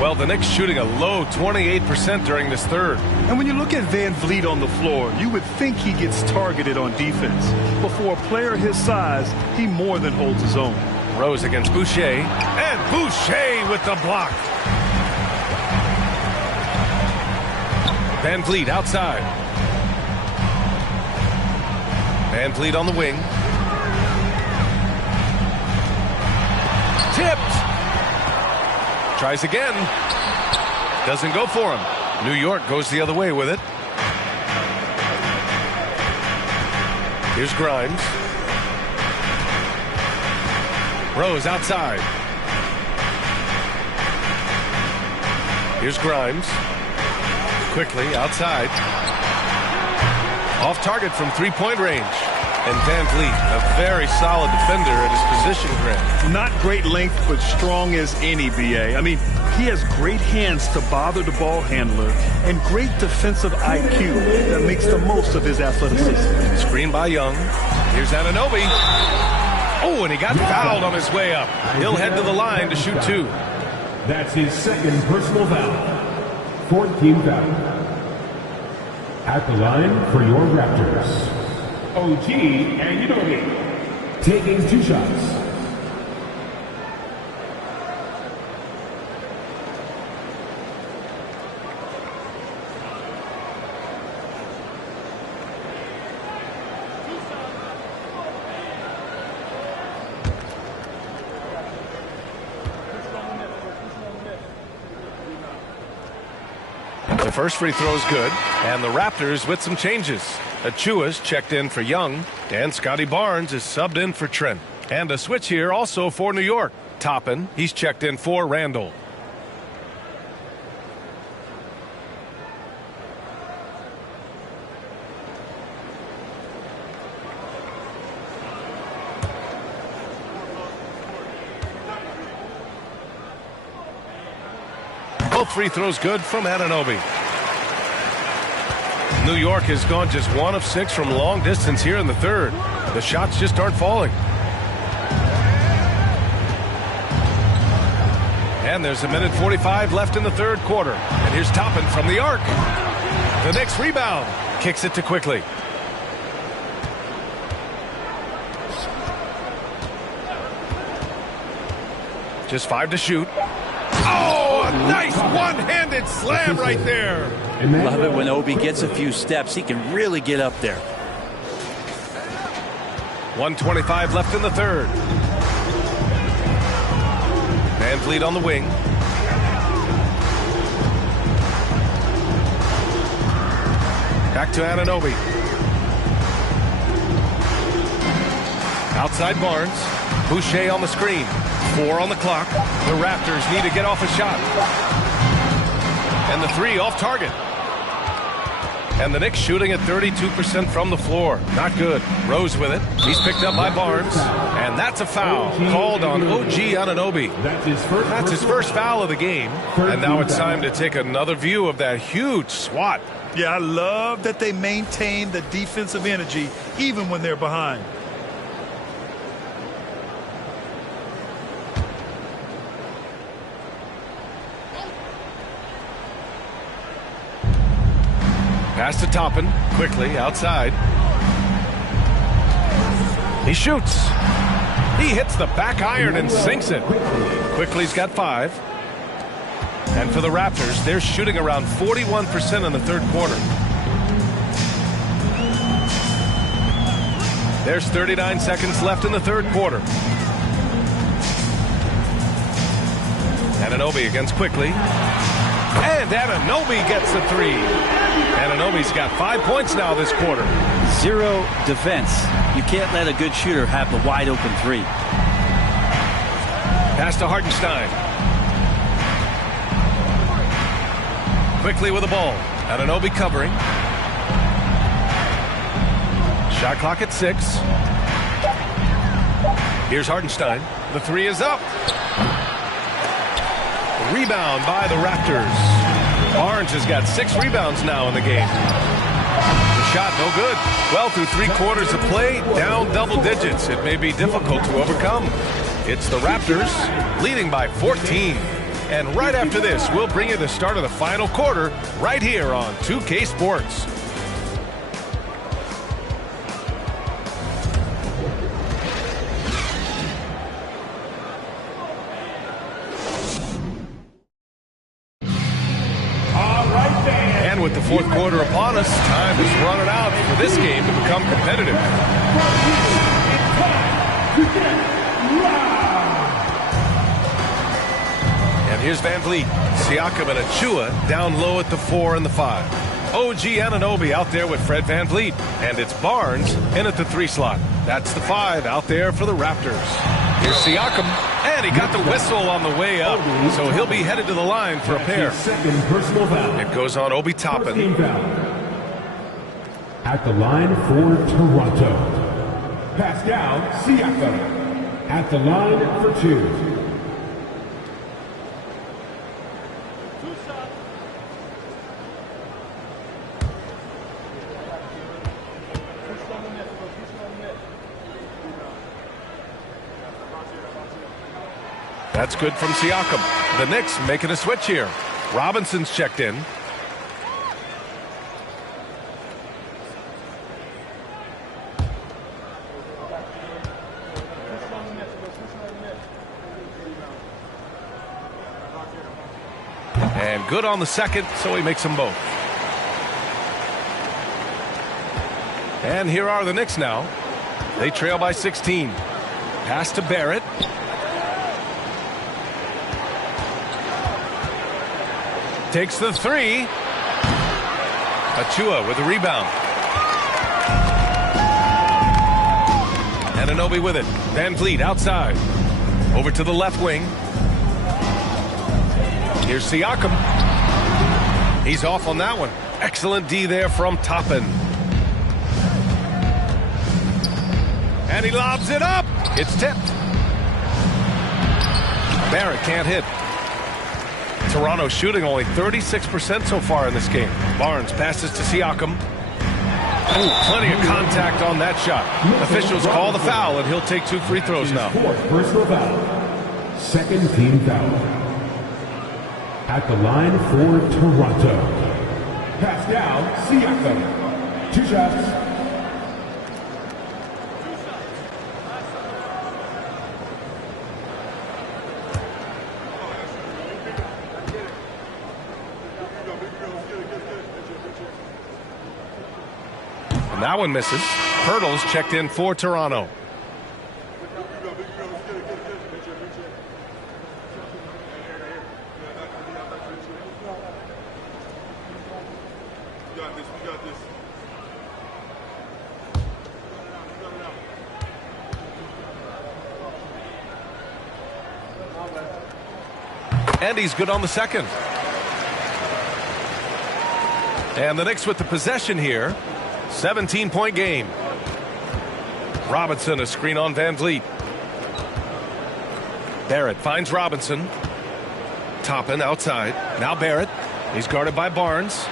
Well, the Knicks shooting a low 28% during this third. And when you look at Van Vliet on the floor, you would think he gets targeted on defense. But for a player his size, he more than holds his own. Rose against Boucher, and Boucher with the block. Van Vliet outside. Van Vliet on the wing. Tipped. Tries again. Doesn't go for him. New York goes the other way with it. Here's Grimes. Rose outside. Here's Grimes. Quickly outside. Off target from three-point range. And Van Vliet, a very solid defender at his position grid. Not great length, but strong as any, B.A. I mean, he has great hands to bother the ball handler and great defensive IQ that makes the most of his athleticism. Screen by Young. Here's Anunoby. Oh, and he got fouled on his way up. He'll head to the line to shoot two. That's his second personal foul. 14 foul. At the line for your Raptors, OG Anunoby, taking two shots. The first free throw is good, and the Raptors with some changes. Achua's checked in for Young, and Scotty Barnes is subbed in for Trent. And a switch here also for New York. Toppin, he's checked in for Randall. Both free throws good from Anunoby. New York has gone just 1 of 6 from long distance here in the third. The shots just aren't falling. And there's 1:45 left in the third quarter. And here's Toppin from the arc. The Knicks rebound. Kicks it to Quickly. Just 5 to shoot. Oh, a nice one-handed slam right there. Love it when Obi gets a few steps. He can really get up there. 1:25 left in the third. Van Vliet on the wing. Back to Anunoby. Outside Barnes. Boucher on the screen. 4 on the clock. The Raptors need to get off a shot. And the 3 off target. And the Knicks shooting at 32% from the floor. Not good. Rose with it. He's picked up by Barnes. And that's a foul called on OG Anunoby. That's his first foul of the game. And now it's time to take another view of that huge swat. Yeah, I love that they maintain the defensive energy even when they're behind. Pass to Toppin. Quickly outside. He shoots. He hits the back iron and sinks it. Quickly's got 5. And for the Raptors, they're shooting around 41% in the third quarter. There's 39 seconds left in the third quarter. Anunoby against Quickly. And Anunoby gets the 3. Anunoby's got 5 points now this quarter. 0 defense. You can't let a good shooter have the wide open 3. Pass to Hartenstein. Quickly with the ball. Anunoby covering. Shot clock at 6. Here's Hartenstein. The 3 is up. Rebound by the Raptors. Barnes has got 6 rebounds now in the game. The shot, no good. Well, through 3 quarters of play, down double digits. It may be difficult to overcome. It's the Raptors leading by 14. And right after this, we'll bring you the start of the final quarter right here on 2K Sports. And with the fourth quarter upon us, time is running out for this game to become competitive. And here's Van Vliet, Siakam and Achua down low at the 4 and the 5. OG Anunoby out there with Fred Van Vliet. And it's Barnes in at the 3 slot. That's the 5 out there for the Raptors. Here's Siakam, and he got the whistle on the way up, so he'll be headed to the line for a pair. Second personal foul. It goes on Obi Toppin. At the line for Toronto, Pascal Siakam. At the line for 2. That's good from Siakam. The Knicks making a switch here. Robinson's checked in. And good on the second, so he makes them both. And here are the Knicks now. They trail by 16. Pass to Barrett. Takes the 3. Achua with a rebound. Anunoby with it. Van Vliet outside. Over to the left wing. Here's Siakam. He's off on that one. Excellent D there from Toppin. And he lobs it up. It's tipped. Barrett can't hit. Toronto shooting only 36% so far in this game. Barnes passes to Siakam. Ooh, plenty of contact on that shot. Officials call the foul, and he'll take 2 free throws now. Fourth personal foul. Second team foul. At the line for Toronto, Pascal Siakam. 2 shots. And that one misses. Hurdles checked in for Toronto. And he's good on the second. And the Knicks with the possession here. 17-point game. Robinson, a screen on Van Vliet. Barrett finds Robinson. Toppin outside. Now Barrett. He's guarded by Barnes.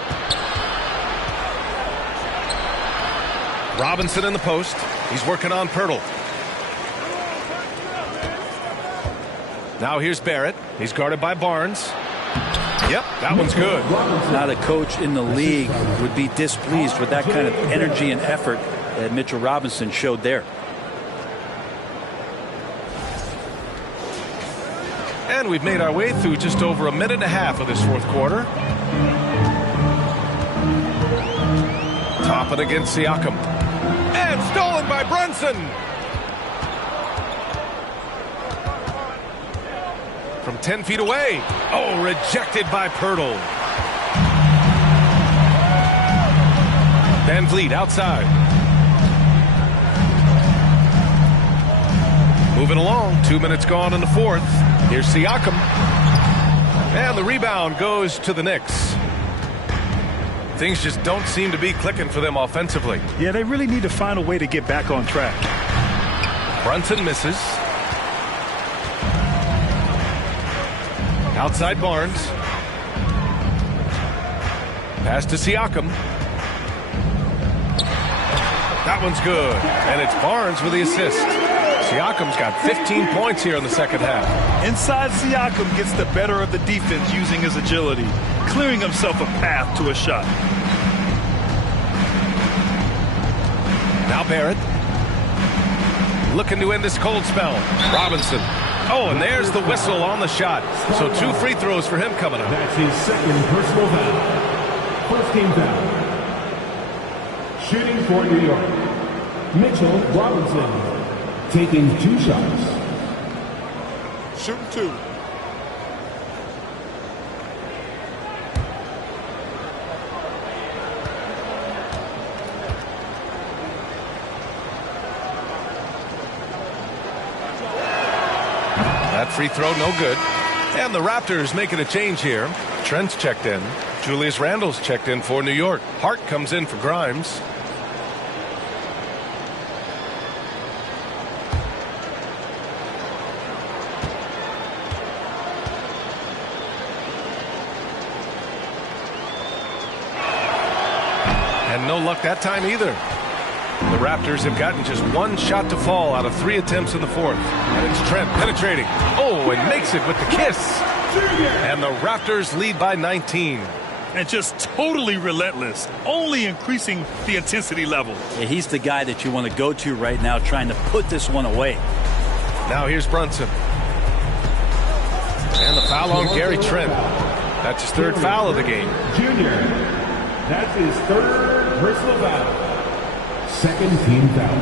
Robinson in the post. He's working on Pirtle. Now here's Barrett. He's guarded by Barnes. Yep, that one's good. Not a coach in the league would be displeased with that kind of energy and effort that Mitchell Robinson showed there. And we've made our way through just over a minute and a half of this fourth quarter. Toppin against Siakam. And stolen by Brunson. From 10 feet away. Oh, rejected by Pirtle. Van Vliet outside. Moving along. 2 minutes gone in the fourth. Here's Siakam. And the rebound goes to the Knicks. Things just don't seem to be clicking for them offensively. Yeah, they really need to find a way to get back on track. Brunson misses. Outside Barnes. Pass to Siakam. That one's good. And it's Barnes with the assist. Siakam's got 15 points here in the second half. Inside Siakam gets the better of the defense using his agility, clearing himself a path to a shot. Now Barrett. Looking to end this cold spell. Robinson. Oh, and there's the whistle on the shot. So 2 free throws for him coming up. That's his second personal foul. First team foul. Shooting for New York, Mitchell Robinson, taking 2 shots. Shooting 2. That free throw no good. And the Raptors making a change here. Trent's checked in. Julius Randle's checked in for New York. Hart comes in for Grimes. And no luck that time either. The Raptors have gotten just 1 shot to fall out of 3 attempts in the fourth. And it's Trent penetrating. Oh, and makes it with the kiss. And the Raptors lead by 19. And just totally relentless, only increasing the intensity level. Yeah, he's the guy that you want to go to right now, trying to put this one away. Now here's Brunson. And the foul on Gary Trent. That's his 3rd foul of the game. Junior, that's his 3rd personal foul. Second team foul.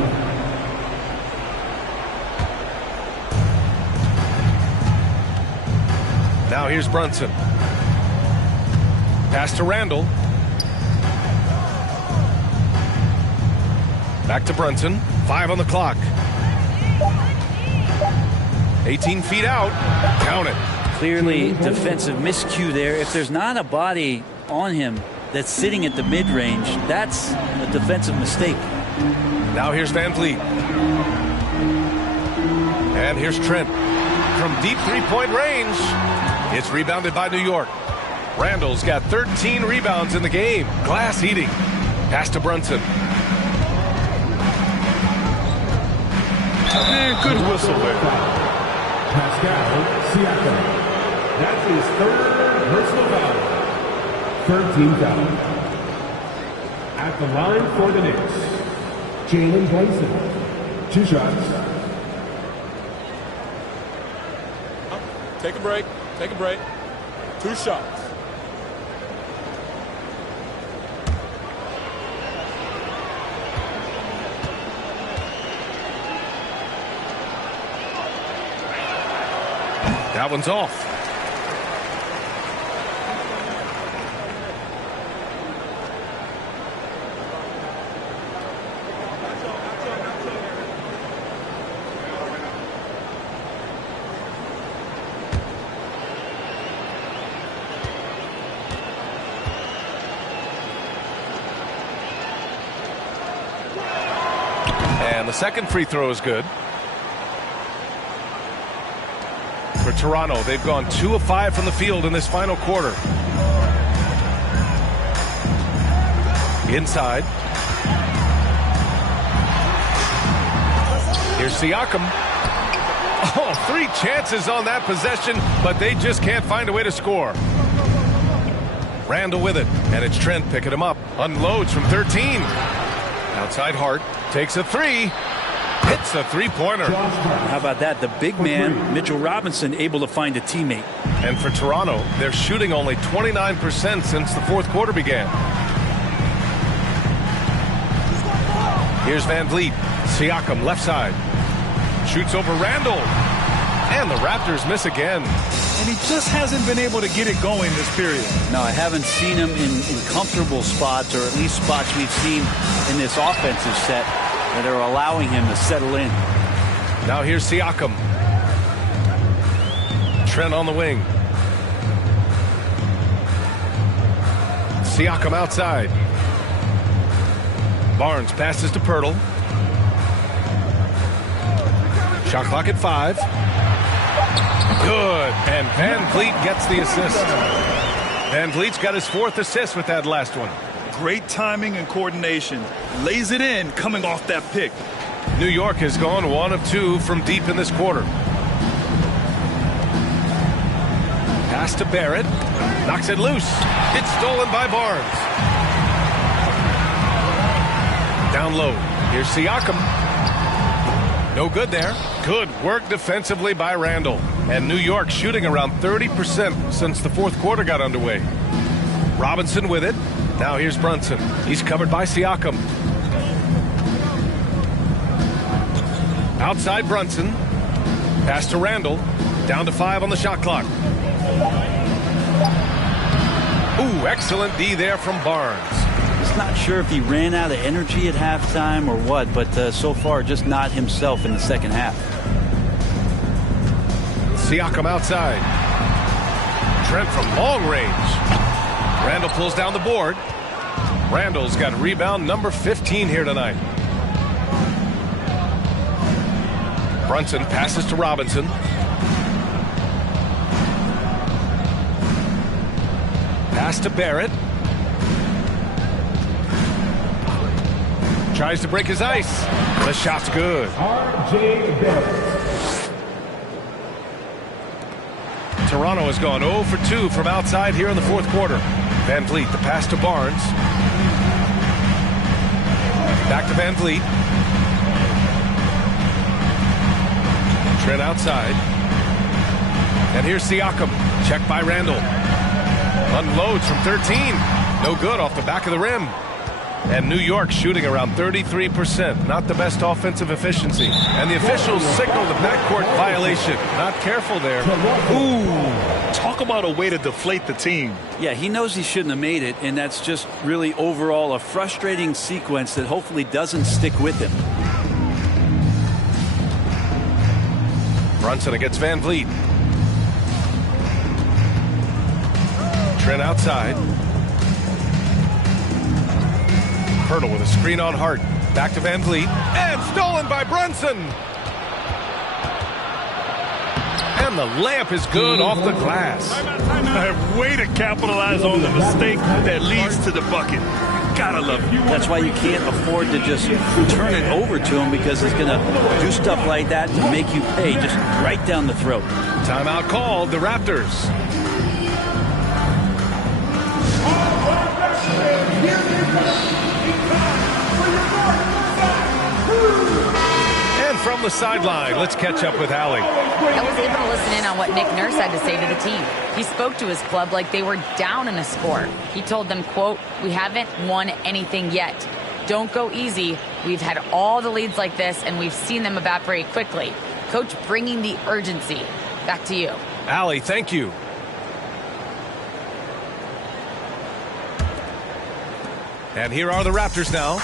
Now here's Brunson. Pass to Randle. Back to Brunson. 5 on the clock. 18 feet out. Count it. Clearly defensive miscue there. If there's not a body on him that's sitting at the mid-range, that's a defensive mistake. Now here's Van Vliet. And here's Trent. From deep 3-point range. It's rebounded by New York. Randle's got 13 rebounds in the game. Glass eating. Pass to Brunson. Man, good whistle there. Pascal Siakam. That's his 3rd personal foul. 3rd team foul. At the line for the Knicks, Jalen Brunson. 2 shots. Take a break. Take a break. 2 shots. That one's off. And the second free throw is good. For Toronto, they've gone 2 of 5 from the field in this final quarter. Inside. Here's Siakam. Oh, 3 chances on that possession, but they just can't find a way to score. Randle with it, and it's Trent picking him up. Unloads from 13. Outside Hart. Takes a 3. Hits a 3-pointer. How about that? The big man, Mitchell Robinson, able to find a teammate. And for Toronto, they're shooting only 29% since the fourth quarter began. Here's Van Vliet. Siakam left side. Shoots over Randle. And the Raptors miss again. And he just hasn't been able to get it going this period. No, I haven't seen him in comfortable spots, or at least spots we've seen in this offensive set that are allowing him to settle in. Now here's Siakam. Trent on the wing. Siakam outside. Barnes passes to Pirtle. Shot clock at 5. Good. And Van Vliet gets the assist. Van Vliet's got his 4th assist with that last one. Great timing and coordination. Lays it in coming off that pick. New York has gone 1 of 2 from deep in this quarter. Pass to Barrett. Knocks it loose. It's stolen by Barnes. Down low. Here's Siakam. No good there. Good work defensively by Randall. And New York shooting around 30% since the fourth quarter got underway. Robinson with it. Now here's Brunson. He's covered by Siakam. Outside Brunson. Pass to Randall. Down to 5 on the shot clock. Ooh, excellent D there from Barnes. Just not sure if he ran out of energy at halftime or what, but so far just not himself in the second half. Siakam outside. Trent from long range. Randall pulls down the board. Randall's got rebound number 15 here tonight. Brunson passes to Robinson. Pass to Barrett. Tries to break his ice. The shot's good. R.J. Barrett. Toronto has gone 0 for 2 from outside here in the fourth quarter. Van Vliet, the pass to Barnes. Back to Van Vliet. Trent outside. And here's Siakam. Checked by Randall. Unloads from 13. No good off the back of the rim. And New York shooting around 33%. Not the best offensive efficiency. And the officials signal the backcourt violation. Not careful there. Ooh, talk about a way to deflate the team. Yeah, he knows he shouldn't have made it, and that's just really overall a frustrating sequence that hopefully doesn't stick with him. Brunson against Van Vliet. Trent outside. Hurdle with a screen on Hart. Back to Van Vliet. And stolen by Brunson. And the layup is good off the glass. Way to capitalize on the mistake that leads to the bucket. Gotta love it. That's why you can't afford to just turn it over to him, because he's going to do stuff like that to make you pay just right down the throat. Timeout called, the Raptors. And from the sideline, let's catch up with Allie. I was able to listen in on what Nick Nurse had to say to the team. He spoke to his club like they were down in a score. He told them, quote, "We haven't won anything yet. Don't go easy. We've had all the leads like this, and we've seen them evaporate quickly." Coach bringing the urgency. Back to you. Allie, thank you. And here are the Raptors now.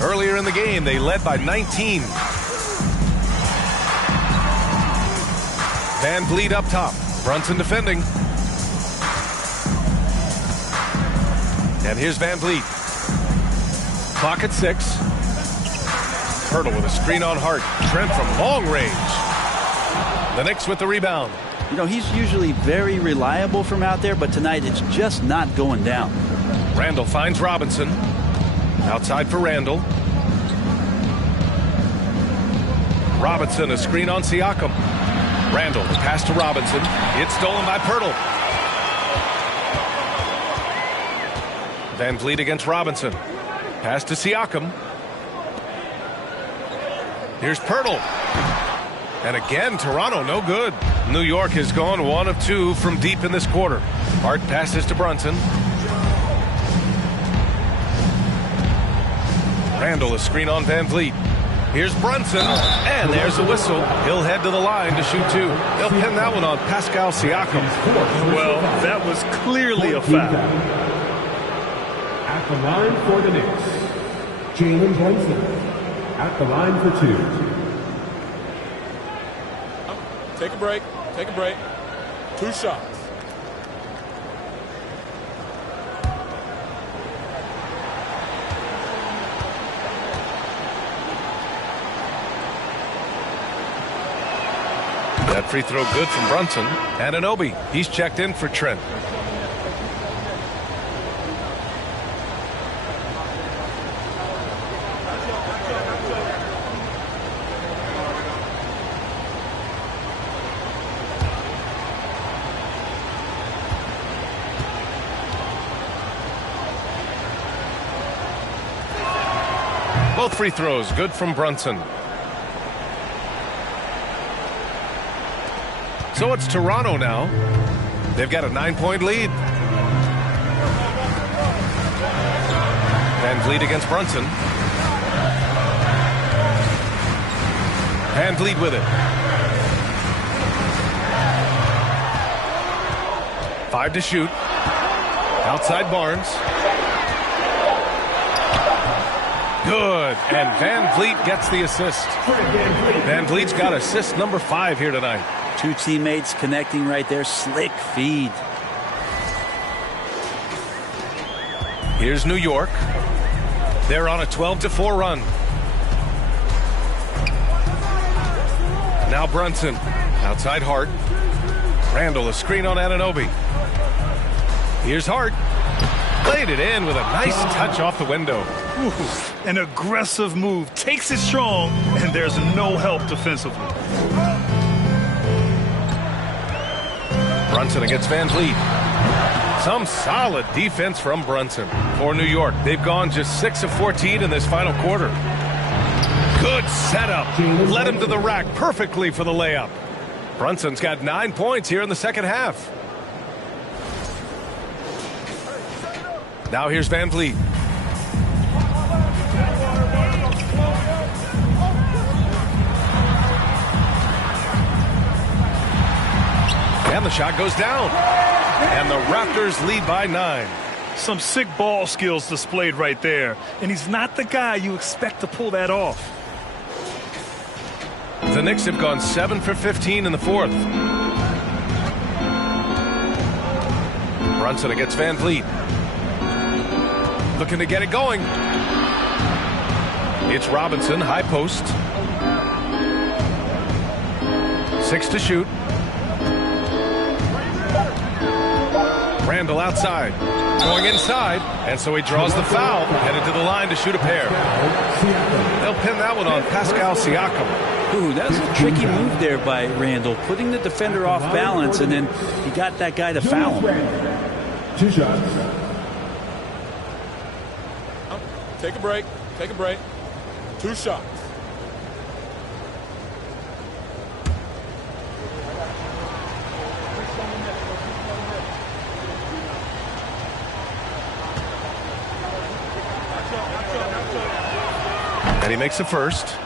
Earlier in the game, they led by 19. Van Vliet up top. Brunson defending. And here's Van Vliet. Clock at 6. Hurdle with a screen on Hart. Trent from long range. The Knicks with the rebound. You know, he's usually very reliable from out there, but tonight it's just not going down. Randall finds Robinson. Outside for Randall. Robinson, a screen on Siakam. Randall, the pass to Robinson. It's stolen by Pirtle. Van Vliet against Robinson. Pass to Siakam. Here's Pirtle. And again, Toronto, no good. New York has gone 1 of 2 from deep in this quarter. Hart passes to Brunson. Randall, a screen on Van Vliet. Here's Brunson, and there's the whistle. He'll head to the line to shoot 2. They'll pin that one on Pascal Siakam. Well, that was clearly a foul. At the line for the Knicks, Jalen Brunson. At the line for 2. Take a break. Take a break. 2 shots. That free throw good from Brunson. And Anunoby, he's checked in for Trent. Both free throws good from Brunson. So it's Toronto now. They've got a 9-point lead. Van Vliet against Brunson. Van Vliet with it. 5 to shoot. Outside Barnes. Good. And Van Vliet gets the assist. Van Vliet's got assist number 5 here tonight. Two teammates connecting right there. Slick feed. Here's New York. They're on a 12-4 run. Now Brunson. Outside Hart. Randall, a screen on Anunoby. Here's Hart. Played it in with a nice touch off the window. Ooh, an aggressive move. Takes it strong, and there's no help defensively. Brunson against Van Vliet. Some solid defense from Brunson. For New York, they've gone just 6 of 14 in this final quarter. Good setup. Led him to the rack perfectly for the layup. Brunson's got 9 points here in the second half. Now here's Van Vliet. And the shot goes down. And the Raptors lead by 9. Some sick ball skills displayed right there. And he's not the guy you expect to pull that off. The Knicks have gone 7 for 15 in the fourth. Brunson against Van Vliet. Looking to get it going. It's Robinson, high post. 6 to shoot. Randall outside. Going inside. And so he draws the foul. Headed to the line to shoot a pair. They'll pin that one on Pascal Siakam. Ooh, that was a tricky move there by Randall. Putting the defender off balance, and then he got that guy to foul him. 2 shots. Take a break. Take a break. 2 shots. And he makes the first.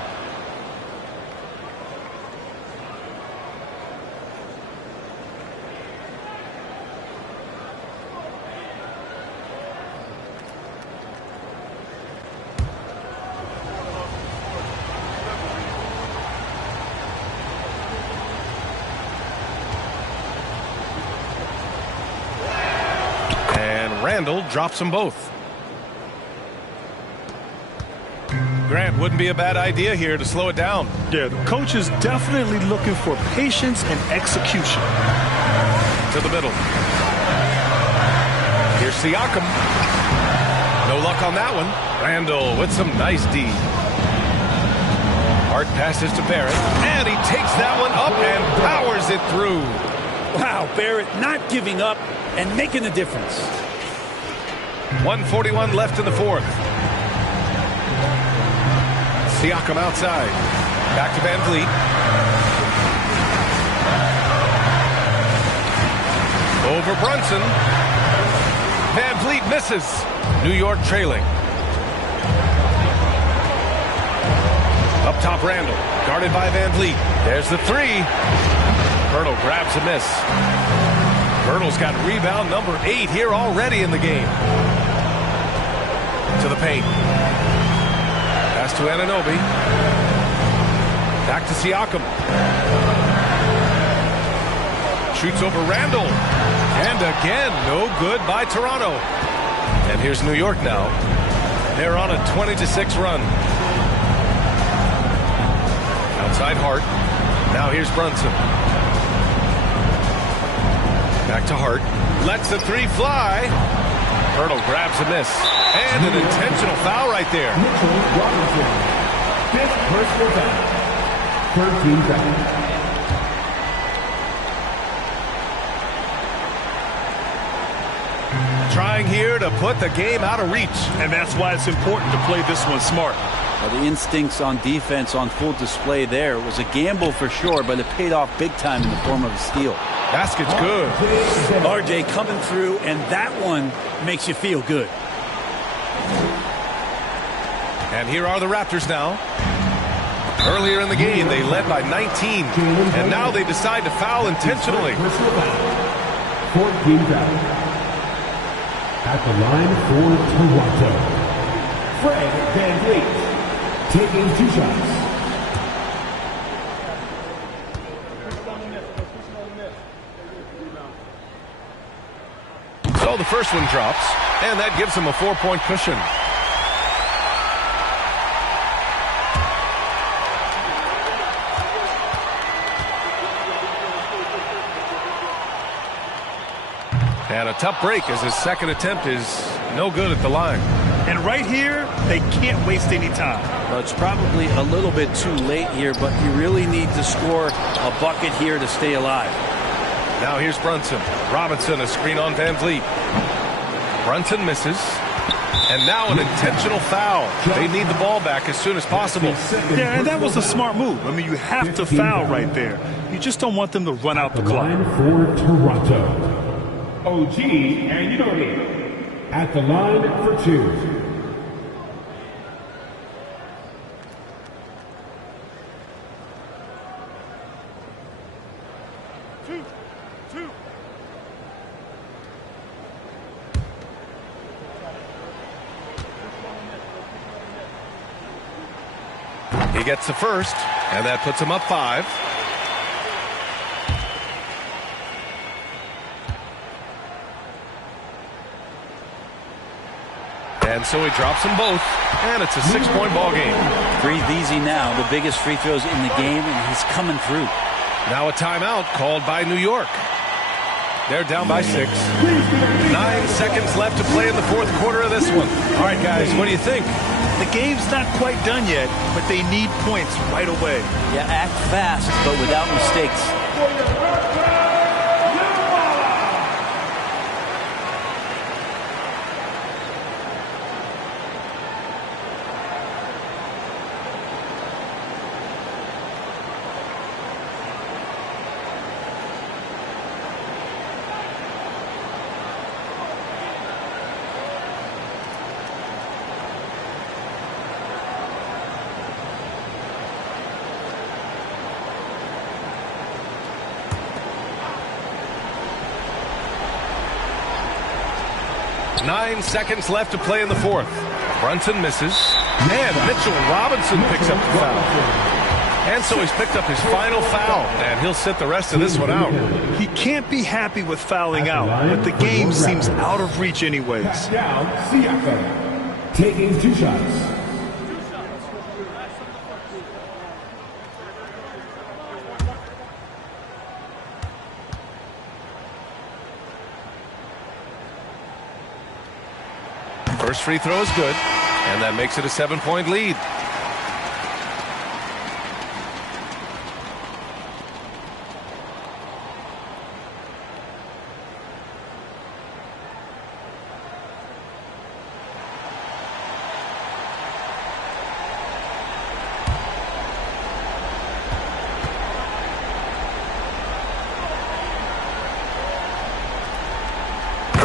And Randall drops them both. Grant, wouldn't be a bad idea here to slow it down. Yeah, the coach is definitely looking for patience and execution. To the middle. Here's Siakam. No luck on that one. Randall with some nice D. Hart passes to Barrett, and he takes that one up and powers it through. Wow, Barrett not giving up and making a difference. 1:41 left in the fourth. Siakam outside. Back to Van Vliet. Over Brunson. Van Vliet misses. New York trailing. Up top, Randall. Guarded by Van Vliet. There's the three. Bertle grabs a miss. Bertle's got rebound number 8 here already in the game. To the paint. Pass to Anunoby. Back to Siakam. Shoots over Randall. And again, no good by Toronto. And here's New York now. They're on a 20-6 run. Outside Hart. Now here's Brunson. Back to Hart. Lets the three fly. Bertle grabs a miss. And an intentional foul right there. Robinson. 5th personal foul. 13 foul. Trying here to put the game out of reach. And that's why it's important to play this one smart. The instincts on defense on full display there. It was a gamble for sure, but it paid off big time in the form of a steal. Basket's good. RJ coming through, and that one makes you feel good. And here are the Raptors now. Earlier in the game, they led by 19, and now they decide to foul intentionally. 14 foul. At the line for Toronto, Fred VanVleet, taking 2 shots. So the first one drops, and that gives him a 4-point cushion. And a tough break as his second attempt is no good at the line. And right here, they can't waste any time. Well, it's probably a little bit too late here, but you really need to score a bucket here to stay alive. Now here's Brunson. Robinson, a screen on VanVleet. Brunson misses. And now an intentional foul. They need the ball back as soon as possible. Yeah, and that was a smart move. I mean, you have to foul right there. You just don't want them to run out the clock. Line for Toronto, OG and Unity. At the line for 2. He gets the first, and that puts him up 5. And so he drops them both, and it's a 6-point ball game. Breathe easy now. The biggest free throws in the game, and he's coming through. Now a timeout called by New York. They're down by 6. 9 seconds left to play in the fourth quarter of this one. All right, guys, what do you think? The game's not quite done yet, but they need points right away. Yeah, act fast, but without mistakes. Nine seconds left to play in the fourth. Brunson misses. And Mitchell Robinson picks up the foul. And so he's picked up his final foul, and he'll sit the rest of this one out. He can't be happy with fouling out, but the game seems out of reach anyways. Taking 2 shots. First free throw is good, and that makes it a 7-point lead.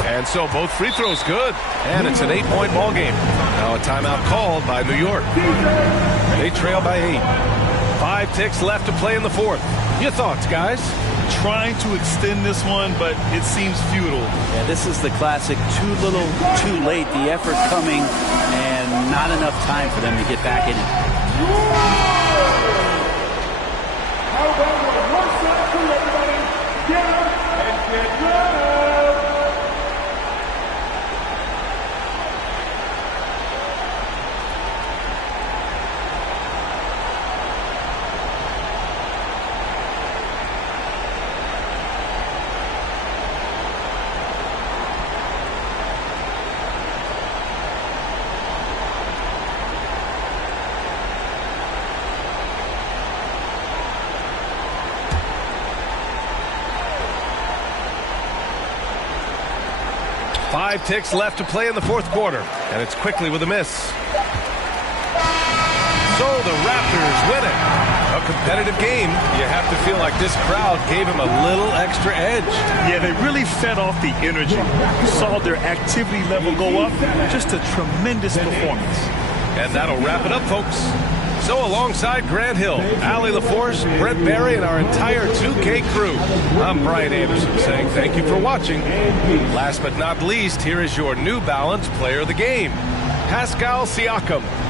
And so both free throws good, and it's an 8-point ball game. Now a timeout called by New York. They trail by 8. 5 ticks left to play in the fourth. Your thoughts, guys? Trying to extend this one, but it seems futile. Yeah, this is the classic too little, too late. The effort coming, and not enough time for them to get back in it. How about one shot for everybody? Get up and get ready! Five ticks left to play in the fourth quarter, and it's quickly with a miss. So the Raptors win it. A competitive game. You have to feel like this crowd gave him a little extra edge. Yeah, they really fed off the energy. You saw their activity level go up. Just a tremendous performance. And that'll wrap it up, folks. So alongside Grant Hill, Allie LaForce, Brent Barry, and our entire 2K crew, I'm Brian Anderson saying thank you for watching. Last but not least, here is your New Balance Player of the Game, Pascal Siakam.